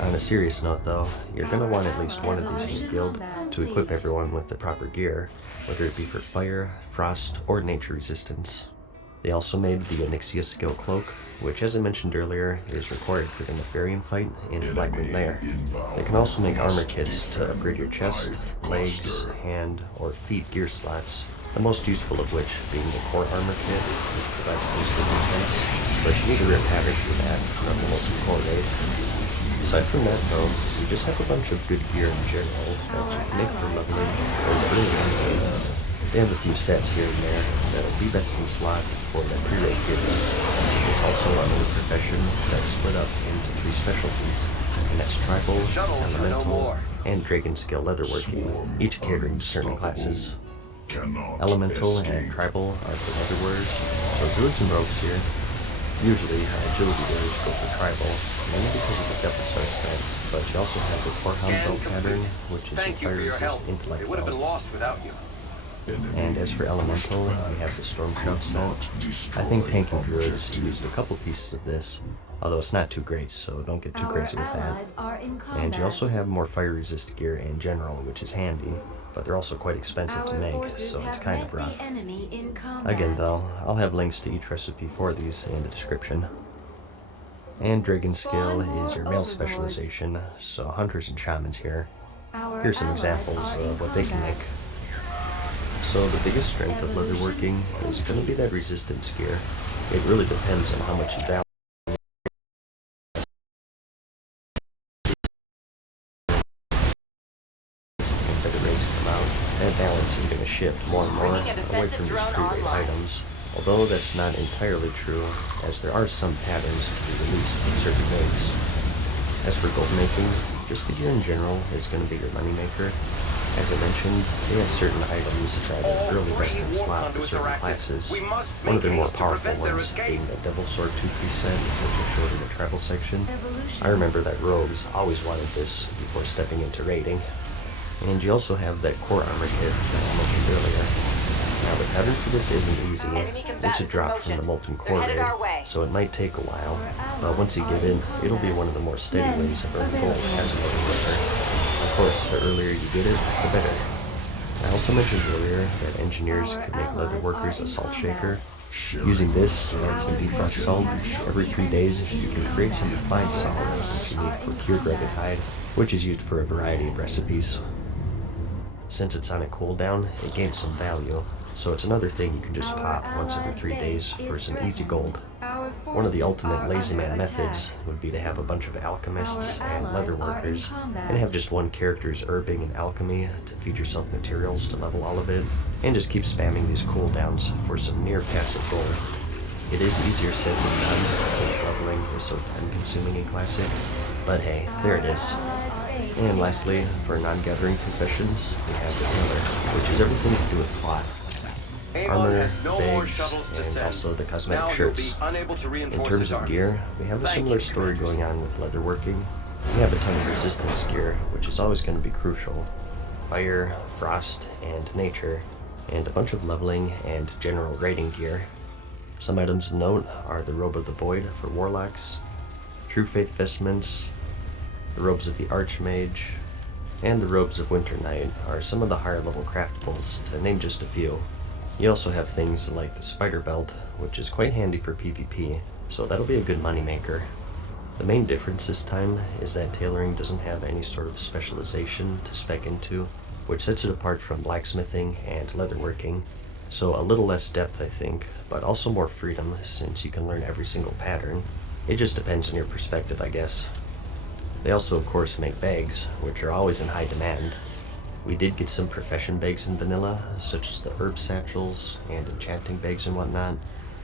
On a serious note though, you're going to want at least one of these in your guild to equip everyone with the proper gear, whether it be for fire, frost, or nature resistance. They also made the Onyxia Skill Cloak, which as I mentioned earlier, is required for the Nefarian fight in Blackwing Lair. They can also make armor kits to upgrade your chest, legs, hand, or feet gear slots, the most useful of which being the core armor kit, which provides booster defense, but you need a rare pattern for that from the local core raid. Aside from that though, you just have a bunch of good gear in general that you can make for leveling or brilliant. They have a few sets here and there that'll be best in slot for the pre-raid gear. It's also another profession that's split up into 3 specialties, and that's tribal, elemental, and dragon scale leatherworking, each catering to certain classes. Elemental and tribal are for leatherworkers, so druids and rogues here. Usually, agility wearers go for tribal, mainly because of the Devil Star stats, but you also have the Korham belt pattern, which is a fire-resist intellect belt. And as for elemental, we have the Stormshout set. I think tanking druids used a couple pieces of this, although it's not too great, so don't get too crazy with that. And you also have more fire-resist gear in general, which is handy, but they're also quite expensive to make, so it's kind of rough. Again though, I'll have links to each recipe for these in the description. And Dragon Scale is your male specialization, so hunters and shamans here. Here's some examples of what they can make. So the biggest strength of leatherworking is going to be that resistance gear. It really depends on how much you value. Better rates come out, that balance is going to shift more and more away from these free-rate items. Although that's not entirely true, as there are some patterns to be released at certain rates. As for gold making, just the gear in general is going to be your moneymaker. As I mentioned, they have certain items that are early best in slot for certain classes. One of their more powerful ones being the Devil Sword 2-piece set, which I showed in the travel section. I remember that rogues always wanted this before stepping into raiding. And you also have that core armor kit that I mentioned earlier. Now the pattern for this isn't easy. It's a drop from the Molten Core raid, so it might take a while, but once you get in, it'll be one of the more steady ways of earning gold as a leatherworker. Of course, the earlier you get it, the better. I also mentioned earlier that engineers could make leatherworkers a salt shaker. Using this and some defrost salt, every 3 days you can create some refined salt that you need for cured rugged hide, which is used for a variety of recipes. Since it's on a cooldown, it gains some value. So it's another thing you can just pop once every 3 days for some easy gold. One of the ultimate lazy man methods would be to have a bunch of alchemists and leatherworkers and have just one character's herbing and alchemy to feed yourself materials to level all of it, and just keep spamming these cooldowns for some near passive gold. It is easier said than done since leveling is so time consuming in Classic, but hey, there it is. And lastly, for non-gathering professions, we have the tailor, which is everything to do with cloth. Armor, bags, and also the cosmetic shirts. In terms of gear, we have a similar story going on with leatherworking. We have a ton of resistance gear, which is always going to be crucial. Fire, frost, and nature, and a bunch of leveling and general raiding gear. Some items of note are the Robe of the Void for warlocks, True Faith vestments, the Robes of the Archmage, and the Robes of Winter Knight are some of the higher level craftables, to name just a few. You also have things like the Spider Belt, which is quite handy for PvP, so that'll be a good moneymaker. The main difference this time is that tailoring doesn't have any sort of specialization to spec into, which sets it apart from blacksmithing and leatherworking. So a little less depth, I think, but also more freedom since you can learn every single pattern. It just depends on your perspective, I guess. They also, of course, make bags, which are always in high demand. We did get some profession bags in vanilla, such as the herb satchels and enchanting bags and whatnot,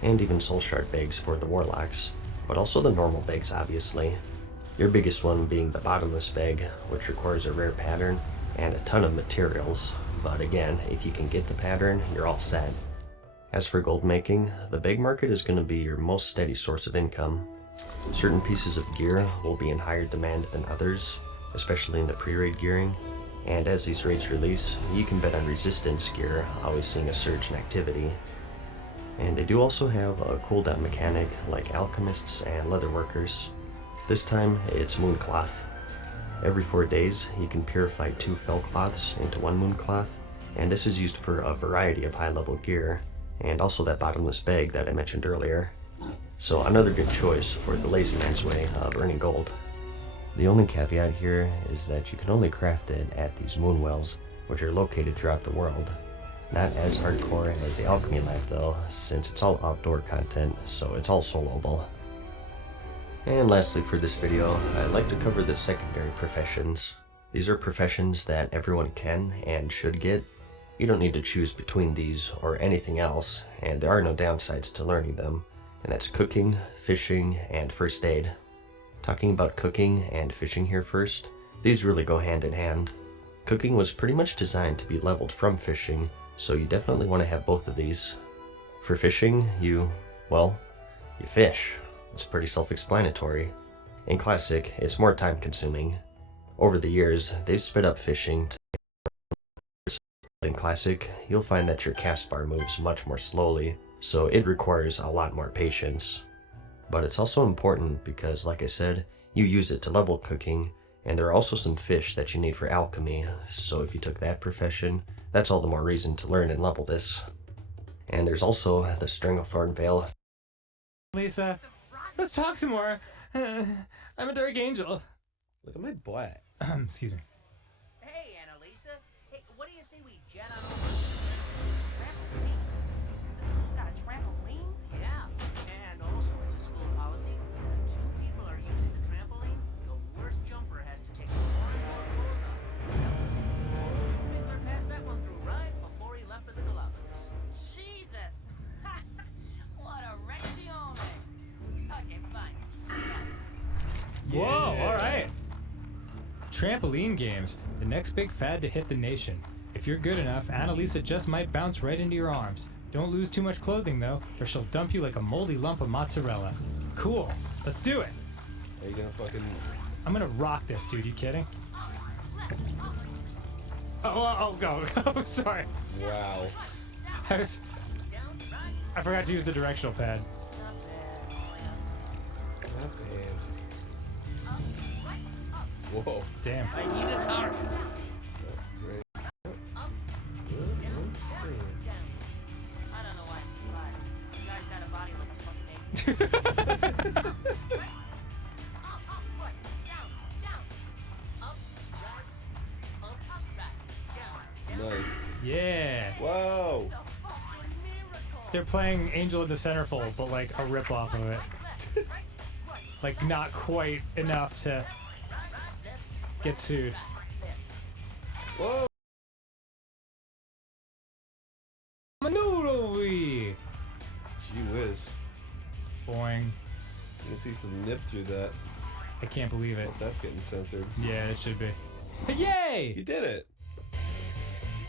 and even soul shard bags for the warlocks, but also the normal bags, obviously. Your biggest one being the bottomless bag, which requires a rare pattern and a ton of materials, but again, if you can get the pattern, you're all set. As for gold making, the bag market is going to be your most steady source of income. Certain pieces of gear will be in higher demand than others, especially in the pre-raid gearing. And as these raids release, you can bet on resistance gear always seeing a surge in activity. And they do also have a cooldown mechanic like alchemists and leatherworkers. This time, it's mooncloth. Every 4 days, you can purify 2 fell cloths into 1 mooncloth, and this is used for a variety of high-level gear, and also that bottomless bag that I mentioned earlier. So another good choice for the lazy man's way of earning gold. The only caveat here is that you can only craft it at these moon wells, which are located throughout the world. Not as hardcore as the alchemy lab though, since it's all outdoor content, so it's all soloable. And lastly for this video, I'd like to cover the secondary professions. These are professions that everyone can and should get. You don't need to choose between these or anything else, and there are no downsides to learning them, and that's cooking, fishing, and first aid. Talking about cooking and fishing here first, these really go hand in hand. Cooking was pretty much designed to be leveled from fishing, so you definitely want to have both of these. For fishing, you fish. It's pretty self-explanatory. In Classic, it's more time consuming. Over the years, they've sped up fishing. In Classic, you'll find that your cast bar moves much more slowly, so it requires a lot more patience. But it's also important because, like I said, you use it to level cooking, and there are also some fish that you need for alchemy, so if you took that profession, that's all the more reason to learn and level this. And there's also the Stranglethorn Veil. Lisa, let's talk some more. I'm a Dark Angel. Look at my butt. Excuse me. Hey, Annalisa. Hey, what do you say we jet on over to the trampoline? The school's got a trampoline? Yeah, and also it's a school policy that if 2 people are using the trampoline, the worst jumper has to take more and more clothes off. Yep. Midler passed that one through right before he left for the Galapagos. Jesus! What a reccione! Okay, fine. Whoa, alright. Trampoline games, the next big fad to hit the nation. If you're good enough, Annalisa just might bounce right into your arms. Don't lose too much clothing though, or she'll dump you like a moldy lump of mozzarella. Cool, let's do it. Are you gonna fucking... I'm gonna rock this, dude, you kidding? Oh, go. Oh, sorry. Wow. I forgot to use the directional pad. Not bad. Whoa. Damn. I need a target. Great. I don't know why I'm surprised. You guys got a body like a fucking egg. Nice. Yeah. Whoa. They're playing Angel in the Centerfold, but like a rip-off of it. Like not quite enough to get sued. Whoa. Manoodle-wee. Gee whiz. Boing. You can see some nip through that. I can't believe it. That's getting censored. Yeah, it should be. Yay! You did it.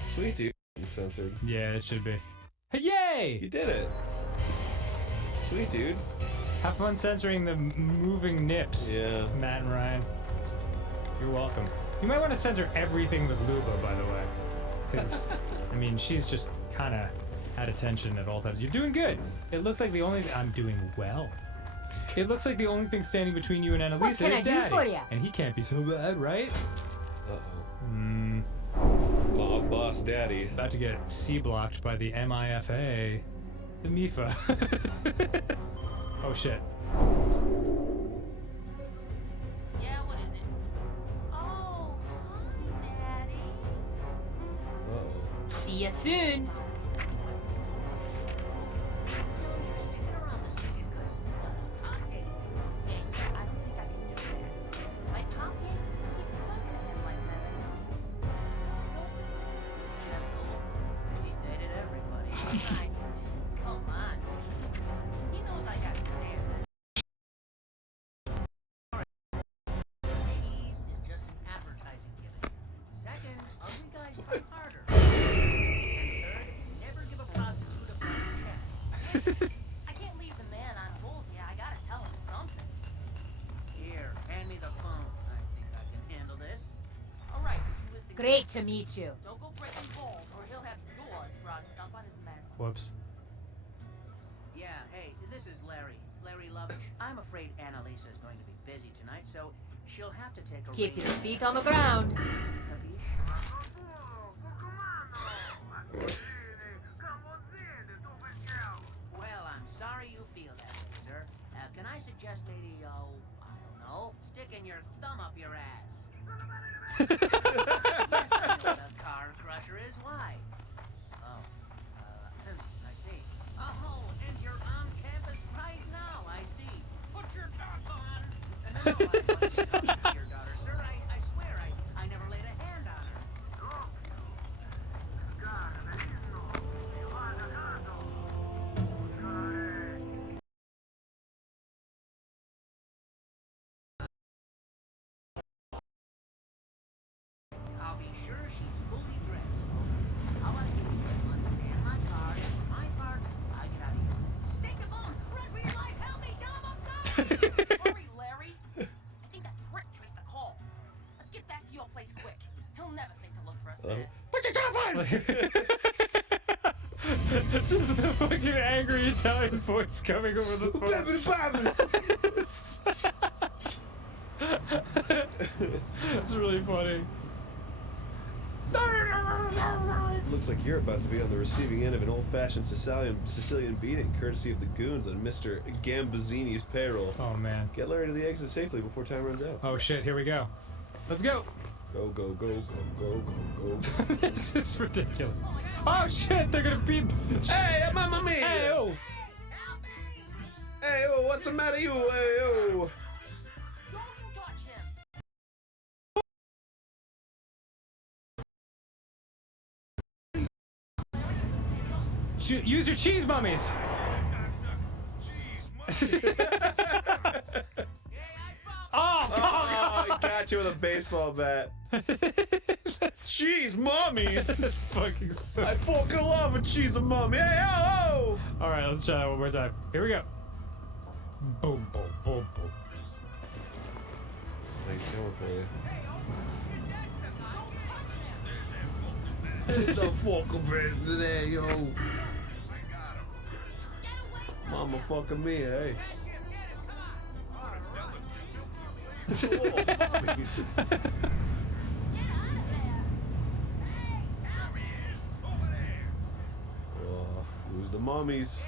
Sweet dude. Getting censored. Yeah, it should be. Yay! You did it. Sweet dude. Have fun censoring the moving nips. Yeah. Matt and Ryan. You're welcome. You might want to censor everything with Luba, by the way. Because, I mean, she's just kind of at attention at all times. You're doing good. It looks like the only... I'm doing well. It looks like the only thing standing between you and Annalisa is Daddy. for ya? And he can't be so bad, right? Uh-oh. Mob boss daddy. About to get C-blocked by the MIFA. The MIFA. Oh, shit. Yeah, what is it? Oh, hi, Daddy. Uh-oh. See you soon. Tell him you're sticking around this weekend because you got a hot date. Yeah, I don't think I can do that. My pop here used to keep talking to him like that. I go this weekend. Jeff Gold. He's dated everybody. Right. Come on. He knows I got standards. Cheese is just an advertising gimmick. Second, ugly guys try harder. And third, never give a prostitute a blank check. I can't leave the man on hold here. I gotta tell him something. Here, hand me the phone. I think I can handle this. All right, listen. Great to meet you. Don't go breaking balls, or he'll have yours brought up on his mantle. Whoops. Yeah, hey, this is Larry. Larry Lovich. I'm afraid Annalisa is going to be busy tonight, so she'll have to take a Keep rain your feet on the ground. Well, I'm sorry you feel that way, sir. Can I suggest maybe, I don't know, sticking your thumb up your ass? Yes, I know what a car crusher is. Why? Oh, I see. Oh, and you're on campus right now. I see. Put your top on. No, I wasn't talking to your daughter, sir. I swear, I never laid a hand on her. I'll be sure she's fully dressed. I want to give you a understand my part, and for my part, I get out of here. Take the phone! Run for your life! Help me! Tell him I'm sorry! Hurry, Larry. I think that prick traced the call. Let's get back to your place quick. He'll never think to look for us there. Put your top on! Just the fucking angry Italian voice coming over the phone. It's really funny. Looks like you're about to be on the receiving end of an old-fashioned Sicilian beating, courtesy of the goons on Mr. Gambazzini's payroll. Oh man. Get Larry to the exit safely before time runs out. Oh shit, here we go. Let's go. Go, go, go, go, go, go, go. This is ridiculous. Oh shit, they're gonna beat. Hey, mamma mia! Hey, oh! Hey, oh, what's the matter, you? Hey, oh! Use your cheese mummies! Oh, I got you with a baseball bat. Cheese mummies! That's fucking so. I fucking love a cheese of mummy. Hey, oh! Alright, let's try that one more time. Here we go. Boom, boom, boom, boom. Nice going for you. It's a fucking president there, yo. Mama fucking me, hey. Who's the mummies?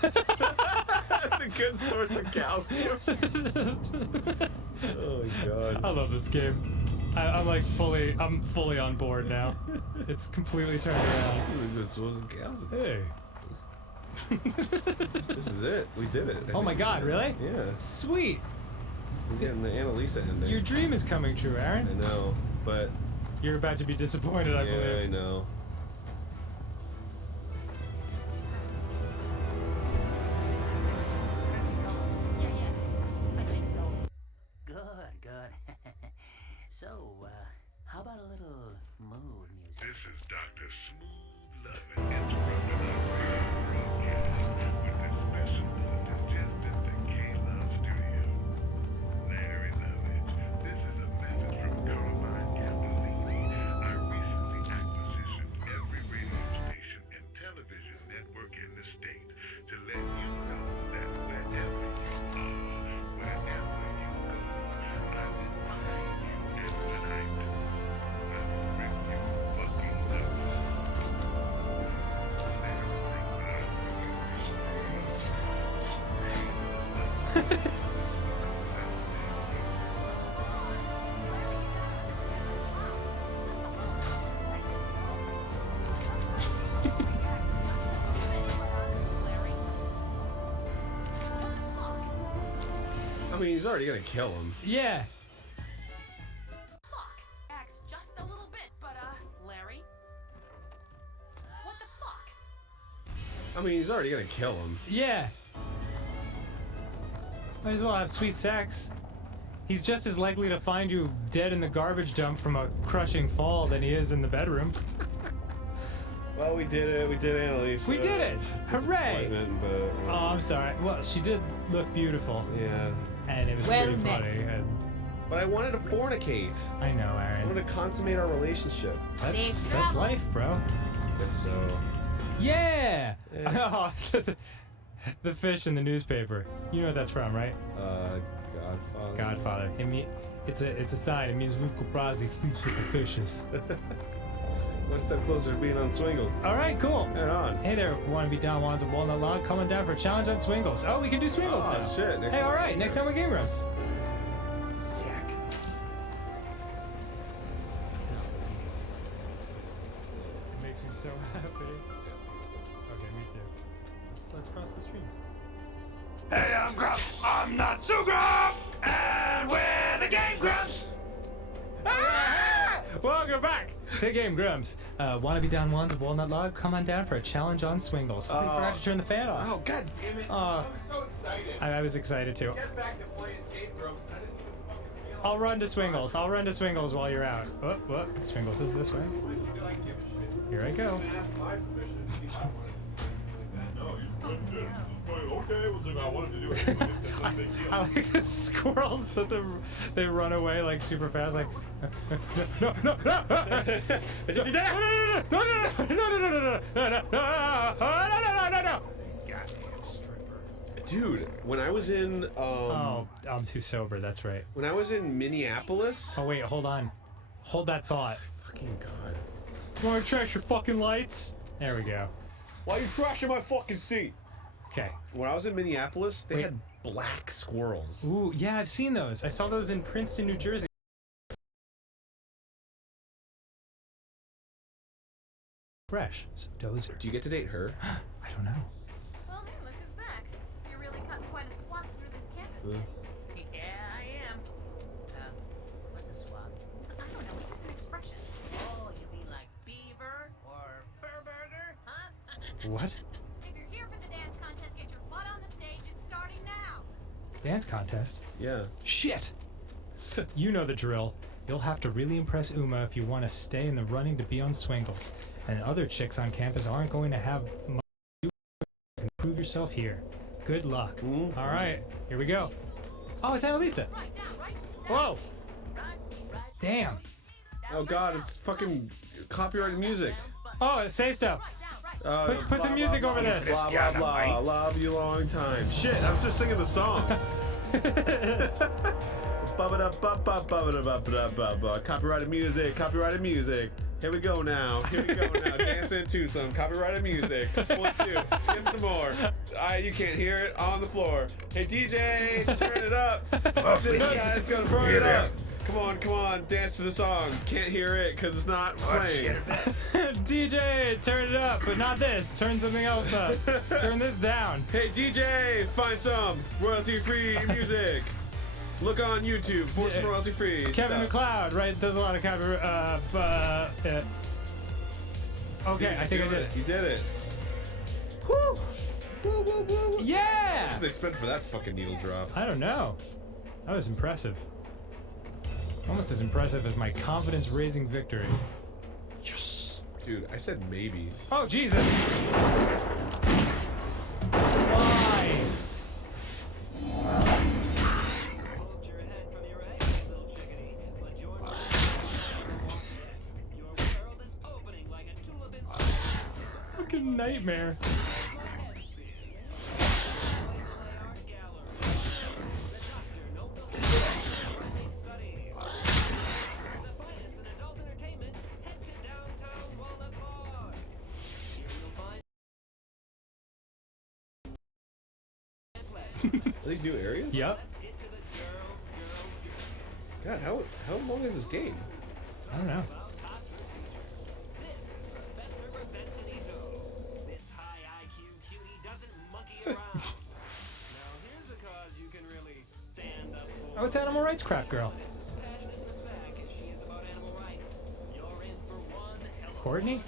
That's a good source of calcium. Oh god. I love this game. I'm fully on board now. It's completely turned around. A good source of calcium. Hey. This is it. We did it. Oh my god, really? Yeah. Sweet. We're getting the Annalisa ending. Your dream is coming true, Aaron. I know, but you're about to be disappointed, I believe. Yeah, I know. Good, good. So, how about a little mood music? This is Dr. Smooth Lovin' interrupting our broadcast with a special suggestion to K-Love Studio. Larry Lovitch, this is a message from Caroline Gambazzini. I recently acquisitioned every radio station and television network in the state to let you know that wherever you are, wherever you go, I will find you, and when I do, I will bring you fucking I mean, he's already gonna kill him. Yeah. Fuck. Acts just a little bit, but Larry? What the fuck? I mean, he's already gonna kill him. Yeah. Might as well have sweet sex. He's just as likely to find you dead in the garbage dump from a crushing fall than he is in the bedroom. Well, we did it. We did Annalisa. We did it! Hooray! But, Oh, I'm sorry. Well, she did look beautiful. Yeah. And it was Well pretty met. funny. And But I wanted to fornicate. I know, I Aaron. wanted to consummate our relationship. That's life, bro. Guess so. Yeah! Oh, the fish in the newspaper. You know what that's from, right? Godfather. Godfather. It's a sign. It means Luke Caprazzi sleeps with the fishes. One step closer to being on Swingles. All right, cool. Right on. Hey there, wanna be Don Juan's and Walnut Log coming down for a challenge on Swingles. Oh, we can do Swingles Oh, now. shit. Next Hey, time all we right. Game Next time we Game Grumps. Sick. It makes me so happy. Okay, me too. Let's cross the streams. Hey, I'm Grumps. I'm not so Grump. And we're the Game Grumps. Welcome back to Game Grumps. Wanna be Don Juan's of Walnut Log? Come on down for a challenge on Swingles. Oh, I forgot to turn the fan on. Oh, god damn it. I was so excited. I was excited too. Get back to playing Game Grumps. I didn't even fucking feel I'll run to Swingles. I'll run to Swingles while you're out. What? Swingles is this way. Here I go. Ask my permission to see if I wanted to do that. No, you couldn't do it. Okay, well, so I wanted to do it. It's no big deal. I like the squirrels that they run away like super fast, like no. Goddamn stripper. Dude, when I was in Oh, I'm too sober. That's right. when I was in Minneapolis. Oh wait, hold on. Hold that thought. Fucking God. You want to trash your fucking lights? There we go. Why are you trashing my fucking seat? Okay. When I was in Minneapolis, they had black squirrels. Ooh, yeah, I've seen those. I saw those in Princeton, New Jersey. Fresh. So dozer. Do you get to date her? I don't know. Well, hey, look who's back. You're really cutting quite a swath through this campus. Yeah, I am. What's a swath? I don't know, it's just an expression. Oh, you mean like beaver or fur burger, huh? What? If you're here for the dance contest, get your butt on the stage. It's starting now. Dance contest? Yeah. Shit! You know the drill. You'll have to really impress Uma if you want to stay in the running to be on Swingles. And other chicks on campus aren't going to have much to do. You can prove yourself here. Good luck. All right, here we go. Oh, it's Annalisa. Whoa. Damn. Oh God, it's fucking copyrighted music. Oh, say stuff. Put some music over this. Blah blah blah. Love you long time. Shit, I was just singing the song. Copyrighted music. Copyrighted music. Here we go now. Dancing to some copyrighted music. 1, 2. Skip some more. You can't hear it on the floor. Hey DJ, turn it up. This guy's gonna burn it up. Come on, dance to the song. Can't hear it because it's not playing. DJ, turn it up, but not this. Turn something else up. Turn this down. Hey DJ, find some royalty-free music. Look on YouTube for some royalty-free Kevin stuff. McLeod, right? Does a lot of cover. Okay, I think I did it. You did it. Woo! Yeah! What did they spend for that fucking needle drop? I don't know. That was impressive. Almost as impressive as my confidence-raising victory. Yes! Dude, I said maybe. Oh, Jesus! Why? Fucking nightmare. Are these new areas? Yep. God, how long is this game? I don't know. Oh, it's Animal Rights Crap Girl. Courtney?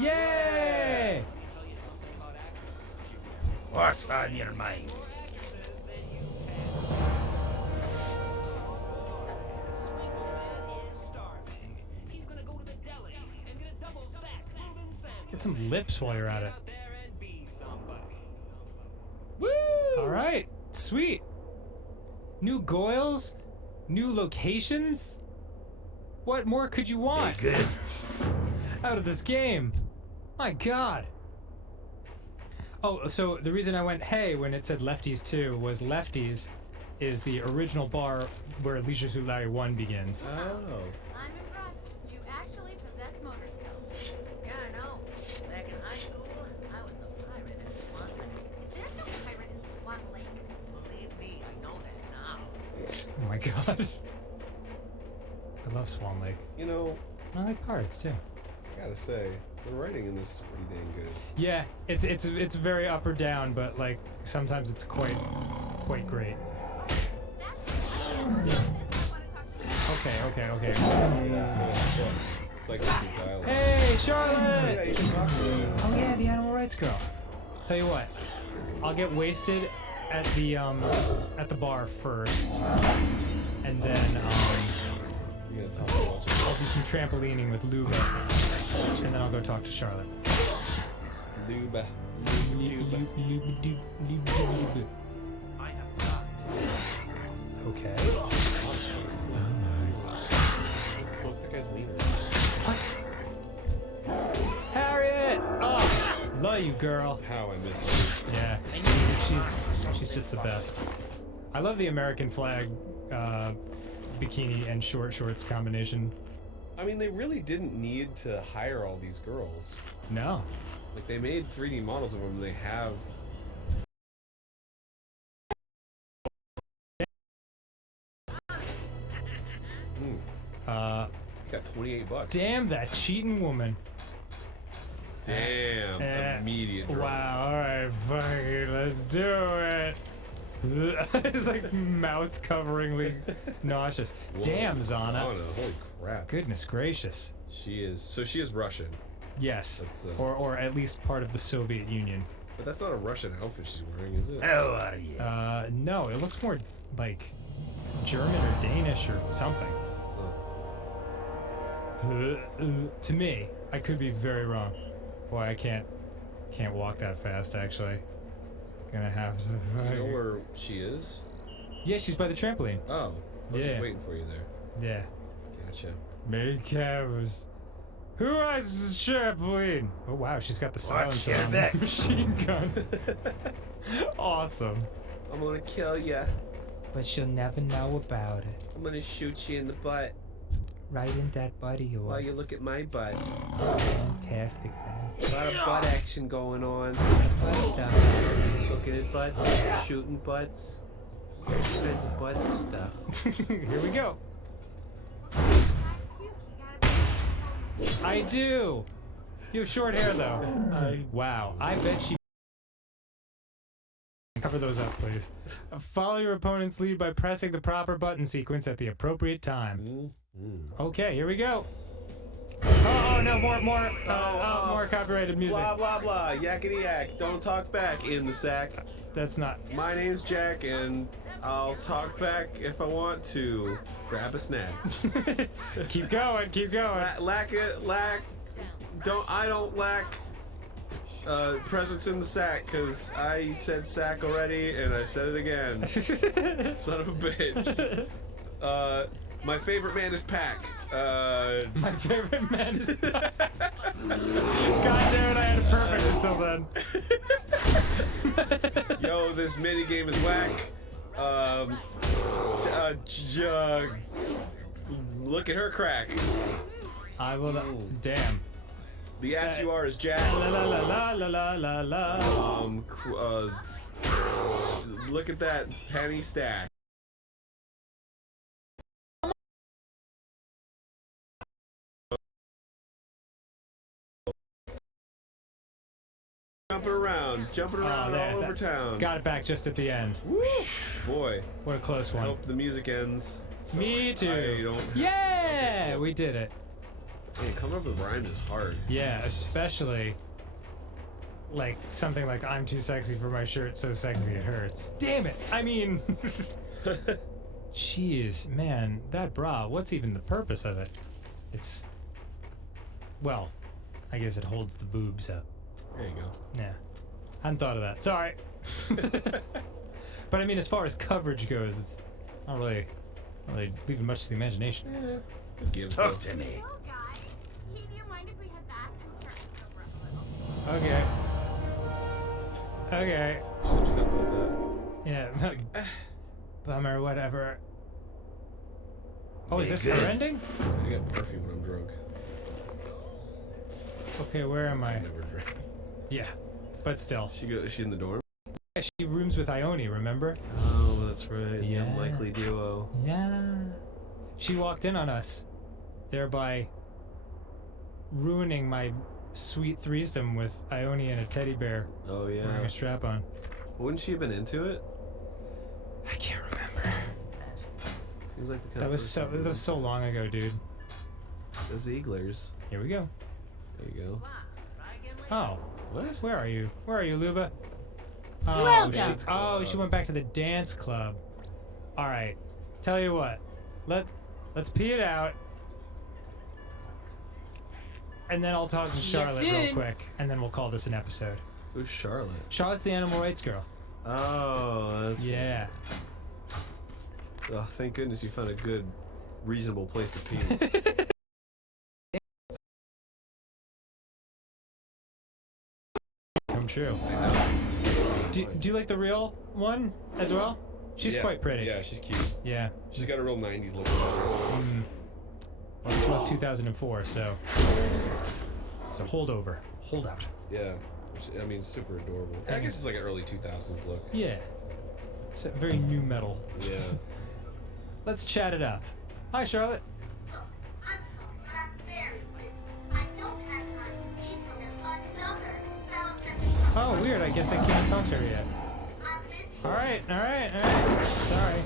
Yay! What's on your mind? Get some lips while you're at it. Woo! Alright, sweet. New Goyles? New locations? What more could you want? Hey, good. Out of this game. My God. Oh, so the reason I went hey when it said Lefties 2 was Lefties is the original bar where Leisure Suit Larry 1 begins. Oh. I'm impressed. You actually possess motor skills. Yeah, I know. Back in high school, I was the pirate in Swan Lake. There's no pirate in Swan Lake. Believe me, I know that now. Oh my God. I love Swan Lake. You know, I like pirates too. I gotta say, the writing in this is pretty dang good. Yeah, it's very up or down, but like sometimes it's quite great. Okay. It's like dialogue. Hey, Charlotte! Yeah, you can talk to her. Oh yeah, the Animal Rights Girl. Tell you what, I'll get wasted at the bar first, and then I'll do some trampolining with Luba, and then I'll go talk to Charlotte. Luba. I have not. Okay. That guy's wiener. What? Harriet! Oh, love you, girl. How I miss her. Yeah, she's just the best. I love the American flag bikini and short shorts combination. I mean, they really didn't need to hire all these girls. No. Like, they made 3D models of them. They have... You got $28. Damn that cheating woman. Damn. Immediate drop. Wow, alright, fuck it, let's do it. It's like mouth coveringly nauseous. Whoa, Damn, Zana. Holy crap. Goodness gracious. She is... So she is Russian. Yes. That's, or at least part of the Soviet Union. But that's not a Russian outfit she's wearing, is it? How are you? No, it looks more like German or Danish or something. To me, I could be very wrong. Boy, I can't walk that fast actually. Gonna have to. Do you know where she is? Yeah, she's by the trampoline. Oh, yeah. She's waiting for you there. Yeah. Gotcha. Make cabs. Who has the trampoline? Oh wow, she's got the silencer on the machine gun. Awesome. I'm gonna kill ya. But she'll never know about it. I'm gonna shoot you in the butt. Right in that butt of yours. While you look at my butt. Fantastic, man. A lot of butt action going on. Butt stuff. Looking at butts, shooting butts. All kinds of butt stuff. Here we go. I do. You have short hair though. Wow. I bet she. Cover those up, please. Follow your opponent's lead by pressing the proper button sequence at the appropriate time. Okay, here we go. Oh no, more copyrighted music. Blah blah blah. Yakety yak. Don't talk back in the sack. That's not. My name's Jack, and I'll talk back if I want to. Grab a snack. Keep going. Keep going. I don't lack presents in the sack, because I said sack already, and I said it again. Son of a bitch. My favorite man is Pac. My favorite man is Pac. God damn it, I had it perfect until then. Yo, this mini game is whack. Look at her crack. I will. Damn. The ass you are is Jack. La la la la la la la. Look at that penny stack. Jumping around all over town. Got it back just at the end. Woo! Boy. What a close I one. hope the music ends. So Me too. Yeah! We did it. Man, coming up with rhymes is hard. Yeah, especially like something like I'm too sexy for my shirt, so sexy it hurts. Damn it! I mean, jeez, man, that bra, what's even the purpose of it? It's, well, I guess it holds the boobs up. There you go. Yeah. Hadn't thought of that. Sorry. But I mean, as far as coverage goes, it's not really leaving much to the imagination. Talk to me. Hello, guy. Hey, do you mind if we head back? I'm starting to sober up a little. Okay. Okay. She's upset about that. Yeah. Bummer, whatever. Oh, is this her ending? I get barfy when I'm drunk. Okay, where am I? Never drink. Yeah, but still. Is she in the dorm? Yeah, she rooms with Ione, remember? Oh, that's right. Yeah. The unlikely duo. Yeah. She walked in on us, thereby ruining my sweet threesome with Ione and a teddy bear. Oh, yeah. Wearing a strap on. Wouldn't she have been into it? I can't remember. Seems like the kind That of was so long ago, dude. The Zieglers. Here we go. There you go. Oh. What? Where are you? Where are you, Luba? Oh, Welcome. She went back to the dance club. All right. Tell you what. Let's pee it out. And then I'll talk to Charlotte real quick, and then we'll call this an episode. Who's Charlotte? Charlotte's the animal rights girl. Oh, that's Yeah. right. Oh, thank goodness you found a good, reasonable place to pee. Come true. I know. Do you like the real one as well? She's quite pretty. Yeah, she's cute. Yeah. She's got a real 90s look. Well, this was 2004, so it's a holdover. Holdout. Yeah. I mean, super adorable. I guess it's like an early 2000s look. Yeah. It's very new metal. Yeah. Let's chat it up. Hi, Charlotte. Oh, weird. I guess I can't talk to her yet. Alright. Sorry.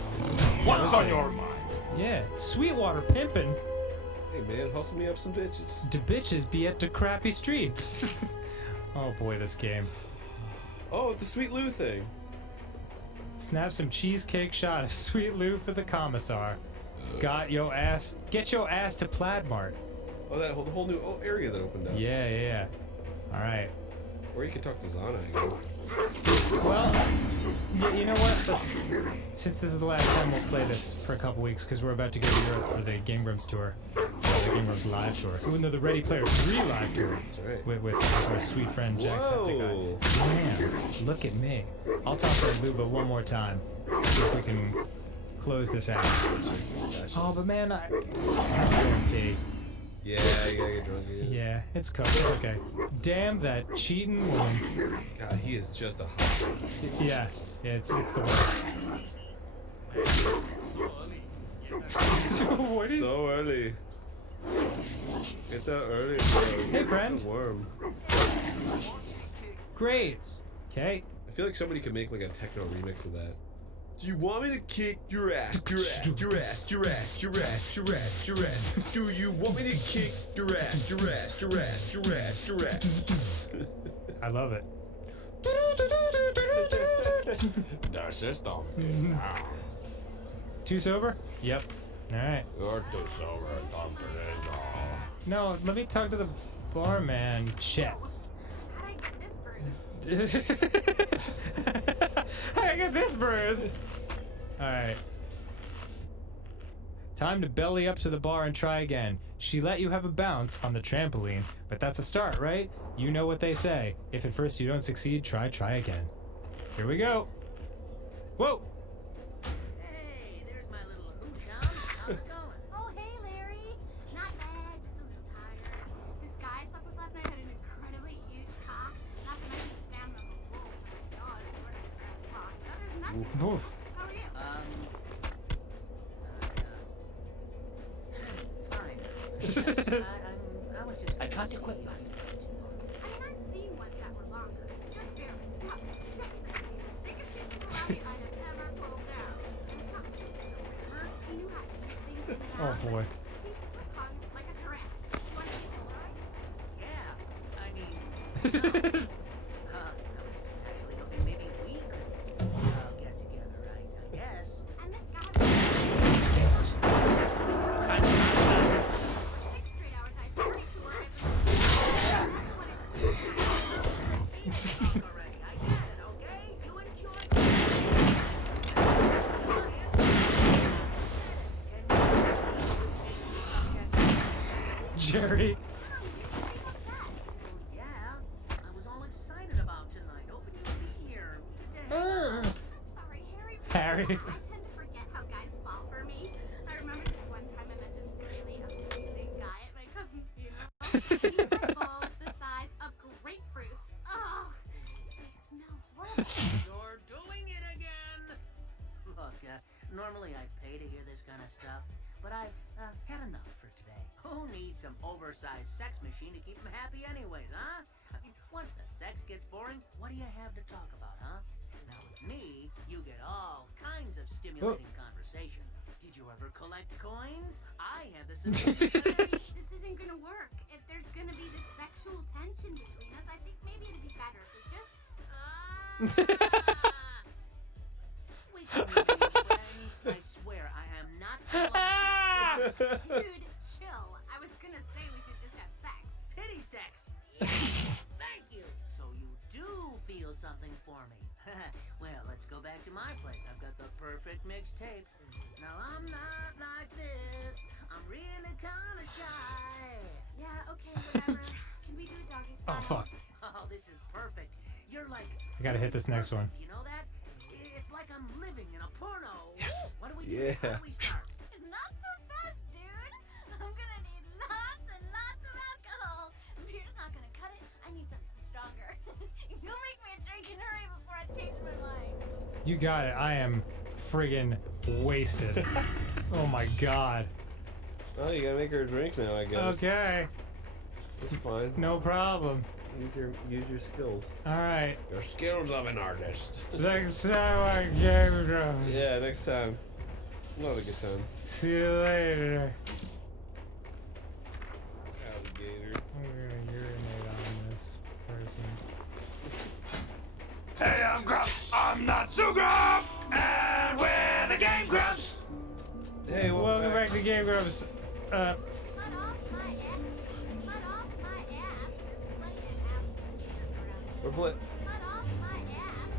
What's on your mind? Yeah. Sweetwater pimpin'. Hey, man, hustle me up some bitches. The bitches be at the crappy streets. Oh boy, this game. Oh, the Sweet Lou thing. Snap some cheesecake shot of Sweet Lou for the commissar. Get your ass to Plaidmart. Oh, the whole new area that opened up. Yeah. Alright. Or you can talk to Zana again. Well, yeah, you know what? Since this is the last time we'll play this for a couple weeks, because we're about to go to Europe for the Game Grumps tour. The Game Grumps live tour. Even though the Ready Player 3 live tour. That's right. With our sweet friend Jacksepticeye. Man, look at me. I'll talk to Luba one more time. See if we can close this out. Oh, but man, I have to go and pee. Yeah, you gotta get drunk. Yeah, it's cool. It's okay. Damn that cheating woman. God, he is just a hustler. Yeah, it's the worst. What is so early. Get that early, bro. Hey, friend. Worm. Great. Okay. I feel like somebody could make like a techno remix of that. Do you want me to kick your ass? Your ass, your ass, your ass, your ass, your ass, your ass. Do you want me to kick your ass? Your ass, your ass, your ass, your ass. I love it. The system is now. Too sober? Yep. Alright. You're too sober, Dr. No, let me talk to the barman, Chet. How'd I get this bruise? How'd I get this bruise? Alright. Time to belly up to the bar and try again. She let you have a bounce on the trampoline, but that's a start, right? You know what they say. If at first you don't succeed, try again. Here we go. Whoa! Hey, there's my little hooch-hound. How's it going? Oh, hey, Larry. Not bad, just a little tired. This guy I slept with last night had an incredibly huge cock. Not to mention the stamina of a wolf, so my jaw is sort of a cock. Other than that, Woof. how are you? Fine. I was just. I can't equip that. I mean, I've seen ones that were longer. Just barely. Pups. Technically, the biggest piece of karate I'd have ever pulled down. And it's not just a river. He knew how to eat things in and Oh out. boy. He was hung like a giraffe. You want to see the alright? Yeah. I mean. I was actually hoping maybe we could get together, right? I guess. And this guy Jerry. Yeah, I was all excited about tonight, hoping you'd be here. I'm sorry, Harry. Harry. I tend to forget how guys fall for me. I remember this one time I met this really amazing guy at my cousin's funeral. He had balls the size of grapefruits. Oh, they smell horrible. You're doing it again! Look, normally I pay to hear this kind of stuff, but I've had enough for today. Who needs some oversized sex machine to keep them happy anyways, huh? I mean, once the sex gets boring, what do you have to talk about, huh? Now with me, you get all kinds of stimulating conversation. Did you ever collect coins? I have the solution. This isn't gonna work. If there's gonna be this sexual tension between us, I think maybe it'd be better if we just... We can be friends. I swear I am not Dude, chill. I was gonna say we should just have sex. Pity sex. Yes. Thank you. So you do feel something for me. Well, let's go back to my place. I've got the perfect mixtape. Now I'm not like this. I'm really kind of shy. Yeah, okay, whatever. Can we do a doggy style? Oh fuck. Oh, this is perfect. You're like. I gotta hit this next one. You know that? It's It's like I'm living in a porno. Yes. What do we do? Yeah. How do we start? Not so fast, dude. I'm gonna need lots and lots of alcohol. Beer's not gonna cut it. I need something stronger. You make me a drink and hurry before I change my mind. You got it. I am friggin' wasted. Oh my god. Oh, you gotta make her a drink now, I guess. Okay. It's fine. No problem. Use your skills. Alright. Your skills of an artist. Next time our game goes. Yeah, next time. We'll have a good time. See you later. Alligator. I'm gonna urinate on this person. Hey, I'm Grumps. I'm not so Grump. And we're the Game Grumps. Hey, welcome back to Game Grumps. We're playing.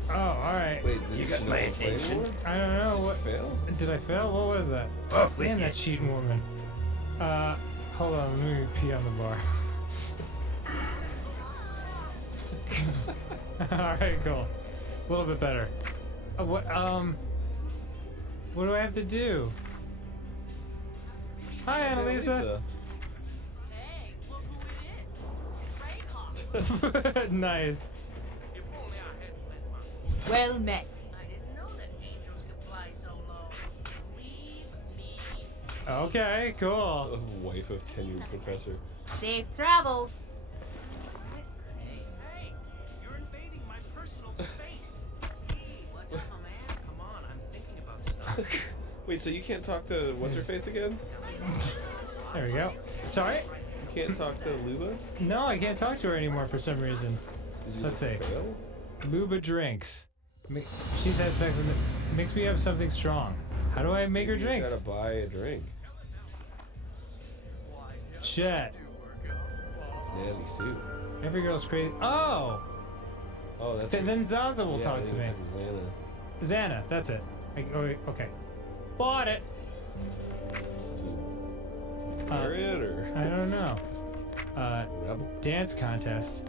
Oh, alright. Wait, did You she got not my play attention. anymore? I don't know what. Fail? Did I fail? What was that? Oh, Damn that cheating woman. Hold on, let me pee on the bar. Alright, cool. A little bit better. What do I have to do? Hi, Annalisa. Hey, look who it is. Ray Nice. Well met. I didn't know that angels could fly so low. Leave me. Okay, cool. A wife of tenured professor. Safe travels. Hey, you're invading my personal space. Steve, what's up, my man? Come on, I'm thinking about stuff. Wait, so you can't talk to what's her face again? There we go. Sorry? You can't talk to Luba? No, I can't talk to her anymore for some reason. Let's see. Fail? Luba drinks. She's had sex and it makes me have something strong. How do I make her You drinks? gotta buy a drink. Chet. Snazzy suit. Every girl's crazy. Oh! Oh, that's Then Zaza will yeah, talk I to me. need to talk to Xana. Xana, that's it. Okay. Bought it. Period or I don't know. Rebel? Dance contest.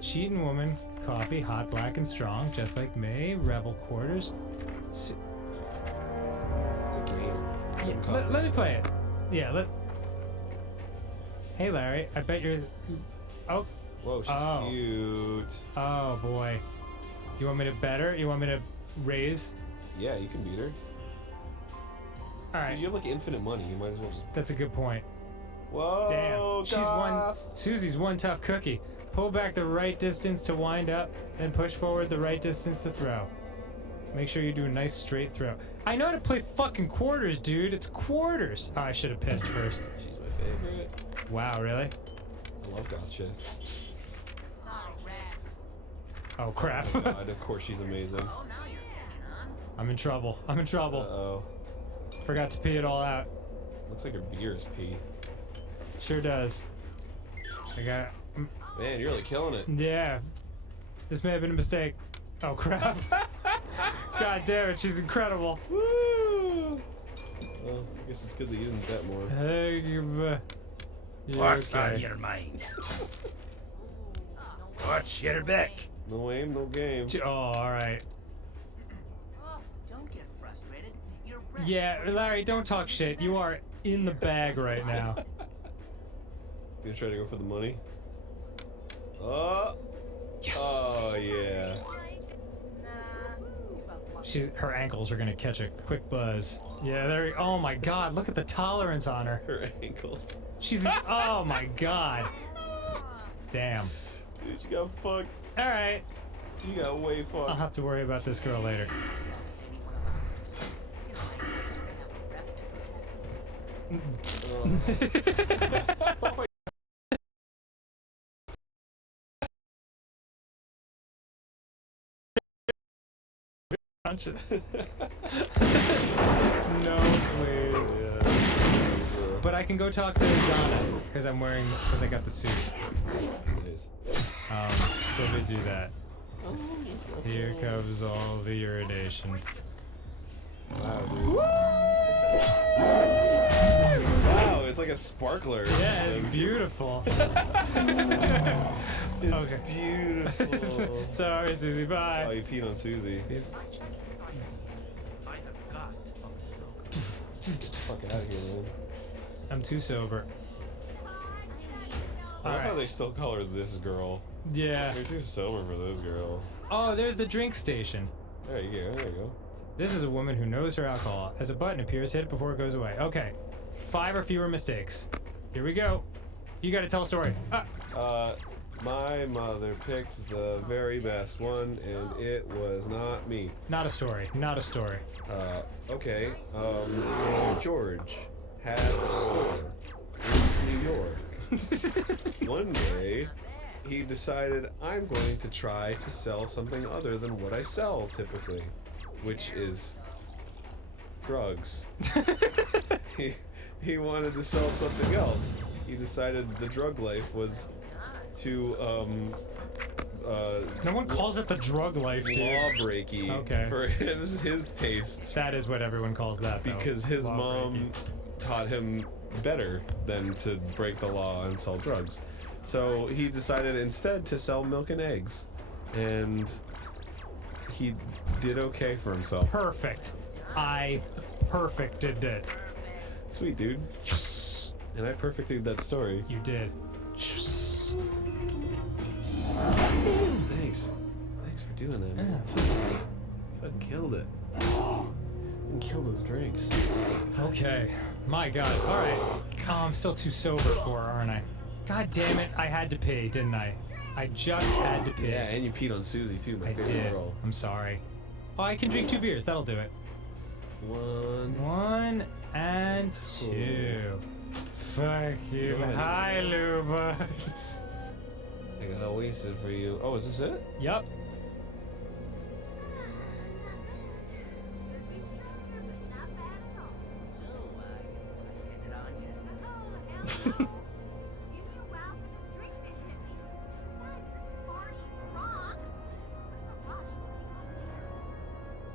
Cheating woman, coffee, hot, black, and strong, just like May. Rebel quarters. It's a game. Yeah, let me play it. Yeah, Hey, Larry, I bet you're. Oh. Whoa, she's cute. Oh, boy. You want me to bet her? You want me to raise? Yeah, you can beat her. Alright. You have like infinite money. You might as well just. That's a good point. Whoa! Damn. She's one. Goth. Susie's one tough cookie. Pull back the right distance to wind up, then push forward the right distance to throw. Make sure you do a nice straight throw. I know how to play fucking quarters, dude. It's quarters. Oh, I should have pissed first. She's my favorite. Wow, really? I love goth chicks. Oh, rats. Oh, crap. Oh, God, of course she's amazing. Oh, now you're catching on. I'm in trouble. I'm in trouble. Uh-oh. Forgot to pee it all out. Looks like her beer is pee. Sure does. I got. Man, you're really killing it. Yeah. This may have been a mistake. Oh, crap. God damn it, she's incredible. Woo! Well, I guess it's good that you didn't bet more. Hey, you're What's okay. on your mind? What's your back? No aim, no game. Oh, alright. Oh, don't get frustrated. Your breath Yeah, Larry, don't talk shit. You are in the bag right now. You gonna try to go for the money? Oh! Yes! Oh, yeah. Her ankles are gonna catch a quick buzz. Yeah, there. Oh my God! Look at the tolerance on her. Her ankles. She's. Oh my God! Damn. Dude, you got fucked. All right. You got way fucked. I'll have to worry about this girl later. Conscious. No, please. But I can go talk to Xana because I got the suit. Nice. So they do that. Here comes all the urination. Wow, dude. Wow, it's like a sparkler. Yeah, it's beautiful. It's beautiful. Sorry, Susie. Bye. Oh, you peed on Susie. fuck out of here, man. I'm too sober. I love how Alright. they still call her this girl. Yeah. You're too sober for this girl. Oh, there's the drink station. There you go. There you go. This is a woman who knows her alcohol. As a button appears, hit it before it goes away. Okay. 5 or fewer mistakes. Here we go. You gotta tell a story. My mother picked the very best one, and it was not me. Not a story. Not a story. Okay. George had a store in New York. One day, he decided, I'm going to try to sell something other than what I sell typically, which is drugs. He wanted to sell something else. He decided the drug life was to no one calls it the drug life, dude. Law-breaky Okay. for his tastes. That is what everyone calls that, though. Because his Law-breaky. mom taught him better than to break the law and sell drugs. So he decided instead to sell milk and eggs. And he did okay for himself. Perfect. I perfected it. Sweet, dude. Yes! And I perfected that story. You did. Yes! Thanks. Thanks for doing that, man. Fucking killed it. And kill those drinks. Okay. My god. Alright. I'm still too sober for her, aren't I? God damn it. I had to pee, didn't I? I just had to pee. Yeah, and you peed on Susie, too, my I favorite did. girl. I'm sorry. Oh, I can drink 2 beers. That'll do it. 1 and 2. Fuck you. Go ahead. Hi, Luba. I got wasted for you. Oh, is this it? Yep. So, you pinned it on you? Oh, hell no. Give me a while for this drink to hit me. Besides, this party rocks. What's the rush? We'll take off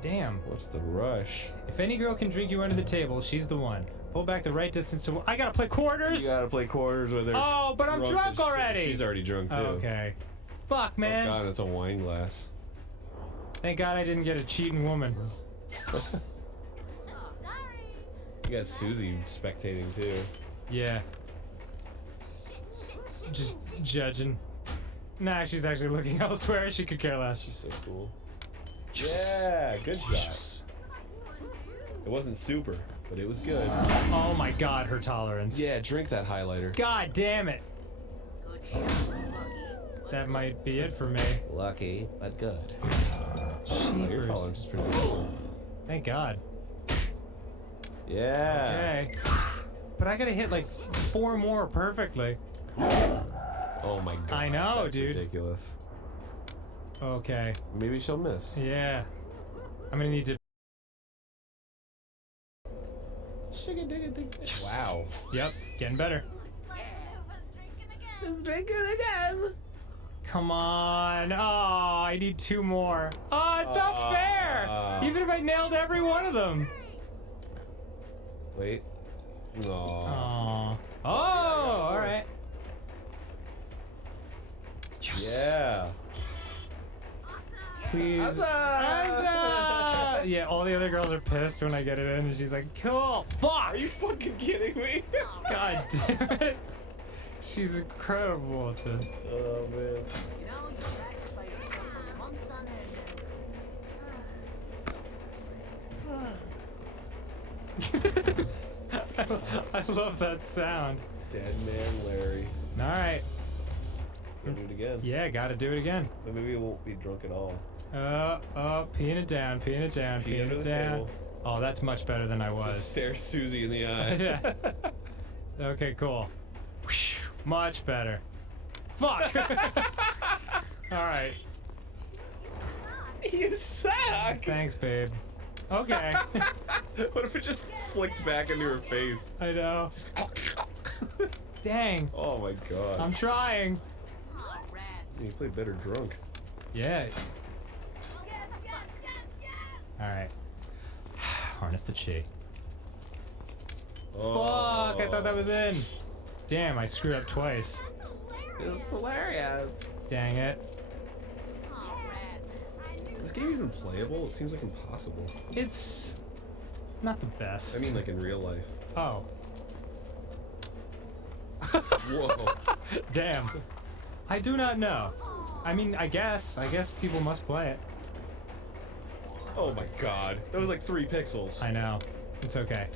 later. Damn. What's the rush? If any girl can drink you under the table, she's the one. Pull back the right distance to. I gotta play quarters? You gotta play quarters with her. Oh, but I'm drunk as shit. already! She's already drunk, too. Okay. Fuck, man. Oh, God, it's a wine glass. Thank God I didn't get a cheating woman. You got Susie spectating, too. Yeah. Just judging. Nah, she's actually looking elsewhere. She could care less. She's so cool. Yeah, good shot. It wasn't super, but it was good. Oh my god, her tolerance. Yeah, drink that highlighter. God damn it. That might be it for me. Lucky, but good. Your tolerance is pretty good. Thank God. Yeah. Okay. But I gotta hit like 4 more perfectly. Oh my God. I know, that's dude. Ridiculous. Okay. Maybe she'll miss. Yeah. I'm gonna need to. Wow. Yep, getting better. Drinking again. Come on. Oh, I need 2 more. Oh, it's not fair. Even if I nailed every one of them. Wait. No. Aw. Oh, all right. Yeah. Please. Huzzah! Yeah, all the other girls are pissed when I get it in, and she's like, cool. Fuck! Are you fucking kidding me? God damn it. She's incredible at this. Oh, man. You know, you practice by yourself for months on I love that sound. Dead Man Larry. All right. Gonna do it again. Yeah, gotta do it again. But maybe it won't be drunk at all. Peeing it down, peeing it down, pee peeing under it the down. table. Oh, that's much better than I was. Just stare Susie in the eye. Yeah. Okay, cool. Much better. Fuck! Alright. You suck! Thanks, babe. Okay. What if it just flicked back into her face? I know. Dang. Oh my God. I'm trying. You play better drunk. Yeah. Alright. Harness the chi. Oh. Fuck, I thought that was in. Damn, I screwed up twice. It's hilarious. Dang it. Is this game even playable? It seems like impossible. It's not the best. I mean, like in real life. Oh. Whoa. Damn. I do not know. I mean, I guess people must play it. Oh my god. That was like 3 pixels. I know. It's okay.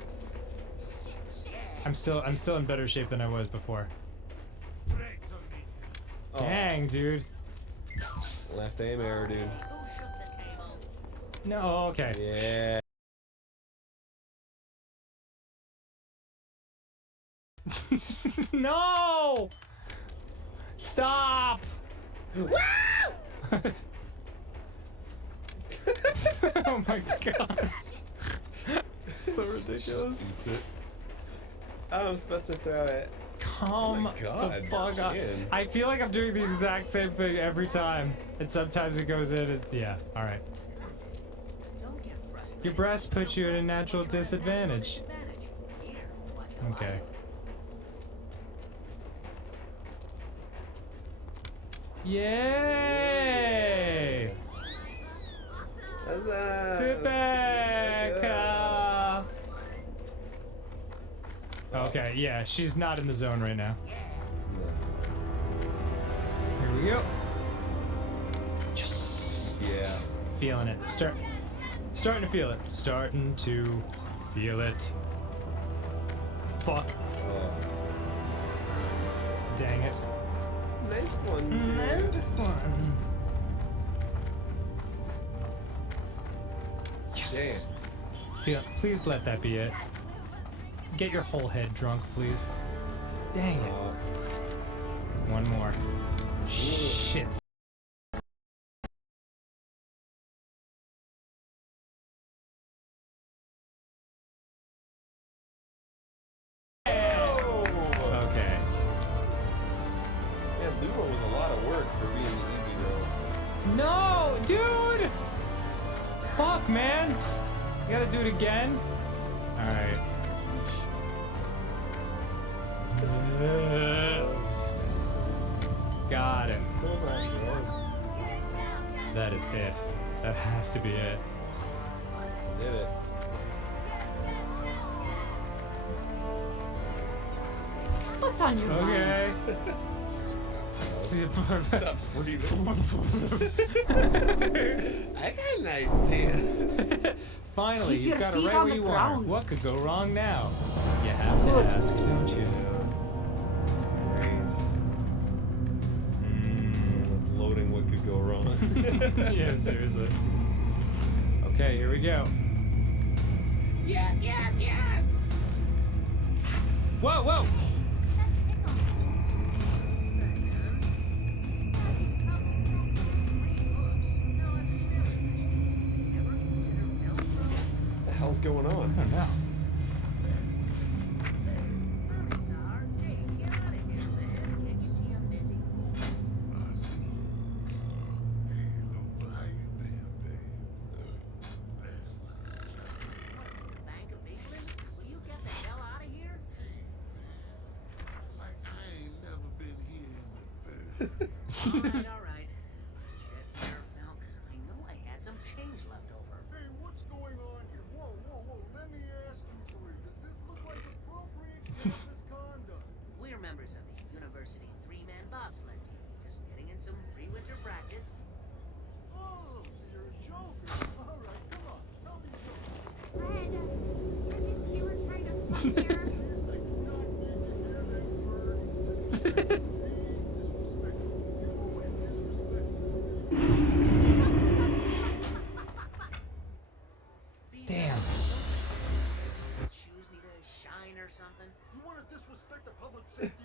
I'm still in better shape than I was before. Oh. Dang, dude. Left aim error, dude. No, okay. Yeah. No! Stop! Oh my god. So ridiculous. I'm supposed to throw it. Calm the fuck up. I feel like I'm doing the exact same thing every time. And sometimes it goes in and yeah, alright. Your breast puts you at a natural disadvantage. Okay. Yay! Sit back! Okay, yeah, she's not in the zone right now. Here we go. Yes! Yeah. Feeling it. Starting to feel it. Starting to feel it. Fuck. Dang it. Nice one, dude. Nice one. Yes. Feel. Please let that be it. Get your whole head drunk, please. Dang it. One more. Shit. Okay. Yeah, Luma was a lot of work for being the easy road. No, dude! Fuck, man. You gotta do it again? Alright. Got it. So much work. That is it. That has to be it. Did it. What's on your mind? Okay. Stop breathing. I got an idea. Finally, Keep you've your got it feet right on where the you ground. are. What could go wrong now? You have to ask, don't you? Loading what could go wrong. Yeah, seriously. Okay, here we go. Yes, yes, yes! Whoa, whoa! What the hell's going on? I don't know. Alright. Check your milk. I know I had some change left over. Hey, what's going on here? Whoa, whoa, whoa. Let me ask you three. Does this look like appropriate campus conduct? We're members of the University 3-man bobsled team. Just getting in some pre-winter practice. Oh, so you're a joker. All right, come on. Tell me something. Fred, can't you see we're trying to fight here? Yes, I do not need to hear that word. It's disrespectful to me, disrespectful to you, and disrespectful to me. Damn. Shoes need a shine or something. You want to disrespect the public safety